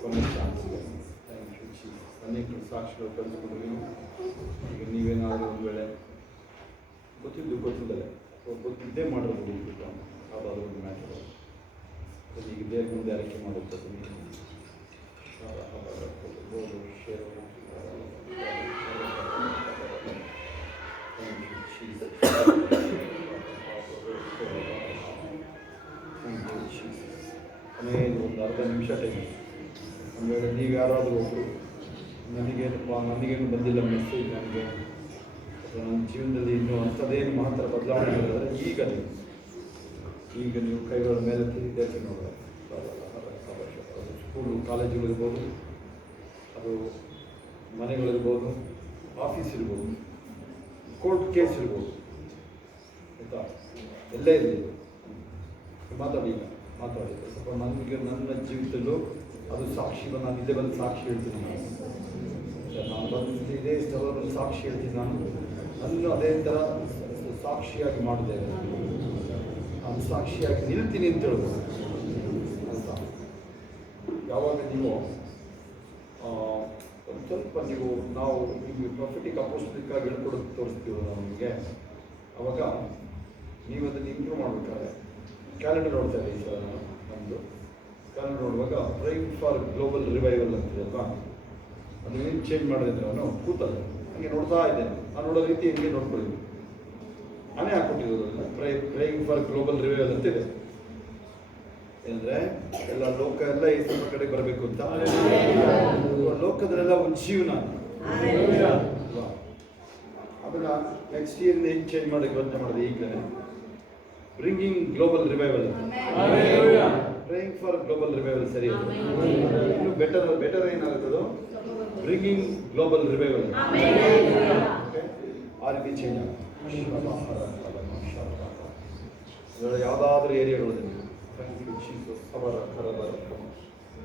ಕೊನೆ ಚಾನ್ಸ್. Thank you Jesus. ಅನೇಕ ಸಾಕ್ಷಿಗಳು ಕಳಿಸ್ಕೊಂಡು ನೀವು ಈಗ ನೀವೇನಾದರೂ ಒಂದು ವೇಳೆ ಗೊತ್ತಿಲ್ಲದೆ ಗೊತ್ತಿದ್ದೇ ಮಾಡೋದು ಯಾವುದಾದ್ರೂ ಒಂದು ಮ್ಯಾಟರ್ ಅದು ಈಗ ದೇವ್ರ ಮುಂದೆ ಆಯ್ಕೆ ಮಾಡುತ್ತದೆ. ಕೊನೆಯದು ಒಂದು ಅರ್ಧ ನಿಮಿಷ ಟೈಮ್. ಒಂದು ವೇಳೆ ನೀವು ಯಾರಾದರೂ ಒಬ್ಬರು ನನಗೇನು ಬಂದಿಲ್ಲ ಮೆಸೇಜ್, ನನಗೆ ನನ್ನ ಜೀವನದಲ್ಲಿ ಇನ್ನೂ ಅಂಥದ್ದೇನು ಮಹತ್ತರ ಬದಲಾವಣೆ ಮಾಡಿದರೆ ಈಗ ನೀವು ಕೈಗಳ ಮೇಲೆ ತಿರುಗಿ ನೋಡಿದ್ರೆ ಅದು ಸ್ಕೂಲು ಕಾಲೇಜುಗಳಿರ್ಬೋದು, ಅದು ಮನೆಗಳಿರ್ಬೋದು, ಆಫೀಸ್ ಇರ್ಬೋದು, ಕೋರ್ಟ್ ಕೇಸ್ ಇರ್ಬೋದು, ಆಯಿತಾ, ಎಲ್ಲೇ ಇರಲಿ ಮಾತಾಡಿ ಸ್ವಲ್ಪ ನನಗೆ ನನ್ನ ಜೀವಿತದಲ್ಲೂ ಅದು ಸಾಕ್ಷಿ. ನಾನು ಇದೇ ಬಂದು ಸಾಕ್ಷಿ ಹೇಳ್ತೀನಿ. ನಾನು ಬಂದು ಇದೇ ಸ್ಥಳದಲ್ಲಿ ಸಾಕ್ಷಿ ಹೇಳ್ತೀನಿ. ನಾನು ಅದೇ ಥರ ಸಾಕ್ಷಿಯಾಗಿ ಮಾಡಿದೆ, ನಾನು ಸಾಕ್ಷಿಯಾಗಿ ನಿಲ್ತೀನಿ ಅಂತ ಹೇಳ್ಬೋದು ಅಂತ. ಯಾವಾಗ ನೀವು ಒಂದು ಸ್ವಲ್ಪ ನಾವು ನಿಮಗೆ ಪ್ರಾಫಿಟಿಕ್ ಅಪೋಸ್ಟಿಕ್ ಹೇಳ್ಕೊಡೋದು ತೋರಿಸ್ತೀವಿ ನಮಗೆ, ಆವಾಗ ನೀವು ಅದನ್ನು ಇಂಪ್ರೂವ್ ಮಾಡಬೇಕಾದ್ರೆ ಕ್ಯಾಲೆಂಡರ್ ನೋಡ್ತಾ ಇದ್ದೀವಿ ಸರ್. ನಮ್ಮದು ಕ್ಯಾಲೆಂಡರ್ ನೋಡುವಾಗ ಪ್ರೈಮ್ ಫಾರ್ ಗ್ಲೋಬಲ್ ರಿವೈವಲ್ ಅಂತಿದೆ ಅಲ್ವಾ, ಅದನ್ನೇನು ಚೇಂಜ್ ಮಾಡಿದ್ರೆ ನಾನು ಕೂತಲ್ಲ ಹಂಗೆ ನೋಡ್ತಾ ಇದ್ದೇನೆ. ನಾನು ನೋಡೋ ರೀತಿ ಹೆಂಗೆ ನೋಡ್ಕೊಳ್ಳಿ, ನಾನೇ ಹಾಕ್ಕೊಟ್ಟಿರೋದು ಪ್ರೈಮ್ ಫಾರ್ ಗ್ಲೋಬಲ್ ರಿವೈವಲ್ ಅಂತಿದೆ. ಏನಂದರೆ ಎಲ್ಲ ಲೋಕ ಎಲ್ಲ ಈ ಸ್ವಲ್ಪ ಕಡೆ ಬರಬೇಕು ಅಂತ, ಲೋಕದಲ್ಲೆಲ್ಲ ಒಂದು ಜೀವನ. ಅದನ್ನು ನೆಕ್ಸ್ಟ್ ಇಯರ್ ಹೆಂಗೆ ಚೇಂಜ್ ಮಾಡೋಕ್ಕೆ ಯೋಚನೆ ಮಾಡಿದೆ ಈಗಲೇ. Bringing global revival, praying for global revival ಸರಿ. ಇನ್ನು ಬೆಟರ್ ಏನಾಗುತ್ತದೋ ಬ್ರಿಂಗಿಂಗ್ ಗ್ಲೋಬಲ್ ರಿವೈವಲ್ ಆ ರೀತಿ ಚೇಂಜ್ ಆಗುತ್ತೆ. ಯಾವುದಾದ್ರೂ ಏರಿಯಾಗಳಲ್ಲಿ ಅವರ ಕರಬರ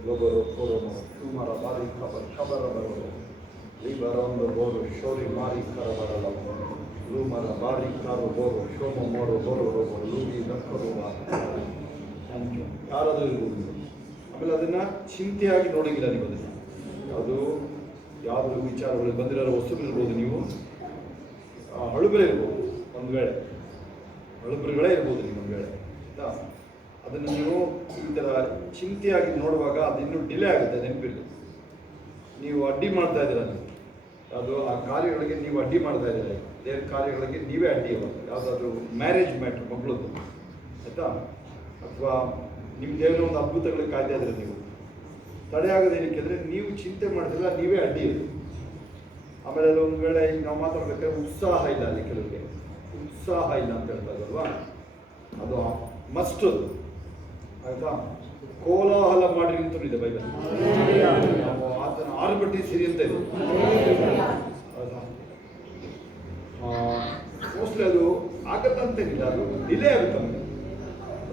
ಲೋಬರು ಕೋರಮು ಸುಮಾರ ಬಾರಿ ಖಬರ ಬರೋದು ಬರೋದು ಬೋರು ಶೋರಿ ಮಾರಿ ಕರ ಬರಲ್ಲ ಲೂಮರ ಬಾರಿ ಕಾರು ಬೋರು ಶೋಮ ಮೋರು ಬೋರು ರೋಗು ಲೂಗಿ ದಕ್ಕರು. Thank you. ಯಾರಾದರೂ ಇರ್ಬೋದು. ಆಮೇಲೆ ಅದನ್ನು ಚಿಂತೆಯಾಗಿ ನೋಡೋಂಗಿಲ್ಲ ನೀವು. ಅದನ್ನು ಯಾವುದಾದ್ರೂ ವಿಚಾರಗಳು ಬಂದಿರೋ ವಸ್ತುಗಳಿರ್ಬೋದು, ನೀವು ಹಳುಬರೇ ಇರ್ಬೋದು, ಒಂದು ವೇಳೆ ಹಳುಬರುಗಳೇ ಇರ್ಬೋದು ನೀವು ಒಂದು ವೇಳೆ ಆಯಿತಾ. ಅದನ್ನು ನೀವು ಈ ಥರ ಚಿಂತೆಯಾಗಿ ನೋಡುವಾಗ ಅದು ಇನ್ನೂ ಡಿಲೇ ಆಗುತ್ತೆ. ನೆನಪಿರಲಿ, ನೀವು ಅಡ್ಡಿ ಮಾಡ್ತಾ ಇದ್ದೀರ, ಅದು ಆ ಕಾರ್ಯಗಳಿಗೆ ನೀವು ಅಡ್ಡಿ ಮಾಡ್ತಾ ಇದ್ದೀರ. ದೇವ್ರ ಕಾರ್ಯಗಳಿಗೆ ನೀವೇ ಅಡ್ಡಿ ಇವಾಗ. ಯಾವುದಾದ್ರೂ ಮ್ಯಾರೇಜ್ ಮ್ಯಾಟ್ರ್ ಮಗಳದ್ದು ಆಯಿತಾ, ಅಥವಾ ನಿಮ್ಮ ದೇವರ ಒಂದು ಅದ್ಭುತಗಳಿಗೆ ಕಾಯ್ತಾ ಇದ್ರೆ ನೀವು ತಡೆ ಆಗೋದೇನಕ್ಕೆ ಅಂದರೆ ನೀವು ಚಿಂತೆ ಮಾಡ್ತಿಲ್ಲ, ನೀವೇ ಅಡ್ಡಿ ಇರೋದು. ಆಮೇಲೆ ಅದು ಒಂದು ವೇಳೆ ಈಗ ನಾವು ಮಾತಾಡ್ಬೇಕಾದ್ರೆ ಉತ್ಸಾಹ ಇಲ್ಲ, ಅಲ್ಲಿ ಕೆಲವರಿಗೆ ಉತ್ಸಾಹ ಇಲ್ಲ ಅಂತ ಹೇಳ್ತಾ ಇದ್ದಲ್ವಾ, ಅದು ಮಸ್ಟ್ ಆಯಿತಾ. ಕೋಲಾಹಲ ಮಾಡಿ ನಿಂತಿದೆ ಬೈಬಲ್. ನಾವು ಆತನ 6 ಬಡ್ಡಿ ಸಿರಿ ಅಂತ ಇದೆ ಹೌದಾ. ಮೋಸ್ಟ್ಲಿ ಅದು ಆಗತ್ತಂತೇನಿಲ್ಲ, ಅದು ಡಿಲೇ ಆಗುತ್ತೆ. ನಮಗೆ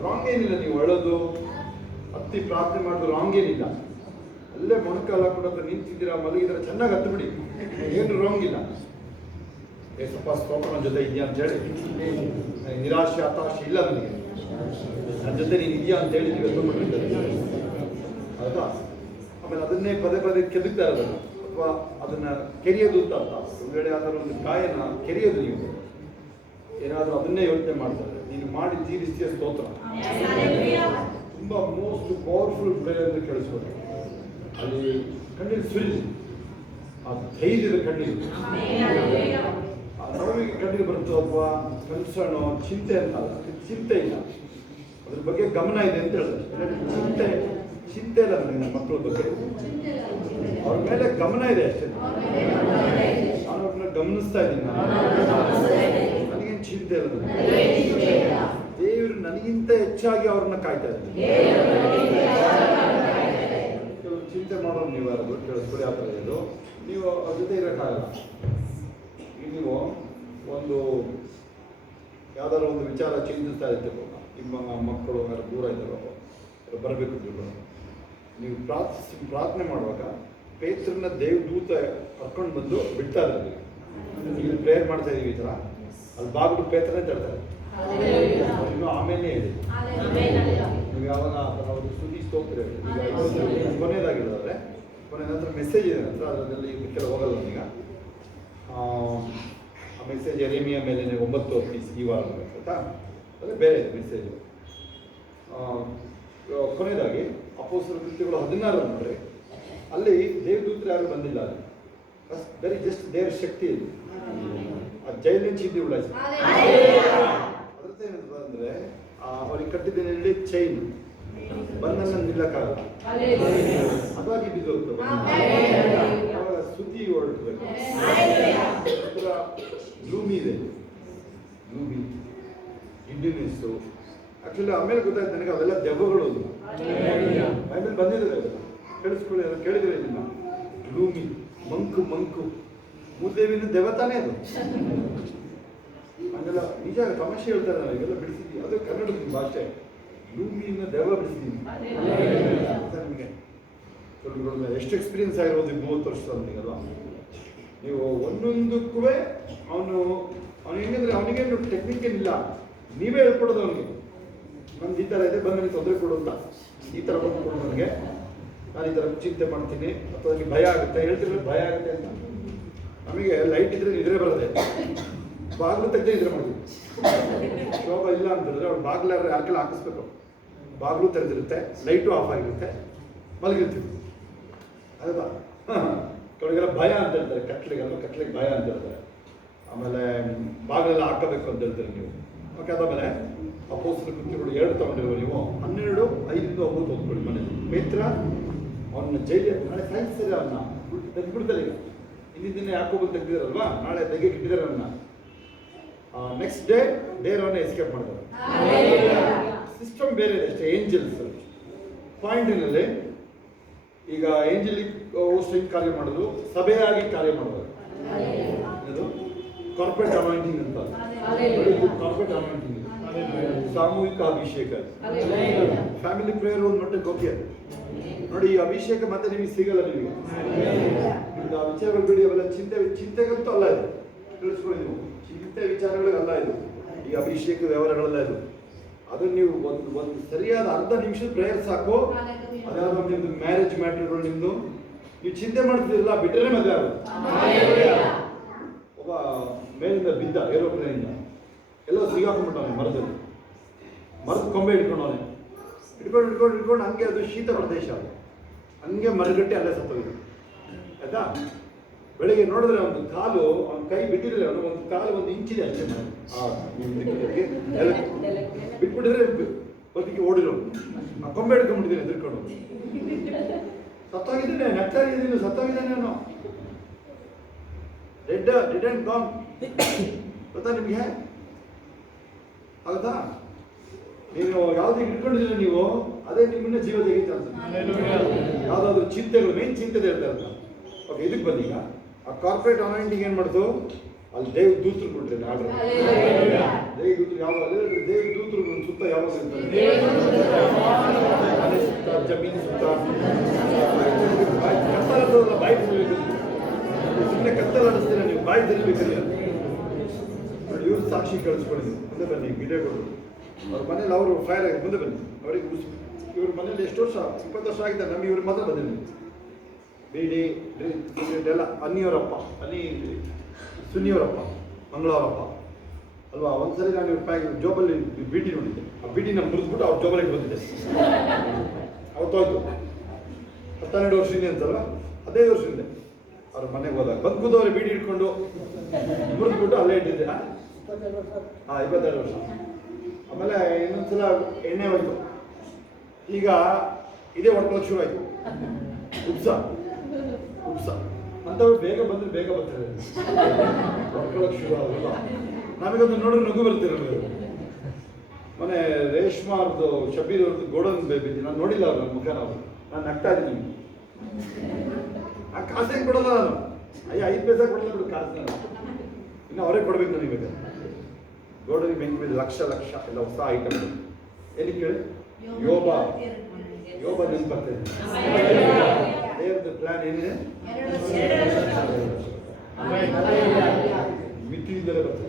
ರಾಂಗ್ ಏನಿಲ್ಲ, ನೀವು ಹೇಳೋದು ಹತ್ತಿ ಪ್ರಾರ್ಥನೆ ಮಾಡೋದು ರಾಂಗ್ ಏನಿಲ್ಲ. ಅಲ್ಲೇ ಮೊಣಕಾಲ ಹಾಕೊಂಡು ನಿಂತಿದ್ದೀರಾ, ಮಲಗಿದ್ರೆ ಚೆನ್ನಾಗಿ ಹತ್ತು ಬಿಡಿ, ಏನು ರಾಂಗ್ ಇಲ್ಲ. ಸ್ವಲ್ಪ ಸ್ತೋತ್ರ ನನ್ನ ಜೊತೆ ಇದೆಯಾ ಅಂತೇಳಿ, ನಿರಾಶೆ ಹತಾಶೆ ಇಲ್ಲ ನನಗೆ, ನನ್ನ ಜೊತೆ ನೀನು ಇದೆಯಾ ಅಂತೇಳಿ ನೀವು ಎದ್ದುಬಿಟ್ಟಿರ್ತಾರೆ ಹೌದಾ. ಆಮೇಲೆ ಅದನ್ನೇ ಪದೇ ಪದೇ ಕೆದಕ್ತಾ ಇರೋದಲ್ಲ, ಅಥವಾ ಅದನ್ನು ಕೆರೆಯೋದು ಅಂತ ಅರ್ಥ. ಒಂದು ವೇಳೆ ಯಾವ್ದಾದ್ರು ಒಂದು ಗಾಯನ ಕೆರೆಯೋದು, ನೀವು ಏನಾದರೂ ಅದನ್ನೇ ಯೋಚನೆ ಮಾಡ್ತಾರೆ, ನೀನು ಮಾಡಿ ತೀರಿಸ್ತೀಯ ಸ್ತೋತ್ರ. ತುಂಬ ಮೋಸ್ಟ್ ಪವರ್ಫುಲ್ ಪ್ರೇಯರ್ ಅಂತ ಕೇಳಿಸ್ಬೋದು. ಅಲ್ಲಿ ಕಣ್ಣೀರು ಸುರಿಲಿ, ಆ ಧೈರ್ಯದ ಕಣ್ಣೀರು, ಆ ನೋವಿಗೆ ಕಣ್ಣೀರು ಬರುತ್ತೋ ಅಥವಾ ಕನ್ಸರ್ಣೋ ಚಿಂತೆ ಅಂತ ಅಲ್ಲ, ಚಿಂತೆ ಇಲ್ಲ, ಅದ್ರ ಬಗ್ಗೆ ಗಮನ ಇದೆ ಅಂತ ಹೇಳಿದ್ರೆ. ಚಿಂತೆ ಇಲ್ಲ ನನ್ನ ಮಕ್ಕಳ ಬಗ್ಗೆ, ಅವ್ರ ಮೇಲೆ ಗಮನ ಇದೆ ಅಷ್ಟೇ. ನಾನು ಅವ್ರನ್ನ ಗಮನಿಸ್ತಾ ಇದ್ದೀನಿ, ನನಗೇನು ಚಿಂತೆ ಇಲ್ಲ. ದೇವರು ನನಗಿಂತ ಹೆಚ್ಚಾಗಿ ಅವ್ರನ್ನ ಕಾಯ್ತಾ ಇದ್ದೀನಿ. ಕೆಲವು ಚಿಂತೆ ಮಾಡೋರು ನೀವು ಯಾರಾದ್ರು ಕೇಳಿಸ್ಕೊಳ್ಳಿ, ಆ ಥರ ಇದು ನೀವು ಅವ್ರ ಜೊತೆ ಇರೋಕ್ಕಾಗಲ್ಲ. ಈಗ ನೀವು ಒಂದು ಯಾವ್ದಾದ್ರು ಒಂದು ವಿಚಾರ ಚಿಂತಿಸ್ತಾ ಇರ್ತೀವಿ, ನಿಮ್ಮ ಮಕ್ಕಳು ಯಾರು ದೂರ ಇದ್ದಾರೋ ಬರಬೇಕು ಅಂತ ನೀವು ಪ್ರಾರ್ಥನೆ ಮಾಡುವಾಗ ಪೇತ್ರನ ದೇವದೂತ ಕರ್ಕೊಂಡು ಬಂದು ಬಿಡ್ತಾ ಇದ್ದಾರೆ. ಈಗ ಪ್ರೇಯರ್ ಮಾಡ್ತಾ ಇದೀವಿ ಈ ಥರ, ಅಲ್ಲಿ ಬಾಗಿಲು ಪೇತ್ರನೇ ತರ್ತಾರೆ. ಇನ್ನು ಆಮೇಲೆ ಹೇಳಿ ನೀವು ಯಾವಾಗ ಅವರು ಸುದ್ದಿ ಸ್ತೋತ್ರ ಈಗ ಕೊನೆಯದಾಗಿರೋದಾದ್ರೆ ಕೊನೆ ನಂತರ ಮೆಸೇಜ್ ಇದೆ ನಂತರ ಅದರಲ್ಲಿ ಕೆಲವು ಹೋಗಲ್ಲ ಈಗ ಆ ಮೆಸೇಜ್ ಎರೆಮಿಯ ಮೇಲೆ 9 ಈ ವಾರ ಆಯ್ತಾ ಅದೇ ಬೇರೆ ಮೆಸೇಜು. ಕೊನೆಯದಾಗಿ ಅಪೊಸ್ತಲರ ಕೃತ್ಯಗಳು 16 ನೋಡ್ರಿ, ಅಲ್ಲಿ ದೇವದೂತರು ಯಾರು ಬಂದಿಲ್ಲ, ಅಲ್ಲಿ ಬರೀ ಜಸ್ಟ್ ದೇವರ ಶಕ್ತಿ ಇದೆ. ಆ ಜೈಲಿನ ಚಿಂತೆ ಉಳ್ಳಾಯಿಸಿ ಅದ್ರದ್ದು ಏನಂತ ಅಂದರೆ ಅವ್ರಿಗೆ ಕಟ್ಟಿದ್ದೇನೆ ಚೈನ್ ಬಂದನ್ನ ನಿಲ್ಲಕ್ಕಾಗಲ್ಲ, ಅದಾಗಿ ಬಿದ್ದೋಗ್ತದೆ. ಅವಾಗ ಸುದ್ದಿ ಹೊರಡ್ಬೇಕು. ಲೂಮಿ ಇದೆ, ಲೂಮಿ ಇಂಡಿಯನ್ಸು ಆ್ಯಕ್ಚುಲಿ ಆಮೇಲೆ ಗೊತ್ತಾಯ್ತು ನನಗೆ ಅವೆಲ್ಲ ದೆವ್ವಗಳು ಬೈಬಲ್ ಬಂದಿದ್ದಾರೆ ಅವೆಲ್ಲ ಕೇಳಿಸ್ಕೊಳ್ಳಿ, ಅದನ್ನು ಕೇಳಿದ್ರೆ ಇದನ್ನ ಲೂಮಿ ಮಂಕು ಮೂದೇವಿನ ದೆವ್ವತಾನೇ ಅದು ಹಂಗೆಲ್ಲ ನಿಜ ತಮಾಷೆ ಹೇಳ್ತಾರೆ. ನಾವು ಇವೆಲ್ಲ ಬಿಡಿಸಿದ್ವಿ, ಅದು ಕನ್ನಡದ ಭಾಷೆ. ಲೂಮಿನ ದೆವ್ವ ಬಿಡಿಸಿದ್ದೀವಿ ನಿಮಗೆ. ಎಷ್ಟು ಎಕ್ಸ್ಪೀರಿಯನ್ಸ್ ಆಗಿರೋದು 30 ವರ್ಷದ ನಿಮಗಲ್ವಾ. ನೀವು ಒಂದೊಂದಕ್ಕೂ ಅವನು ಹೆಂಗಂದ್ರೆ ಅವನಿಗೇನು ಟೆಕ್ನಿಕ್ ಏನಿಲ್ಲ, ನೀವೇ ಹೇಳ್ಕೊಡೋದು ಅವನಿಗೆ. ನಮ್ದು ಈ ಥರ ಇದೆ, ಬಂದು ನನಗೆ ತೊಂದರೆ ಕೊಡು ಅಂತ, ಈ ಥರ ಕೊಡು ನನಗೆ, ನಾನು ಈ ಥರ ಚಿಂತೆ ಮಾಡ್ತೀನಿ ಅಥವಾ ನನಗೆ ಭಯ ಆಗುತ್ತೆ, ಹೇಳ್ತಿದ್ರೆ ಭಯ ಆಗುತ್ತೆ ಅಂತ. ನಮಗೆ ಲೈಟ್ ಇದ್ರೆ ನಿದ್ರೆ ಬರೋದೆ, ಬಾಗಿಲು ತೆಗೆದೇ ನಿದ್ರೆ ಮಾಡ್ತೀವಿ. ಶೋಭ ಇಲ್ಲ ಅಂತಂದರೆ ಅವ್ರು ಬಾಗಿಲಾರ ಯಾಕೆಲ್ಲ ಹಾಕಿಸ್ಬೇಕು, ಬಾಗಿಲು ತೆರೆದಿರುತ್ತೆ, ಲೈಟು ಆಫ್ ಆಗಿರುತ್ತೆ, ಮಲಗಿರ್ತೀವಿ. ಹೌದಾ? ಕೆಲವರಿಗೆಲ್ಲ ಭಯ ಅಂತ ಹೇಳ್ತಾರೆ, ಕಟ್ಲಿಗೆ ಭಯ ಅಂತ ಹೇಳ್ತಾರೆ. ಆಮೇಲೆ ಬಾಗಿಲೆಲ್ಲ ಹಾಕಬೇಕು ಅಂತ ಹೇಳ್ತಾರೆ ನೀವು. ಓಕೆ, ಅದಾದಮೇಲೆ ಅಪೊಸ್ತಲರ ಕೃತ್ಯಗಳು 2 ತಗೊಂಡಿರುವ ನೀವು 12, 5 ಓದ್ಕೊಳ್ಳಿ ಮನೇಲಿ. ಪೇತ್ರ ಅವನ್ನ ಜೈಲಿಗೆ ನಾಳೆ ಸಾಯಿಸ್ತಾರೆ, ಅವನ್ನ ತೆಗೆದುಬಿಡ್ತಾರೆ. ಈಗ ಹಿಂದಿನ ದಿನ ಯಾಕೋಬಲ್ಲಿ ತೆಗೆದಿದ್ದಾರಲ್ವಾ, ನಾಳೆ ತೆಗೆಗೆ ಇಟ್ಟಿದ್ದಾರೆ ಅವನ್ನ. ನೆಕ್ಸ್ಟ್ ಡೇ ಅವನ್ನ ಎಸ್ಕೇಪ್ ಮಾಡ್ತಾರೆ. ಸಿಸ್ಟಮ್ ಬೇರೆ ಇದೆ ಅಷ್ಟೇ. ಏಂಜಲ್ಸ್ ಪಾಯಿಂಟಿನಲ್ಲಿ ಈಗ ಏಂಜಲಿಕ್ ಹೋಸ್ಟಿಂಗ್ ಕಾರ್ಯ ಮಾಡೋದು, ಸಭೆಯಾಗಿ ಕಾರ್ಯ ಮಾಡೋದು, ಇದು ಕಾರ್ಪೊರೇಟ್ ಅನಾಯಿಂಟಿಂಗ್ ಅಂತ. ಕಾರ್ಪೊರೇಟ್ ಅನಾಯಿಂಟಿಂಗ್, ಸಾಮೂಹಿಕ ಅಭಿಷೇಕ, ಫ್ಯಾಮಿಲಿ ಪ್ರೇಯರ್ ಒಂದು ಮಟ್ಟಕ್ಕೆ ಓಕೆ. ನೋಡಿ, ಈ ಅಭಿಷೇಕ ಮತ್ತೆ ನಿಮಗೆ ಸಿಗಲ್ಲ. ನಿಮಗೆ ಆ ವಿಚಾರಗಳು ಬಿಡಿ, ಅವೆಲ್ಲ ಚಿಂತೆಗಂತೂ ಅಲ್ಲ ಇದು. ತಿಳಿಸ್ಕೊಳ್ಳಿ ನೀವು, ಚಿಂತೆ ವಿಚಾರಗಳಿಗಲ್ಲ ಇದು. ಈ ಅಭಿಷೇಕ ವ್ಯವಹಾರಗಳೆಲ್ಲ ಇದು. ಅದನ್ನು ನೀವು ಒಂದು ಸರಿಯಾದ ಅರ್ಧ ನಿಮಿಷದ ಪ್ರೇಯರ್ ಸಾಕು. ಅದಾದ ನಿಮ್ದು ಮ್ಯಾರೇಜ್ ಮ್ಯಾಟರ್ಗಳು ನಿಮ್ದು ನೀವು ಚಿಂತೆ ಮಾಡ್ತಿದ್ದಿಲ್ಲ, ಬಿಟ್ಟರೆ ಮದುವೆ ಆಗುತ್ತೆ. ಒಬ್ಬ ಮೇಲಿಂದ ಬಿದ್ದ ಏರೋಪ್ಲೇನಿಂದ, ಎಲ್ಲೋ ಸಿಗಾಕೊಂಡ್ಬಿಟ್ಟವನೆ ಮರದ ಕೊಂಬೆ ಇಟ್ಕೊಂಡು ಹಂಗೆ, ಅದು ಶೀತ ಪ್ರದೇಶ, ಹಂಗೆ ಮರಗಟ್ಟೆ ಅಲ್ಲೇ ಸತ್ತೋಗಿದೆ. ಆಯ್ತಾ? ಬೆಳಿಗ್ಗೆ ನೋಡಿದ್ರೆ ಒಂದು ಕಾಲು, ಅವ್ನ ಕೈ ಬಿಟ್ಟಿದ್ರೆ ಅವನು ಒಂದು ಕಾಲು 1 ಇಂಚಿದೆ ಅಷ್ಟೇ ಬಿಟ್ಬಿಟ್ಟಿದ್ರೆ ಬದುಕಿ ಓಡಿರೋ. ಆ ಕೊಂಬೆ ಹಿಡ್ಕೊಂಡ್ಬಿಟ್ಟಿದ್ದೀನಿ ಎದುರ್ಕೊಂಡು. ಸತ್ತೋಗಿದ್ದೇನೆ, ನಗ್ತಾಗಿದ್ದೀನಿ, ಸತ್ತೋಗಿದ್ದೇನೆ ನಾನು. Dead and gone. ಗೊತ್ತಾ ನಿಮಗೆ? ಹೌದಾ? ನೀವು ಯಾವುದಕ್ಕೆ ಇಟ್ಕೊಂಡಿದ್ರೆ ನೀವು ಅದೇ ನಿಮ್ಮನ್ನ ಜೀವ ತೆಗಿತಾ ಯಾವುದಾದ್ರು ಚಿಂತೆಗಳು, ಮೇನ್ ಚಿಂತೆ ಹೇಳ್ತಾರೆ. ಓಕೆ, ಇದಕ್ಕೆ ಬಂದೀಗ ಆ ಕಾರ್ಪೊರೇಟ್ ಅನಾಯಿಂಟಿಂಗ್ ಏನು ಮಾಡ್ತು, ಅಲ್ಲಿ ದೇವದೂತರು ಕೊಟ್ರಿ ಆರ್ಡರ್. ದೇವದೂತರು ಯಾವಾಗ ದೇವದೂತರು ಸುತ್ತ ಯಾವಾಗ ಸುತ್ತ, ಜಮೀನು ಸುತ್ತ, ಕತ್ತಲ ಬಾಯಿ ತೆರಬೇಕು. ಸುಮ್ಮನೆ ಕತ್ತಲ ಅನಿಸ್ತೀರ ನೀವು, ಬಾಯಿ ತೆರಬೇಕಲ್ಲ. ನೋಡಿ, ಇವರು ಸಾಕ್ಷಿ ಕಳಿಸ್ಕೊಂಡಿದ್ರು. ಮುಂದೆ ಬನ್ನಿ, ವಿಡಿಯೋಗಳು. ಅವ್ರ ಮನೇಲಿ ಅವರು ಫೈರ್ ಆಗಿದೆ, ಮುಂದೆ ಬನ್ನಿ. ಅವರಿಗೆ ಇವ್ರ ಮನೇಲಿ ಎಷ್ಟು ವರ್ಷ, 20 ವರ್ಷ ಆಗಿದ್ದಾರೆ. ನಮಗೆ ಇವ್ರ ಮಾತ್ರ ಬಂದಿಲ್ಲ. ಬೀಡಿ ಸಿಗರೇಟ್ ಎಲ್ಲ ಅನ್ನಿಯವರಪ್ಪ, ಸುನ್ನಿಯವರಪ್ಪ, ಮಂಗಳವರಪ್ಪ ಅಲ್ವಾ. ಒಂದ್ಸರಿ ನಾನು ಇವ್ರ ಜೋಬಲ್ಲಿ ಬೀಟಿ ನೋಡಿದ್ದೆ. ಆ ಬೀಟಿನ ಮುರಿದ್ಬಿಟ್ಟು ಅವ್ರ ಜೋಬಲ್ಲಿಗೆ ಬಂದಿದ್ದೆ. ಅವತ್ತೋಯ್ತು 12 ವರ್ಷದಿಂದ ಅಂತಲ್ವ, 15 ವರ್ಷದಿಂದ ಅವ್ರ ಮನೆಗೆ ಹೋದಾಗ ಬಂದು ಕೂದವ್ರೆ ಬೀಡಿ ಇಟ್ಕೊಂಡು ಮುರಿದ್ಬಿಟ್ಟು ಅಲ್ಲೇ ಇಟ್ಟಿದ್ದೆ. 22 ವರ್ಷ. ಆಮೇಲೆ ಇನ್ನೊಂದ್ಸಲ ಎಣ್ಣೆ ಹೋಯ್ತು. ಈಗ ಇದೇ ಹೊಡ್ಕೊಳ್ಳೋಕೆ ಶುರು ಆಯಿತು. ಉಪ್ಸ ಅಂಥವ್ರು ಬೇಗ ಬರ್ತಾರೆ, ಹೊಡ್ಕೊಳ್ಳೋಕೆ ಶುರು ಆಗೋಲ್ಲ. ನಮಗೊಂದು ನೋಡ್ರೆ ನಗು ಬರ್ತಿರಲ್ಲ. ಮೊನ್ನೆ ರೇಷ್ಮಾ ಅವ್ರದ್ದು, ಶಬೀರ್ ಅವ್ರದ್ದು ಗೋಡನ್ ಬೇಬಿ, ನಾನು ನೋಡಿಲ್ಲ ಅವ್ರ ಮುಖ. ನಾನು ನಗ್ತಾ ಇದ್ದೀನಿ. ಆ ಕಾಸೇನು ಕೊಡಲ್ಲ ನಾನು. 5 ಪೈಸೆ ಕೊಡಲ್ಲ ಬಿಡು ಕಾಸು. ನಾನು ಇನ್ನು ಅವರೇ ಕೊಡ್ಬೇಕು ನನಗೆ. ಇವಾಗ ಗೋಡನ್ ಬೆಂಕಿ ಲಕ್ಷ ಎಲ್ಲ ಹೊಸ ಐಟಮ್. ಎಲ್ಲಿ ಕೇಳಿ, ಯೋಬ ನೆನಪು ದೇವ್ರದ್ದು ಪ್ಲಾನ್ ಏನಿದೆ, ಮಿತಿಯಿಂದಲೇ ಬರ್ತದೆ.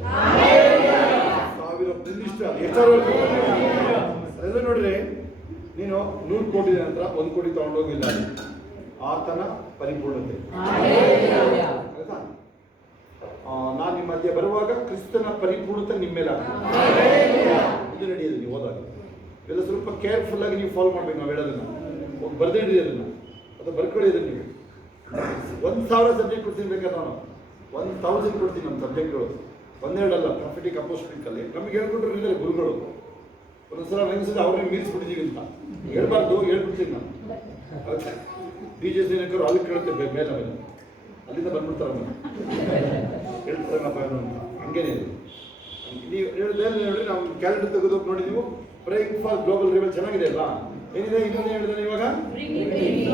1000 ಪ್ರತಿಷ್ಠ ಎಲ್ಲ ನೋಡ್ರಿ. ಕೊಟ್ಟಿದ ನಂತರ 1 ಕೋಟಿ ತಗೊಂಡೋಗಿಲ್ಲ, ಆತನ ಪರಿಪೂರ್ಣತೆ. ಆಯ್ತಾ? ನಾನು ನಿಮ್ಮ ಮಧ್ಯೆ ಬರುವಾಗ ಕ್ರಿಸ್ತನ ಪರಿಪೂರ್ಣತೆ ನಿಮ್ಮ ಮೇಲೆ ಇದು ನಡೆಯೋದು. ನೀವು ಹೋದಾಗ ಇದೆಲ್ಲ ಸ್ವಲ್ಪ ಕೇರ್ಫುಲ್ ಆಗಿ ನೀವು ಫಾಲೋ ಮಾಡ್ಬೇಕು. ನಾವು ಹೇಳೋದನ್ನ ಬರ್ದೇಳಿ, ಅದನ್ನು ಅದು ಬರ್ಕೊಳ್ಳಿ. ಅದನ್ನು ನೀವು 1000 ಸಬ್ಜೆಕ್ಟ್ ಕೊಡ್ತೀನಿ ಬೇಕಾದ್ರೆ ನಾನು 1000 ಕೊಡ್ತೀನಿ. ನಮ್ಮ ಸಬ್ಜೆಕ್ಟ್ಗಳು ಒಂದೆರಡಲ್ಲ, ಪ್ರಾಫಿಟಿಕ್ ಅಪೋಸ್ಟಲಿಕಲ್ಲಿ ನಮಗೆ ಹೇಳ್ಕೊಟ್ರು ಇದ್ದಾರೆ ಗುರುಗಳು. ಒಂದೊಂದ್ಸಲ ನೆನೆಸಿದ್ರೆ ಅವ್ರಿಗೆ ಮೀರಿಸ್ಬಿಟ್ಟಿದ್ದೀವಿ ಅಂತ ಹೇಳ್ಬಾರ್ದು, ಹೇಳ್ಬಿಡ್ತೀನಿ ನಾನು. ಅದಕ್ಕೆ DJ ದಿನಕರು ಅಲ್ಲಿ ಕೇಳುತ್ತೆ ಮೇಲೆ ಅಲ್ಲಿಂದ ಬಂದ್ಬಿಡ್ತಾರೆ ಹೇಳ್ತಾರಪ್ಪ ಅಂತ. ಹಂಗೇನೆ ನೀವು ಹೇಳಿದ್ರೆ ನೋಡಿ, ನಾವು ಕ್ಯಾಲೆಂಡರ್ ತೆಗೆದು ನೋಡಿ, ನೀವು ಪ್ರೈಮ್ ಫಾರ್ ಗ್ಲೋಬಲ್ ರಿವಲ್ ಚೆನ್ನಾಗಿದೆ ಅಲ್ವಾ? ಏನಿದೆ ಇನ್ನೊಂದು ಹೇಳಿದ್ರೆ ಇವಾಗ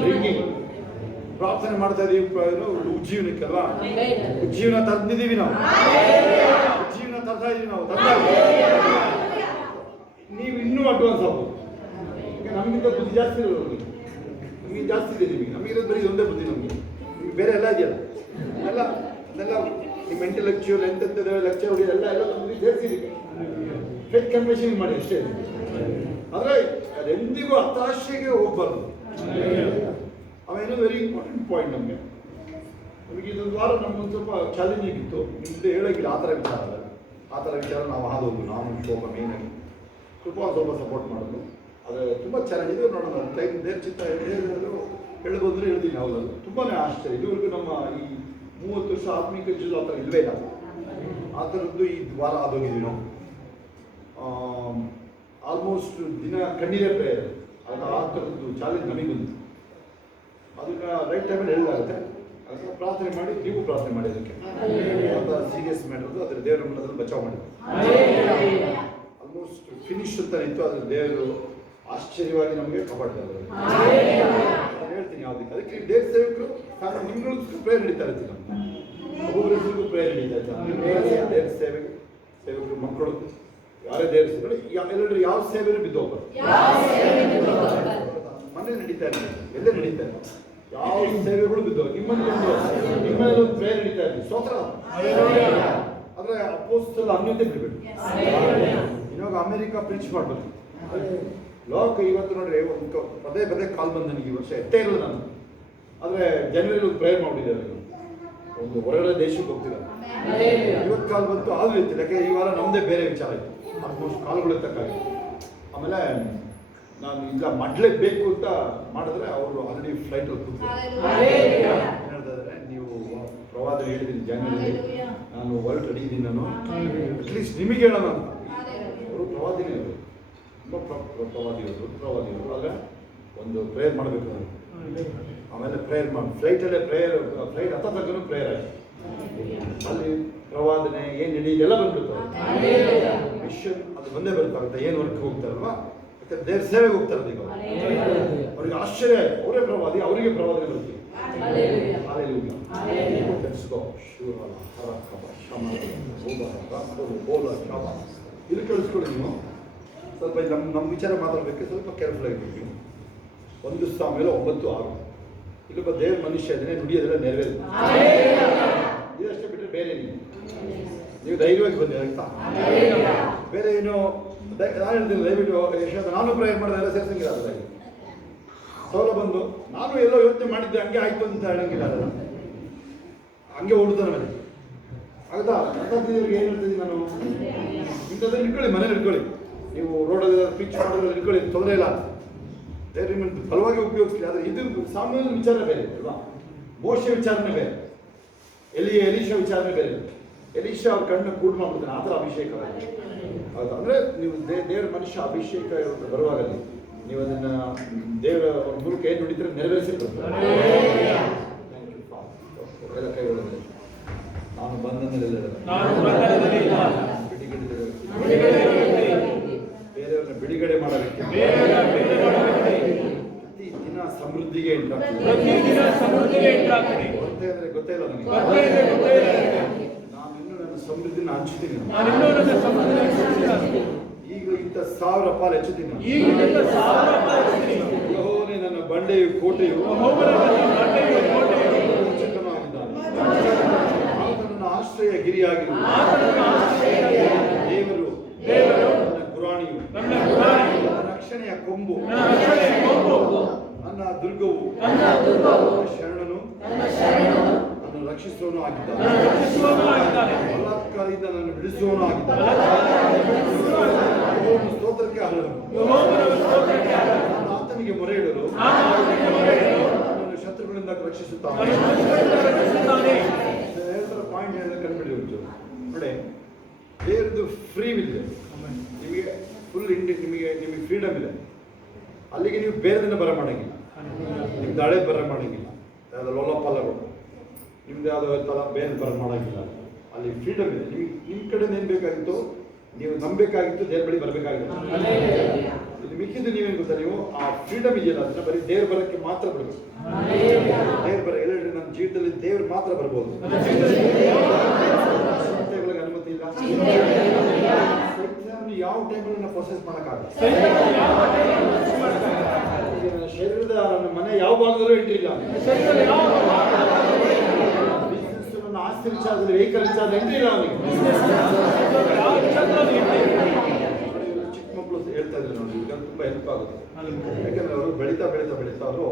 ರಿಂಗಿಂಗ್ ಪ್ರಾರ್ಥನೆ ಮಾಡ್ತಾ ಇದೀವಿ ಉಜ್ಜೀವನಕ್ಕೆ ಅಲ್ವಾ? ಉಜ್ಜೀವನ ತಂದಿದ್ದೀವಿ ನಾವು, ಉಜ್ಜೀವನ ತರ್ತಾ ಇದೀವಿ ನಾವು. ನೀವು ಇನ್ನೂ ಅಡ್ವಾನ್ಸ್ ಆಗ್ಬೋದು. ನಮಗಿಂತ ಬುದ್ಧಿ ಜಾಸ್ತಿ ಇರೋದು, ನಿಮಗೆ ಜಾಸ್ತಿ ಇದೆ. ನಿಮಗೆ ನಮಗಿರೋದು ಬರೀ ಒಂದೇ ಬುದ್ಧಿ. ನಮಗೆ ಬೇರೆ ಎಲ್ಲ ಇದೆಯಲ್ಲ, ಎಲ್ಲ ಅದೆಲ್ಲ ನಿಮ್ಮ ಇಂಟೆಲೆಕ್ಚುಯಲ್ ಎಂತೆಂಥದ್ದು ಲೆಕ್ಚರ್ ಎಲ್ಲ ನಮಗೆ ಸೇರಿಸಿ ಫೇಕ್ ಕನ್ವೆನ್ಷನ್ ಮಾಡಿ ಅಷ್ಟೇ. ಆದರೆ ಅದೆಂದಿಗೂ ಹತಾಶೆಗೆ ಹೋಗ್ಬಾರ್ದು. ಅವೇನೋ ವೆರಿ ಇಂಪಾರ್ಟೆಂಟ್ ಪಾಯಿಂಟ್ ನಮಗೆ. ಇದೊಂದು ವಾರ ನಮ್ಗೊಂದು ಸ್ವಲ್ಪ ಚಾಲೆಂಜಿಂಗ್ ಇತ್ತು. ನಿಮ್ಮದು ಹೇಳೋಕ್ಕಿಲ್ಲ ಆ ಥರ ವಿಚಾರ ನಾವು ಹಾದೋದು. ನಾವು ಶೋಭ ಮೇಯ್ನಾಗಿ ಸ್ವಲ್ಪ ಸಪೋರ್ಟ್ ಮಾಡೋದು. ಅದು ತುಂಬ ಚಾಲೆಂಜ್ ಇದೆ. ನೋಡೋಣ, ಟೈಮ್ ದೇರ್ ಚಿತ್ತ ಹೇಳಿದ್ರು ಹೇಳ್ಬೋದು ಅಂದರೆ ಹೇಳ್ತೀನಿ. ಯಾವುದಾದ್ರು ತುಂಬಾ ಆಶ್ಚರ್ಯ. ಇದುವರೆಗೂ ನಮ್ಮ ಈ 30 ವರ್ಷ ಆತ್ಮಿಕ ಜೀವ ಆ ಥರ ಇಲ್ಲವೇ ಇಲ್ಲ. ಆ ಥರದ್ದು ಈ ವಾರ ಆದೋಗಿದ್ವಿ ನಾವು. ಆಲ್ಮೋಸ್ಟ್ ದಿನ ಕಣ್ಣೀರೇ ಪ್ರೇಯರ್. ಅದು ಆ ಥರದ್ದು ಚಾಲೆಂಜ್ ನಮಗೆ ಬಂತು. ಅದನ್ನು ರೈಟ್ ಟೈಮಲ್ಲಿ ಹೇಳಲಾಗುತ್ತೆ. ಅದನ್ನು ಪ್ರಾರ್ಥನೆ ಮಾಡಿ, ನೀವು ಪ್ರಾರ್ಥನೆ ಮಾಡಿ. ಅದಕ್ಕೆ ಸೀರಿಯಸ್ ಮ್ಯಾಟರ್ದು ಅದರ ದೇವರ ಅದನ್ನು ಬಚಾವ್ ಮಾಡಿ. ಆಲ್ಮೋಸ್ಟ್ ಫಿನಿಶ್ ಅಂತ ಇತ್ತು. ಅದ್ರ ದೇವರು ಆಶ್ಚರ್ಯವಾಗಿ ನಮಗೆ ಕಾಪಾಡ್ತಾರೆ. ನಾನು ಹೇಳ್ತೀನಿ ಯಾವುದಕ್ಕೆ. ಅದಕ್ಕೆ ದೇವ್ರ ಸೇವಕರು ನಿಮ್ಗಳಿಗೂ ಪ್ರೇಯರ್ ನಡೀತಾ ಇರ್ತೀವಿ. ಒಬ್ಬೊಬ್ಬರಿಗೂ ಪ್ರೇಯರ್ ನಡೀತಾ ಇರ್ತಾರೆ. ದೇವ್ರ ಸೇವಕರು ಮಕ್ಕಳು ಯಾರೇ ದೇವ್ರ ಸೇವಕರು ಎಲ್ಲರೂ ಯಾವ ಸೇವೆಯೂ ಬಿದ್ದೋಗ್ಬಾರ್ದು. ಮನೇಲಿ ನಡೀತಾ ಇರ್ತೀವಿ, ಎಲ್ಲೇ ನಡೀತಾ ಇರ್ತೀವಿ. ಯಾವ ಸೇವೆಗಳು ಬಿದ್ದೋಗಿ ನಿಮ್ಮಲ್ಲಿ ಒಂದು ಪ್ರೇಯರ್ ನಡೀತಾ ಇರ್ತೀವಿ. ಸ್ತೋತ್ರ. ಆದರೆ ಅಪೋಸ್ತಲ ಅನ್ನೋದೇ ಬಿಡಬೇಕು. ಇವಾಗ ಅಮೆರಿಕ ಪ್ರೀಚ್ ಮಾಡ್ಬೇಕು. ಲೋಕ ಇವತ್ತು ನೋಡ್ರಿ ಒಂದು ಪದೇ ಕಾಲ್ ಬಂದು ನನಗೆ ಈ ವರ್ಷ ಎತ್ತೇ ಇರಲ್ಲ ನಾನು. ಆದರೆ ಜನವರಿ ಒಂದು ಪ್ರೇಯರ್ ಮಾಡಿದ್ದಾರೆ. ಒಂದು ಹೊರಗಡೆ ದೇಶಕ್ಕೆ ಹೋಗ್ತಿದ್ದಾರೆ. ಇವತ್ತು ಕಾಲ್ ಬಂತು ಆದ್ರೂ ಇರ್ತಿಲ್ಲ. ಯಾಕೆ ಈ ವಾರ ನಮ್ಮದೇ ಬೇರೆ ವಿಚಾರ ಇತ್ತು. ಆಲ್ಮೋಸ್ಟ್ ಕಾಲ್ಗಳು ಎತ್ತಕ್ಕಾಗಿ. ಆಮೇಲೆ ನಾನು ಇಲ್ಲ ಮಾಡಲೇಬೇಕು ಅಂತ ಮಾಡಿದ್ರೆ ಅವರು ಆಲ್ರೆಡಿ ಫ್ಲೈಟಲ್ಲಿ ಕೂತಿದ್ದಾರೆ. ಹೇಳ್ತಾ ನೀವು ಪ್ರವಾದನೆ ಹೇಳಿದ್ದೀನಿ ಜನವರಿ, ನಾನು ವರ್ಲ್ಡ್ ರೆಡಿ ಇದ್ದೀನಿ. ನಾನು ಅಟ್ಲೀಸ್ಟ್ ನಿಮಗೆ ಹೇಳೋಣ ಅಂತ. ಅವರು ಪ್ರವಾದಿನೇ ಅವರು, ತುಂಬ ಪ್ರವಾದಿಯವರು. ಆದರೆ ಒಂದು ಪ್ರೇಯರ್ ಮಾಡಬೇಕು ನಾನು. ಆಮೇಲೆ ಪ್ರೇಯರ್ ಮಾಡಿ ಫ್ಲೈಟಲ್ಲೇ ಫ್ಲೈಟ್ ಹತ್ತಕ್ಕೂ ಪ್ರೇಯರ್ ಆಯಿತು. ಅಲ್ಲಿ ಪ್ರವಾದನೆ ಏನು ನಡೆಯುತ್ತೆ ಎಲ್ಲ ಬಂದ್ಬಿಡ್ತಾರೆ. ಮಿಷನ್ ಅದು ಬಂದೇ ಬರ್ತಾಗುತ್ತೆ. ಏನು ವರ್ಕ್ ಹೋಗ್ತಾರಲ್ವಾ, ಮತ್ತೆ ದೇವ್ರ ಸೇವೆಗೆ ಹೋಗ್ತಾರೆ. ಈಗ ಅವ್ರಿಗೆ ಆಶ್ಚರ್ಯ ಆಯ್ತು. ಅವರೇ ಪ್ರವಾದಿ, ಅವರಿಗೆ ಪ್ರವಾದನೆ ಬರ್ತೀವಿ. ಇಲ್ಲಿ ಕಳಿಸ್ಕೊಡಿ. ನೀವು ಸ್ವಲ್ಪ ನಮ್ಮ ವಿಚಾರ ಮಾತಾಡಬೇಕು. ಸ್ವಲ್ಪ ಕೇರ್ಫುಲ್ ಆಗಿರ್ಬೇಕು. 1 ಸಾಮುವೇಲ 9:6. ಇಲ್ಲೊಬ್ಬ ದೇವ್ರ ಮನುಷ್ಯ ಅದನ್ನೇ ನುಡಿಯೋದೆಲ್ಲ ನೆರವೇರಿದೆ. ಇದಷ್ಟೇ ಬಿಟ್ಟರೆ ಬೇರೆ ನೀವು ಧೈರ್ಯವಾಗಿ ಬಂದಿ ಆಯ್ತಾ. ಬೇರೆ ಏನು ನಾನು ಹೇಳ್ತೀನಿ, ದಯವಿಟ್ಟು ಯಶೋಧ ನಾನು ಪ್ರೇಯರ್ ಮಾಡಿದೆ ಎಲ್ಲ ಸೇರ್ಸಂಗಿಲ್ಲ. ಅದಾಗಿ ಸೌಲ ಬಂದು ನಾನು ಎಲ್ಲೋ ಯೋಚನೆ ಮಾಡಿದ್ದೆ ಹಂಗೆ ಆಯ್ತು ಅಂತ ಹೇಳಂಗಿಲ್ಲ. ಅದನ್ನು ಹಂಗೆ ಓಡುತ್ತಾನೆ ಮೇಲೆ ಆಗುತ್ತಾ. ಅರ್ಥಾರ್ಥಿದವ್ರಿಗೆ ಏನು ಹೇಳ್ತಿದ್ದೀನಿ ನಾನು, ಇಂಥದ್ದನ್ನು ಇಟ್ಕೊಳ್ಳಿ, ಮನೇಲಿ ಇಟ್ಕೊಳ್ಳಿ. ನೀವು ರೋಡಲ್ಲಿ ಪಿಚ್ ಮಾಡೋದ್ರಲ್ಲಿ ಇಟ್ಕೊಳ್ಳಿ, ತೊಂದರೆ ಇಲ್ಲ. ದೇವ್ರ ನಿಮ್ಮನ್ನು ಬಲವಾಗಿ ಉಪಯೋಗಿಸ್ಲಿ. ಆದರೆ ಇದು ಸಾಮಾನ್ಯ ವಿಚಾರ ಬೇರೆ ಅಲ್ವಾ. ಮೋಶೆ ವಿಚಾರನೇ ಬೇರೆ, ಎಲೀಷ ವಿಚಾರನೇ ಬೇರೆ. ಎಲೀಷ ಅವ್ರ ಕಣ್ಣು ಕೂಡ್ ಮಾಡ್ಬಿಡ್ತಾನೆ. ಆ ಥರ ಅಭಿಷೇಕ ಹೌದು. ಅಂದರೆ ನೀವು ದೇವರ ಮನುಷ್ಯ ಅಭಿಷೇಕ ಬರುವಾಗ ನೀವು ಅದನ್ನು ದೇವರ ಮೂಲಕ ಏನು ನುಡಿತಾರೆ ನೆರವೇರಿಸಿರ್ತಾರೆ. ಎಲ್ಲ ಕೈ ಒಳಗಡೆ ನಾನು ಬಂಧನದಲ್ಲಿ ಬೇರೆಯವ್ರನ್ನ ಬಿಡುಗಡೆ ಮಾಡೋದಕ್ಕೆ ಪ್ರತಿ ದಿನ ಸಮೃದ್ಧಿಗೆ ಗೊತ್ತೇ ಅಂದರೆ ಗೊತ್ತೇ ಇಲ್ಲ ನನಗೆ. ನಾನು ಇನ್ನೂ ನನ್ನ ಸಮೃದ್ಧಿನ ಹಂಚುತ್ತೀನಿ. ಈಗ ಇಂಥ 1000 ಪಾಲು ಹೆಚ್ಚುತ್ತೀನಿ. ಯೆಹೋವನೇ ನನ್ನ ಬಂಡೆಯು ಕೋಟೆಯು ನನ್ನ ಆಶ್ರಯ ಗಿರಿಯಾಗಿರುವ ದೇವರು ನನ್ನ ಗುರಾಣಿಯು, ನನ್ನ ರಕ್ಷಣೆಯ ಕೊಂಬು, ದುರ್ಗವು ನನ್ನ ಶರಣನು ನನ್ನ ರಕ್ಷಿಸುವನು ಆಗಿದ್ದಾನೆ ಬಲಾತ್ಕಾರದಿಂದ ನನ್ನ ಬಿಡಿಸುವನು ಆಗಿದ್ದಾನೆ ಯೆಹೋವನ ಸ್ತೋತ್ರಕ್ಕೆ ಅರ್ಹನು ನಾನು ಆತನಿಗೆ ಮೊರೆ ಇಡಲು ನನ್ನ ಶತ್ರುಗಳಿಂದ ರಕ್ಷಿಸುತ್ತಾನೆ. ಪಾಯಿಂಟ್ ಹೇಳೋದು ಕಂಡುಬಿಡಿ ಒಂಚೂರು ನೋಡಿ. ದೇವ್ರದ್ದು ಫ್ರೀ ವಿಲ್, ನಿಮಗೆ ಫುಲ್ ನಿಮಗೆ ಫ್ರೀಡಮ್ ಇದೆ. ಅಲ್ಲಿಗೆ ನೀವು ಬೇರೆದನ್ನ ಬರ ಮಾಡಂಗಿಲ್ಲ, ನಿಮ್ದು ಹಳೆ ಬರ ಮಾಡಂಗಿಲ್ಲ, ಯಾವ್ದು ಲೋಲಪಲ್ಲಗಳು ನಿಮ್ದು ಯಾವುದೋ ಥರ ಬೇರೆ ಬರ ಮಾಡೋಂಗಿಲ್ಲ. ಅಲ್ಲಿ ಫ್ರೀಡಮ್ ಇದೆ. ನಿಮ್ಮ ಕಡೆ ಏನು ಬೇಕಾಗಿತ್ತು ನೀವು ನಂಬಬೇಕಾಗಿತ್ತು, ದೇವ್ರ ಬಳಿ ಬರಬೇಕಾಗಿತ್ತು. ಇದು ಮಿಕ್ಕಿದ್ದು ನೀವೇನು ಗೊತ್ತಾ, ನೀವು ಆ ಫ್ರೀಡಮ್ ಇದೆಯಲ್ಲ ಅದನ್ನ ಬರೀ ದೇವ್ರ ಬರಕ್ಕೆ ಮಾತ್ರ ಬರಬೇಕು. ದೇವ್ರ ಬರ ಎಲ್ಲರೂ ನನ್ನ ಜೀವಿತದಲ್ಲಿ ದೇವ್ರು ಮಾತ್ರ ಬರ್ಬೋದು. ಸಂಸ್ಥೆಗಳಿಗೆ ಅನುಮತಿ ಇಲ್ಲ. ಯಾವ ಟೈಮಲ್ಲಿ ನಾವು ಪ್ರೊಸೆಸ್ ಮಾಡೋಕ್ಕಾಗಲ್ಲ. ನನ್ನ ಶರೀರದ ನನ್ನ ಮನೆ ಯಾವ ಭಾಗದಲ್ಲೂ ಎಂಟ್ರಿ ಇಲ್ಲ. ಬಿಸ್ನೆಸ್ ನನ್ನ ಆಸ್ತಿ ವಿಚಾರದಲ್ಲಿ ವೆಹಿಕಲ್ ವಿಚಾರದಲ್ಲಿ ಎಂಟ್ರಿ ಇಲ್ಲ ಅವನಿಗೆ. ಚಿಕ್ಕ ಮಕ್ಕಳು ಹೇಳ್ತಾ ಇದ್ರು ನೋಡಿ, ಈಗ ತುಂಬ ಹೆಲ್ಪ್ ಆಗುತ್ತೆ. ಯಾಕಂದ್ರೆ ಅವರು ಬೆಳೀತಾ ಅವರು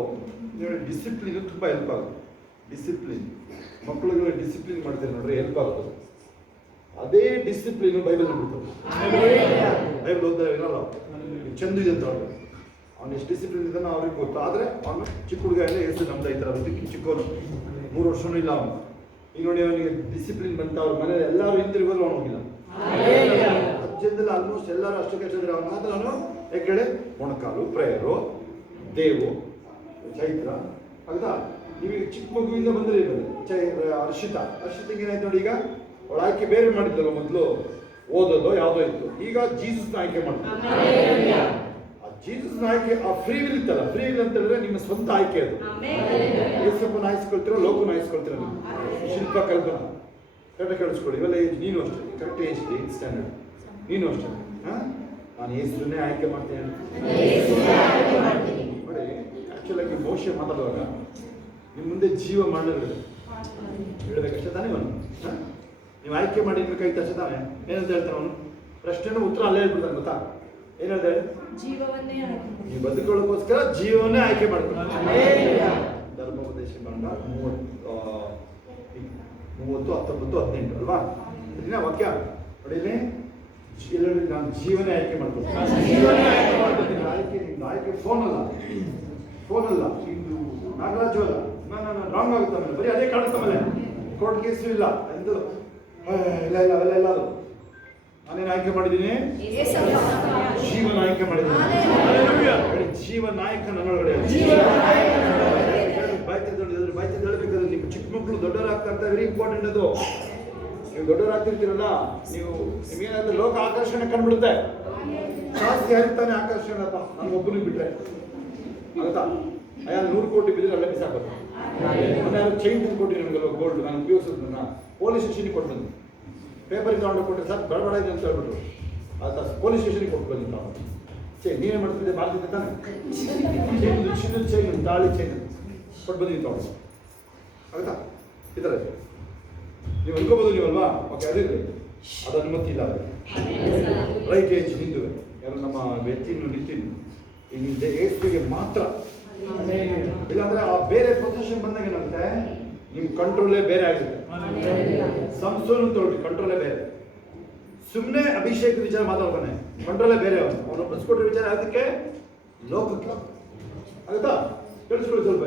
ಡಿಸಿಪ್ಲಿನ್ ತುಂಬ ಹೆಲ್ಪ್ ಆಗುತ್ತೆ. ಡಿಸಿಪ್ಲಿನ್ ಮಕ್ಕಳಿಗೆ ಡಿಸಿಪ್ಲಿನ್ ಮಾಡ್ತಾರೆ ನೋಡ್ರಿ, ಹೆಲ್ಪ್ ಆಗುತ್ತೆ. ಅದೇ ಡಿಸಿಪ್ಲಿನ್ ಬೈಬಲ್ ಬಿಡ್ತಾರೆ. ಬೈಬಲ್ ಓದಿದ್ರೆ ಇರಲ್ಲ, ಚಂದ ಇದೆ ಅಂತ ಹೇಳಿ ಅವ್ನು ಎಷ್ಟು ಡಿಸಿಪ್ಲಿನ್ ಇದ್ದಾನೆ ಅವ್ರಿಗೆ ಗೊತ್ತು. ಆದರೆ ಅವನು ಚಿಕ್ಕ ಹುಡುಗ ಎಲ್ಲ ಎಷ್ಟು ನಮ್ದು ಈ ಥರ ಅದಕ್ಕೆ ಚಿಕ್ಕವನು 3 ವರ್ಷನೂ ಇಲ್ಲ ಅವನು. ಈಗ ನೋಡಿ ಅವನಿಗೆ ಡಿಸಿಪ್ಲಿನ್ ಬಂತ, ಅವ್ರ ಮನೇಲಿ ಎಲ್ಲರೂ ಹಿಂತಿರುಗೋದ್ರು ಅವನು ಹೋಗಿಲ್ಲ. 10 ಜನದಲ್ಲಿ ಆಲ್ಮೋಸ್ಟ್ ಎಲ್ಲರೂ ಅಷ್ಟು ಕಟ್ಟಿದ್ರೆ ಅವನು ಮಾತ್ರ ಅವನು ಯಾಕೆ ಮೊಣಕಾಲು ಪ್ರೇಯರು ದೇವು ಚೈತ್ರ ಆಗುತ್ತಾ. ನೀವೀಗ ಚಿಕ್ಕ ಮಗುವಿಂದ ಬಂದರೆ ಹರ್ಷಿತಗೆ ಏನಾಯ್ತು ನೋಡಿ, ಈಗ ಅವಳ ಆಯ್ಕೆ ಬೇರೆ ಮಾಡಿದ್ದಲ್ಲ, ಮೊದಲು ಓದೋದು ಯಾವುದೋ ಇತ್ತು, ಈಗ ಜೀಸಸ್ನ ಆಯ್ಕೆ ಮಾಡ್ತಾರೆ. ಆ ಜೀಸಸ್ನ ಆಯ್ಕೆ ಆ ಫ್ರೀ ವಿಲ್ ಇತ್ತಲ್ಲ, ಫ್ರೀ ವಿಲ್ ಅಂತ ಹೇಳಿದ್ರೆ ನಿಮ್ಮ ಸ್ವಂತ ಆಯ್ಕೆ ಅದು. ಯೇಸಪ್ಪನ ಆಯ್ಸ್ಕೊಳ್ತಿರೋ ಲೋಕನ ಆಯ್ಸ್ಕೊಳ್ತಿರೋ ನೀವು ಶಿಲ್ಪ ಕಲ್ಪನಾ ಕರೆಕ್ಟಾಗಿ ಕೇಳಿಸ್ಕೊಳ್ಳಿ. ಇವೆಲ್ಲ ನೀನು ಅಷ್ಟೇ ಕರೆಕ್ಟ್ ಎಷ್ಟು ಸ್ಟ್ಯಾಂಡರ್ಡ್ ನೀನು ಅಷ್ಟೇ. ನಾನು ಯೇಸುನೇ ಆಯ್ಕೆ ಮಾಡ್ತೇನೆ ನೋಡಿ. ಆ್ಯಕ್ಚುಲಾಗಿ ಮೋಶೆ ಮಾತಾಡುವಾಗ ನಿಮ್ಮ ಮುಂದೆ ಜೀವ ಮಾಡಲಿದೆ ಹೇಳ್ಬೇಕಷ್ಟೇ ತಾನೇ ಅವನು. ನೀವು ಆಯ್ಕೆ ಮಾಡಿರ್ಬೇಕಾಗಿತ್ತು ಅಷ್ಟೇ ತಾನೇ. ಏನಂತ ಹೇಳ್ತಾನೆ ಅವನು? ಪ್ರಶ್ನೆನೂ ಉತ್ತರ ಅಲ್ಲೇ ಹೇಳ್ಬಿಡ್ತಾನೆ ಗೊತ್ತಾ. ಏನು ಹೇಳ್ತಾರೆ? ಜೀವವನ್ನೇ ನೀವು ಬದುಕೊಳ್ಳೋಕ್ಕೋಸ್ಕರ ಜೀವವನ್ನೇ ಆಯ್ಕೆ ಮಾಡ್ಕೊಂಡು. ಧರ್ಮೋಪದೇಶ ಕಾಂಡ 30:19 ಅಲ್ವಾ? ಇದನ್ನ ವಾಕ್ಯ ನೋಡಿ. ಇಲ್ಲಿ ನಾನು ಜೀವನೇ ಆಯ್ಕೆ ಮಾಡ್ತೀನಿ. ನಿಮ್ದು ಆಯ್ಕೆ ಫೋನ್ ಅಲ್ಲ, ನಿಮ್ದು ನಾಗರಾಜು ಅಲ್ಲ. ನಾನು ರಾಂಗ್ ಆಗುತ್ತೆ ಆಮೇಲೆ, ಬರೀ ಅದೇ ಕಾಣುತ್ತೆ ಆಮೇಲೆ. ಕೋರ್ಟ್ ಕೇಸು ಇಲ್ಲ, ಎಂತ ಇಲ್ಲ ಅವೆಲ್ಲ ಎಲ್ಲ. ಅದು ನಾನೇನು ಆಯ್ಕೆ ಮಾಡಿದ್ದೀನಿ? ಜೀವನ ಆಯ್ಕೆ ಮಾಡಿದ್ದೀನಿ. ಜೀವ ನಾಯಕ ನನ್ನೊಳಗಡೆ. ಬಾಯ್ತಿ ಹೇಳಬೇಕಾದ್ರೆ ನಿಮ್ಮ ಚಿಕ್ಕ ಮಕ್ಕಳು ದೊಡ್ಡವರಾಗ್ತಾ ಇರ್ತಾರೆ. ವೆರಿ ಇಂಪಾರ್ಟೆಂಟ್ ಅದು. ನೀವು ದೊಡ್ಡವರಾಗ್ತಿರ್ತೀರಲ್ಲ, ನಿಮಗೇನಾದ್ರೆ ಲೋಕ ಆಕರ್ಷಣೆ ಕಂಡುಬಿಡುತ್ತೆ. ಜಾಸ್ತಿ ಯಾರಿರ್ತಾನೆ ಆಕರ್ಷಣೆಪ್ಪ, ನನಗೊಬ್ಬನಿಗೆ ಬಿಟ್ರೆ ಆಗುತ್ತಾ? 100 ಕೋಟಿ ಬಿದ್ದರೆ ಅಲ್ಲೇ ಬಿಸಾಕೋದು. ನಾನು ಚೈನ್ ಕೊಟ್ಟು ನಮಗೆಲ್ಲ ಗೋಲ್ಡ್ ನಾನು ಉಪಯೋಗಿಸೋದನ್ನ ಪೊಲೀಸ್ ಸ್ಟೇಷನ್ಗೆ ಕೊಟ್ಟು ಬಂದು ಪೇಪರಿಗೆ ತಗೊಂಡು ಕೊಟ್ಟರೆ ಸರ್ ಬಡಬಡ ಇದೆ ಅಂತ ಹೇಳ್ಬಿಟ್ರು. ಆತ ಪೊಲೀಸ್ ಸ್ಟೇಷನ್ಗೆ ಕೊಟ್ಟು ಬಂದು ನಾವು ನೀನೇ ಮಾಡ್ತಿದ್ದೆ ಮಾಡ್ತಿದ್ದೆ ತಾನೆ. ಚಿನ್ನದ ಚೈನ್ ತಾಳಿ ಚೈನ್ ಕೊಟ್ಟು ಬಂದಿದ್ದು ತಗೊಂಡು ಆಗುತ್ತಾ? ಈ ಥರ ನೀವು ಅನ್ಕೋಬೋದು ನೀವಲ್ವಾ. ಓಕೆ, ಅದಿರಲಿ, ಅದು ಅನುಮತಿ ಇಲ್ಲ. ಅದು ರೈಟ್ ಏಜ್ ಹಿಂದುವೆ ಯಾರು ನಮ್ಮ ವ್ಯಕ್ತಿಯನ್ನು ನಿಂತಿದ್ದು ಈ ಏಜ್ಗೆ ಮಾತ್ರ. ಇಲ್ಲಾಂದ್ರೆ ಆ ಬೇರೆ ಪ್ರೊಸೆಷನ್ ಬಂದಾಗ ಏನಂತೆ ನಿಮ್ಮ ಕಂಟ್ರೋಲೇ ಬೇರೆ ಆಗುತ್ತೆ. ಸಂಸ್ಥೆನೂ ತೊಗೊಳ್ಳಿ, ಕಂಟ್ರೋಲೇ ಬೇರೆ. ಸುಮ್ಮನೆ ಅಭಿಷೇಕ ವಿಚಾರ ಮಾತಾಡ್ತಾನೆ, ಕಂಟ್ರೋಲೇ ಬೇರೆ. ಅವನು ಒಪ್ಪಿಸ್ಕೊಟ್ರೆ ವಿಚಾರ ಅದಕ್ಕೆ ಲೋಕಕ್ಕೆ ಆಗುತ್ತಾ? ತಿಳಿಸ್ಕೊಳ್ಳಿ ಸ್ವಲ್ಪ.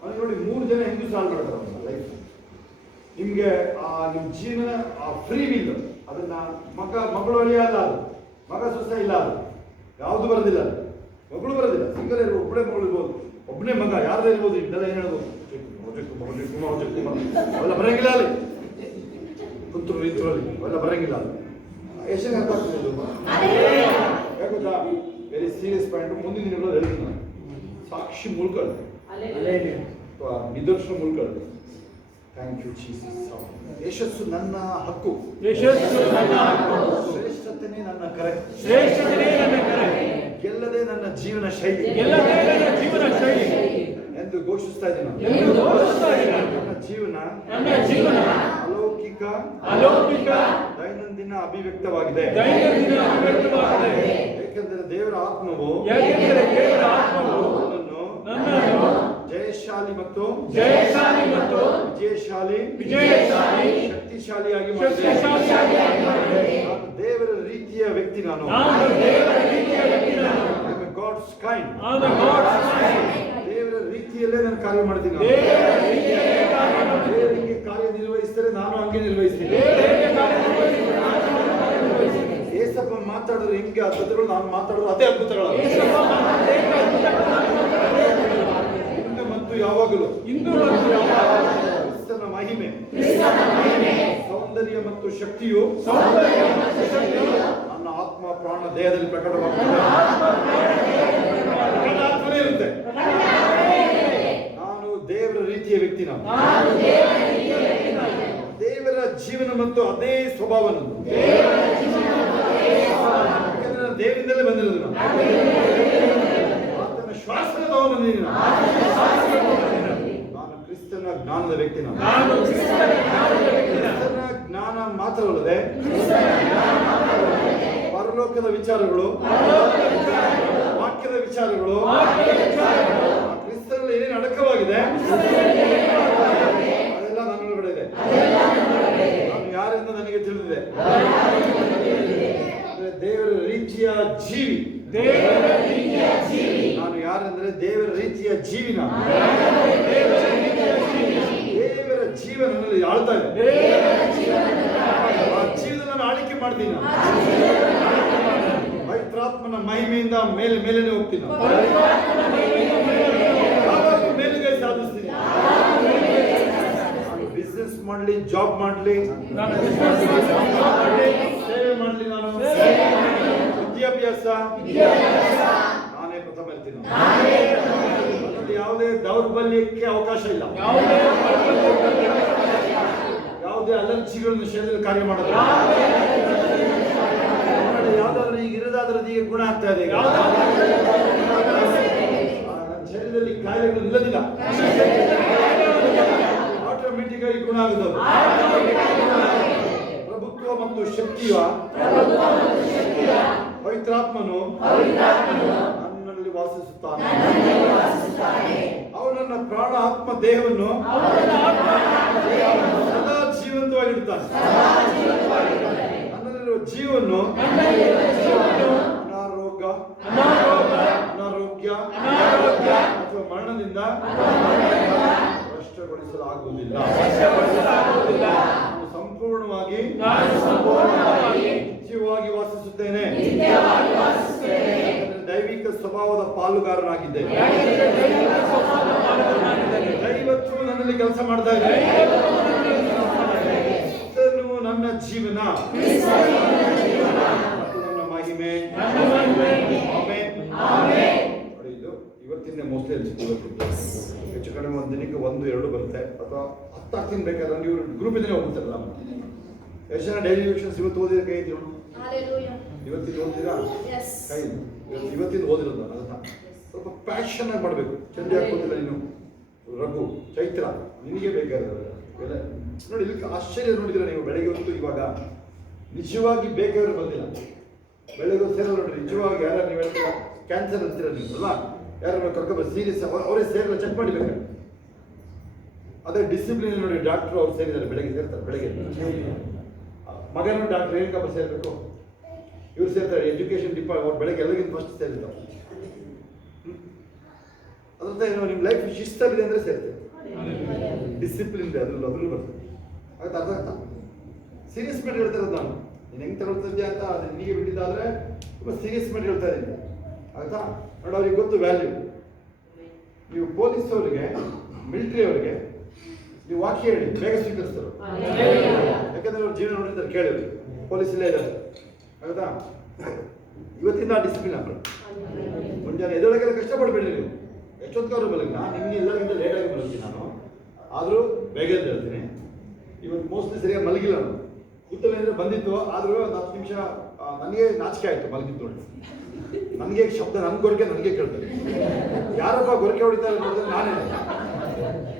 ಅವ್ನಿಗೆ ನೋಡಿ 3 ಜನ ಹೆಂಗೂ ಸಾಲ್ವ್ ಮಾಡ್ತಾರೆ ಅವನ ಲೈಫ್. ನಿಮಗೆ ನಿಮ್ಮ ಜೀವನ ಆ ಫ್ರೀ ವಿಲ್ ಅದನ್ನ ಮಗಳು ಅಳಿಯ ಅಲ್ಲ, ಅದು ಮಗ ಸೊಸೆ ಇಲ್ಲ, ಅದು ಯಾವುದು ಬರೋದಿಲ್ಲ. ಅದು ಮಗಳು ಬರೋದಿಲ್ಲ, ಸಿಂಗಲ್ ಇರ್ಬೋದು, ಒಬ್ಬನೇ ಮಗಳು ಇರ್ಬೋದು, ಒಬ್ಬನೇ ಮಗ ಯಾರದೇ ಇರ್ಬೋದು. ಇದೆಲ್ಲ ಏನು ಹೇಳ್ಬೋದು? ಅವೆಲ್ಲ ಬರಂಗಿಲ್ಲ. ಅಲ್ಲಿ ಕುಂತರು ನಿಂತರಲ್ಲಿ ಅವೆಲ್ಲ ಬರಂಗಿಲ್ಲ. ಅದು ಎಷ್ಟು ಅರ್ಥ ಆಗ್ತದೆ? ಯಾಕೆ ಗೊತ್ತಾ? Very serious point. ಮುಂದಿನ ದಿನಗಳು ಹೇಳ್ತೀನಿ ನಾನು. ಸಾಕ್ಷಿ ಮುಳ್ಕೊಳ್ಳಿ ಅಥವಾ ನಿದರ್ಶನ ಮುಳ್ಕೊಳ್ಳಿ. Thank you Jesus. ಯಶಸ್ಸು ನನ್ನ ಹಕ್ಕು, ಶ್ರೇಷ್ಠತೆನೇ ನನ್ನ ಕರೆ, ಗೆಲ್ಲದೆ ನನ್ನ ಜೀವನ ಶೈಲಿ ಎಂದು ಘೋಷಿಸ್ತಾ ಇದ್ದೀನಿ. ನನ್ನ ಜೀವನ ಅಲೌಕಿಕ ದೈನಂದಿನ ಅಭಿವ್ಯಕ್ತವಾಗಿದೆ. ಏಕೆಂದರೆ ದೇವರ ಆತ್ಮವು ನನ್ನನ್ನು ಜಯಶಾಲಿ ಮತ್ತು ವಿಜಯಶಾಲಿ ಶಕ್ತಿಶಾಲಿಯಾಗಿ ನಾನು ದೇವರ ರೀತಿಯ ವ್ಯಕ್ತಿ ನಾನು ಗಾಡ್ಸ್ ಕೈಂಡ್ ದೇವರ ರೀತಿಯಲ್ಲೇ ನಾನು ಕಾರ್ಯ ಮಾಡ್ತೀನಿ ದೇವರಿಗೆ ಕಾರ್ಯ ನಿರ್ವಹಿಸಿದರೆ ನಾನು ಹಂಗೆ ನಿರ್ವಹಿಸ್ತೀನಿ ಏಸಪ್ಪ ಮಾತಾಡೋದು ಹೆಂಗೆ ಅದ್ಭುತಗಳು ನಾನು ಮಾತಾಡೋದು ಅದೇ ಅದ್ಭುತಗಳು ಇಂದು ಮತ್ತು ಯಾವಾಗಲೂ ಕ್ರಿಸ್ತನ ಮಹಿಮೆ ಸೌಂದರ್ಯ ಮತ್ತು ಶಕ್ತಿಯು ನನ್ನ ಆತ್ಮ ಪ್ರಾಣ ದೇಹದಲ್ಲಿ ಪ್ರಕಟವಾಗ್ತದೆ ಇರುತ್ತೆ ನಾನು ದೇವರ ರೀತಿಯ ವ್ಯಕ್ತಿ ನಾನು ದೇವರ ಜೀವನ ಮತ್ತು ಅದೇ ಸ್ವಭಾವ ಯಾಕಂದ್ರೆ ನಾನು ದೇವರಿಂದಲೇ ಬಂದಿರೋದು ಆತನ ಶ್ವಾಸನ ತಗೊಂಡ್ಬಂದಿದ್ದೀನಿ ನಾನು ಕ್ರಿಸ್ತನ ಜ್ಞಾನದ ವ್ಯಕ್ತಿ ನಾನು ಕ್ರಿಸ್ತನ ಜ್ಞಾನ ಮಾತ್ರವಲ್ಲದೆ ಪರಲೋಕದ ವಿಚಾರಗಳು ವಾಕ್ಯದ ವಿಚಾರಗಳು ಕ್ರಿಸ್ತನಲ್ಲಿ ಏನೇನು ಅಡಕವಾಗಿದೆ ಅದೆಲ್ಲ ನನ್ನೊಳಗಡೆ ಇದೆ ನಾನು ಯಾರೆಂದು ನನಗೆ ತಿಳಿದಿದೆ ದೇವರ ರೀತಿಯ ಜೀವಿ ನಾನು ಯಾರೆಂದ್ರೆ ದೇವರ ರೀತಿಯ ಜೀವಿ ನಾನು ದೇವರ ಜೀವ ನನ್ನಲ್ಲಿ ಆಳ್ತಾ ಇದೆ ಆ ಜೀವನ ನಾನು ಆಳಿಕೆ ಮಾಡ್ತೀನಿ ಪವಿತ್ರಾತ್ಮನ ಮಹಿಮೆಯಿಂದ ಮೇಲೆ ಮೇಲೇನೆ ಹೋಗ್ತೀನಿ ಮೇಲುಗೈ ಸಾಧಿಸ್ತೀನಿ ಬಿಸ್ನೆಸ್ ಮಾಡಲಿ ಜಾಬ್ ಮಾಡಲಿ ಸೇವೆ ಮಾಡಲಿ ನಾನು ವಿದ್ಯಾಭ್ಯಾಸ ನಾನೇ ಪ್ರಥಮ ಇರ್ತೀನಿ ಯಾವುದೇ ದೌರ್ಬಲ್ಯಕ್ಕೆ ಅವಕಾಶ ಇಲ್ಲ ಯಾವುದೇ ಅಲರ್ಜಿಗಳನ್ನು ಶರೀರದಲ್ಲಿ ಕಾರ್ಯ ಮಾಡೋದು ಯಾವ್ದಾದ್ರು ಈಗ ಇರೋದಾದ್ರೂ ಈಗ ಗುಣ ಆಗ್ತಾ ಇದೆ ನನ್ನ ಶರೀರದಲ್ಲಿ ಕಾಯಿಲೆಗಳು ನಿಲ್ಲದಿಲ್ಲ ಆಟೋಮೆಟಿಕ್ ಆಗಿ ಗುಣ ಆಗುತ್ತದೆ ಪ್ರಭುತ್ವ ಮತ್ತು ಶಕ್ತಿಯ ಪವಿತ್ರಾತ್ಮನು ನನ್ನಲ್ಲಿ ವಾಸಿಸುತ್ತಾನೆ ಅವನು ನನ್ನ ಪ್ರಾಣ ಆತ್ಮ ದೇಹವನ್ನು ಸದಾ ಜೀವಂತವಾಗಿಡುತ್ತಾನೆ ನನ್ನಲ್ಲಿರುವ ಜೀವವನ್ನು ಅನಾರೋಗ್ಯ ಅಥವಾ ಮರಣದಿಂದ ನಷ್ಟಗೊಳಿಸಲಾಗುವುದಿಲ್ಲ ನಾನು ಸಂಪೂರ್ಣವಾಗಿ ನಿತ್ಯವಾಗಿ ವಾಸಿಸುತ್ತೇನೆ ದೈವಿಕ ಸ್ವಭಾವದ ಪಾಲುಗಾರನಾಗಿದ್ದೇನೆ ದೈವತ್ವ ನನ್ನಲ್ಲಿ ಕೆಲಸ ಮಾಡ್ತಾ ಇದೆ ನನ್ನ ಜೀವನ ನನ್ನ ಮಹಿಮೆ ಇವತ್ತಿನ ಮೋಸ್ಟ್ಲಿ ಹೆಚ್ಚು ಕಡಿಮೆ ಒಂದು ದಿನಕ್ಕೆ 1-2 ಬರುತ್ತೆ ಅಥವಾ 10 ಆಗ್ತೀನಿ ಬೇಕಾದ್ರೆ ನೀವು ಗ್ರೂಪ್ ಇದ್ರೆ ಹೋಗ್ತಾರಲ್ಲ ಎಷ್ಟು ಜನ ಡೈಲಿ ಡಿವೋಷನ್ಸ್ ಇವತ್ತು ಓದಿದ್ರೆ ಕೈ ಐತಿ ಇವತ್ತಿನ ಓದಿರಾ ಕೈ ಇವತ್ತಿನ ಓದಿರೋದು ಅದನ್ನ ಸ್ವಲ್ಪ ಪ್ಯಾಷನ್ ಆಗಿ ಮಾಡಬೇಕು. ಚಂದ ಹಾಕೋದಿಲ್ಲ ನೀನು ರಘು ಚೈತ್ರ ನಿನಗೆ ಬೇಕಾದ್ರೆ ನೋಡಿ ಇದಕ್ಕೆ ಆಶ್ಚರ್ಯ ನೋಡಿದ್ರೆ ನೀವು ಬೆಳಗ್ಗೆ ಹೊತ್ತು ಇವಾಗ ನಿಜವಾಗಿ ಬೇಕಾದ್ರೆ ಬಂದಿಲ್ಲ ಬೆಳಗ್ಗೆ ಹೊತ್ತು ಸೇರಲ್ಲ ನೋಡ್ರಿ ನಿಜವಾಗಿ ಯಾರು ನೀವು ಹೇಳ್ತೀರಾ ಕ್ಯಾನ್ಸರ್ ಅಂತೀರ ನೀವು ಅಲ್ಲ ಯಾರು ಕರ್ಕೊಬ ಸೀರಿಯಸ್ ಅವರೇ ಸೇರಲ್ಲ ಚೆಕ್ ಮಾಡಿಬೇಕು. ಅದೇ ಡಿಸಿಪ್ಲಿನ್ ನೋಡಿ ಡಾಕ್ಟ್ರು ಅವ್ರು ಸೇರಿದ್ದಾರೆ ಬೆಳಗ್ಗೆ ಸೇರ್ತಾರೆ ಬೆಳಗ್ಗೆ ಮಗನೂ ಡಾಕ್ಟ್ರ್ ಏನಕ್ಕಪ್ಪ ಸೇರಬೇಕು ಇವ್ರು ಸೇರ್ತಾರೆ ಎಜುಕೇಶನ್ ಡಿಪಾರ್ಟ್ಮೆಂಟ್ ಅವ್ರು ಬೆಳಗ್ಗೆ ಎಲ್ಲರಿಗಿಂತ ಫಸ್ಟ್ ಸೇರಿರ್ತಾರೆ. ಅದಂತ ಏನು ನಿಮ್ಮ ಲೈಫ್ ಶಿಸ್ತಲ್ಲಿದೆ ಅಂದರೆ ಸೇರ್ತೇವೆ ಡಿಸಿಪ್ಲಿನ್ ಇದೆ ಅದ್ರಲ್ಲೂ ಬರ್ತದೆ ಆಯ್ತು ಅರ್ಥ ಆಗ್ತಾ ಸೀರಿಯಸ್ ಮಾಡಿ ಹೇಳ್ತಾ ಇರೋದು ನಾನು ನೀನು ಹೆಂಗೆ ತಗೊಳ್ತಿದ್ಯಾ ಅಂತ ಅದು ನಿನಗೆ ಬಿಟ್ಟಿದ್ದಾದರೆ ತುಂಬ ಸೀರಿಯಸ್ ಮಾಡಿ ಹೇಳ್ತಾ ಇದ್ದೀನಿ ಆಯ್ತಾ ನೋಡಿ ಅವ್ರಿಗೆ ಗೊತ್ತು ವ್ಯಾಲ್ಯೂ. ನೀವು ಪೊಲೀಸ್ ಅವರಿಗೆ ಮಿಲಿಟ್ರಿ ಅವರಿಗೆ ನೀವು ವಾಕ್ಯ ಹೇಳಿ ಬೇಗ ಸ್ವೀಕರಿಸ್ತಾರೆ ಯಾಕಂದ್ರೆ ಅವ್ರ ಜೀವನ ನೋಡಿರ್ತಾರೆ ಕೇಳಿದ್ರು ಪೊಲೀಸಲ್ಲೇ ಇದ್ದಾರೆ ಆಯ್ತಾ. ಇವತ್ತಿಂದ ಡಿಸಿಪ್ಲಿನ್ ಹಾಕೋಣ ಮುಂಜಾನೆ ಎದೊಳಗೆಲ್ಲ ಕಷ್ಟಪಡಬೇಡಿ ನೀವು ಎಷ್ಟೊತ್ತಿಗೆ ಬರಲಿ ನಾನು ನಿಮಗೆ ಎಲ್ಲರಿಗಿಂತ ಲೇಟಾಗಿ ಬರ್ತೀನಿ ನಾನು ಆದರೂ ಬೇಗ ಅಂತ ಹೇಳ್ತೀನಿ. ಇವತ್ತು ಮೋಸ್ಟ್ಲಿ ಸರಿಯಾಗಿ ಮಲಗಿಲ್ಲ ನಾನು ಕೂತಲ್ಲಿ ಅಂದರೆ ಬಂದಿತ್ತು ಆದರೂ ಒಂದು 10 ನಿಮಿಷ ನನಗೆ ನಾಚಿಕೆ ಆಯಿತು ಮಲಗಿದ್ದು ನೋಡಿ ನನಗೆ ಶಬ್ದ ನನ್ನ ಗೊರಕೆ ನನಗೆ ಕೇಳ್ತಾರೆ ಯಾರಪ್ಪ ಗೊರಕೆ ಹೊಡಿತಾರೆ ನೋಡಿದ್ರೆ ನಾನೇ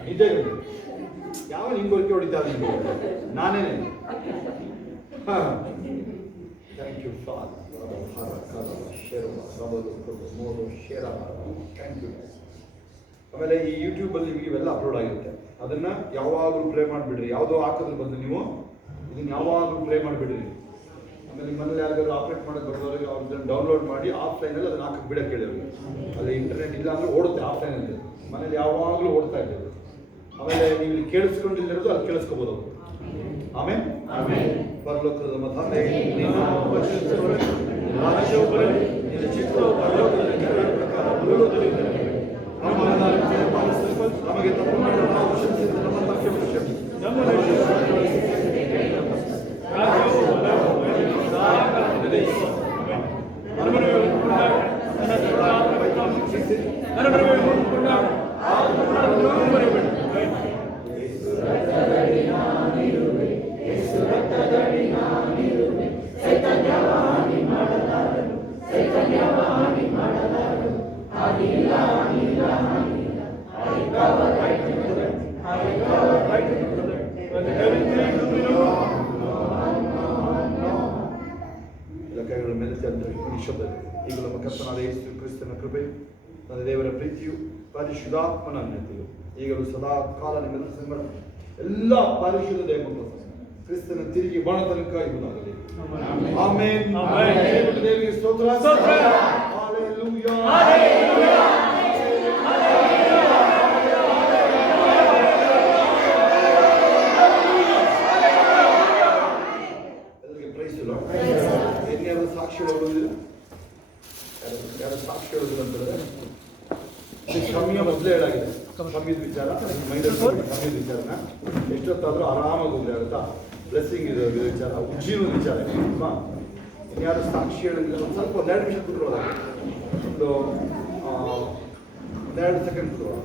ನಿಜ ಯಾವ ನಿಮ್ಗೆ ಗೊರಕೆ ಹೊಡಿತಾರೆ ನಾನೇನೆ. ಹಾಂ thank you father thank you. ಆಮೇಲೆ ಈ ಯೂಟ್ಯೂಬಲ್ಲಿ ನಿಮಗೆ ಇವೆಲ್ಲ ಅಪ್ಲೋಡ್ ಆಗಿರುತ್ತೆ. ಅದನ್ನು ಯಾವಾಗಲೂ ಪ್ಲೇ ಮಾಡಿಬಿಡ್ರಿ. ಯಾವುದೋ ಹಾಕೋದ್ರ ಬಂದು ನೀವು ಇದನ್ನು ಯಾವಾಗಲೂ ಪ್ಲೇ ಮಾಡಿಬಿಡ್ರಿ. ಆಮೇಲೆ ನಿಮ್ಮ ಮನೇಲಿ ಯಾರಿಗಾದ್ರು ಆಪ್ರೇಟ್ ಮಾಡೋದು ಬರೋದವ್ರಿಗೆ ಅವ್ರನ್ನ ಡೌನ್ಲೋಡ್ ಮಾಡಿ ಆಫ್ಲೈನಲ್ಲಿ ಅದನ್ನು ಹಾಕಕ್ಕೆ ಬಿಡಕ್ಕೆ ಹೇಳಿ ಅವ್ರಿಗೆ. ಅಲ್ಲಿ ಇಂಟರ್ನೆಟ್ ಇಲ್ಲ ಅಂದರೆ ಓಡುತ್ತೆ ಆಫ್ಲೈನಲ್ಲಿ, ಮನೇಲಿ ಯಾವಾಗಲೂ ಓಡ್ತಾ ಇದ್ದೇವೆ. ಆಮೇಲೆ ನೀವು ಇಲ್ಲಿ ಕೇಳಿಸ್ಕೊಂಡಿಲ್ಲಿರೋದು ಅಲ್ಲಿ ಕೇಳಿಸ್ಕೋಬೋದು ಅವರು. ಆಮೇಲೆ ಪರಲೋಕದ ನಮ್ಮ ತಂದೆ, ನಿನ್ನ ರಾಜ್ಯವು ಬರಲಿ, ನಿನ್ನ ಚಿತ್ತವು ಪರಲೋಕದಲ್ಲಿ ನೆರವೇರುವ ಪ್ರಕಾರ ಭೂಲೋಕದಲ್ಲಿ ನೆರವೇರಲಿ. ನಮಗೆ ತಪ್ಪು ಮಾಡಿದ ನಾವು ಕ್ಷಮಿಸಿದ ನಮ್ಮ ತಪ್ಪನ್ನು ಕ್ಷಮಿಸಿ. ಕೈಗಳ ಮೇಲೆ ಶಬ್ದದಲ್ಲಿ ಈಗ ನಮ್ಮ ಕರ್ತನಾದ ಯೇಸು ಕ್ರಿಸ್ತನ ಕೃಪೆಯು, ನನ್ನ ದೇವರ ಪ್ರೀತಿಯು, ಪರಿಶುದ್ಧಾತ್ಮನ ಅನ್ಯತೆಯು ಈಗಲೂ ಸದಾ ಕಾಲ ನಿಮ್ಮೆಲ್ಲರ ಸಂಗಡ ಎಲ್ಲ ಪರಿಶುದ್ಧ ದೈವಮಕ್ಕಳು ಕ್ರಿಸ್ತನ ತಿರುಗಿ ಬಾಣ ತನಕ ಇರುವುದಾಗಲಿ. ಆಮೆನ್. ದೇವರಿಗೆ ಸ್ತೋತ್ರ. ಹಲ್ಲೆಲೂಯಾ. ಎಲ್ಲರಿಗೆ ಪ್ರೈಸ್ ಇಲ್ಲ. ಯಾರು ಸಾಕ್ಷಿ ಹೇಳೋದಿಲ್ಲ, ಯಾರು ಸಾಕ್ಷಿ ಹೇಳೋದಿಲ್ಲ ಅಂತಂದ್ರೆ ಕಮ್ಮಿಯ ಮೊದಲೇ ಹೇಳಾಗಿದೆ. ಕಮ್ಮಿದ ವಿಚಾರ ಮೈಂಡಲ್ಲಿ ಕಮ್ಮಿದ ವಿಚಾರನ ಎಷ್ಟೊತ್ತಾದರೂ ಆರಾಮಾಗಿ ಹೋಗ್ಲಿ ಆಗುತ್ತಾ. ಬ್ಲೆಸ್ಸಿಂಗ್ ಇದು ವಿಚಾರ, ಉಜ್ಜೀವನ ವಿಚಾರ ಅಲ್ವಾ. ಇನ್ಯಾರು ಸಾಕ್ಷಿ ಹೇಳೋದಿಲ್ಲ. ಒಂದು ಸ್ವಲ್ಪ 1-2 ನಿಮಿಷ ಕೂತ್ಕೊಳ್ಳೋದಾಗಿ, ಒಂದು 1-2 ಸೆಕೆಂಡ್ ಕೂತ್ಕೊಳ್ಳೋದು.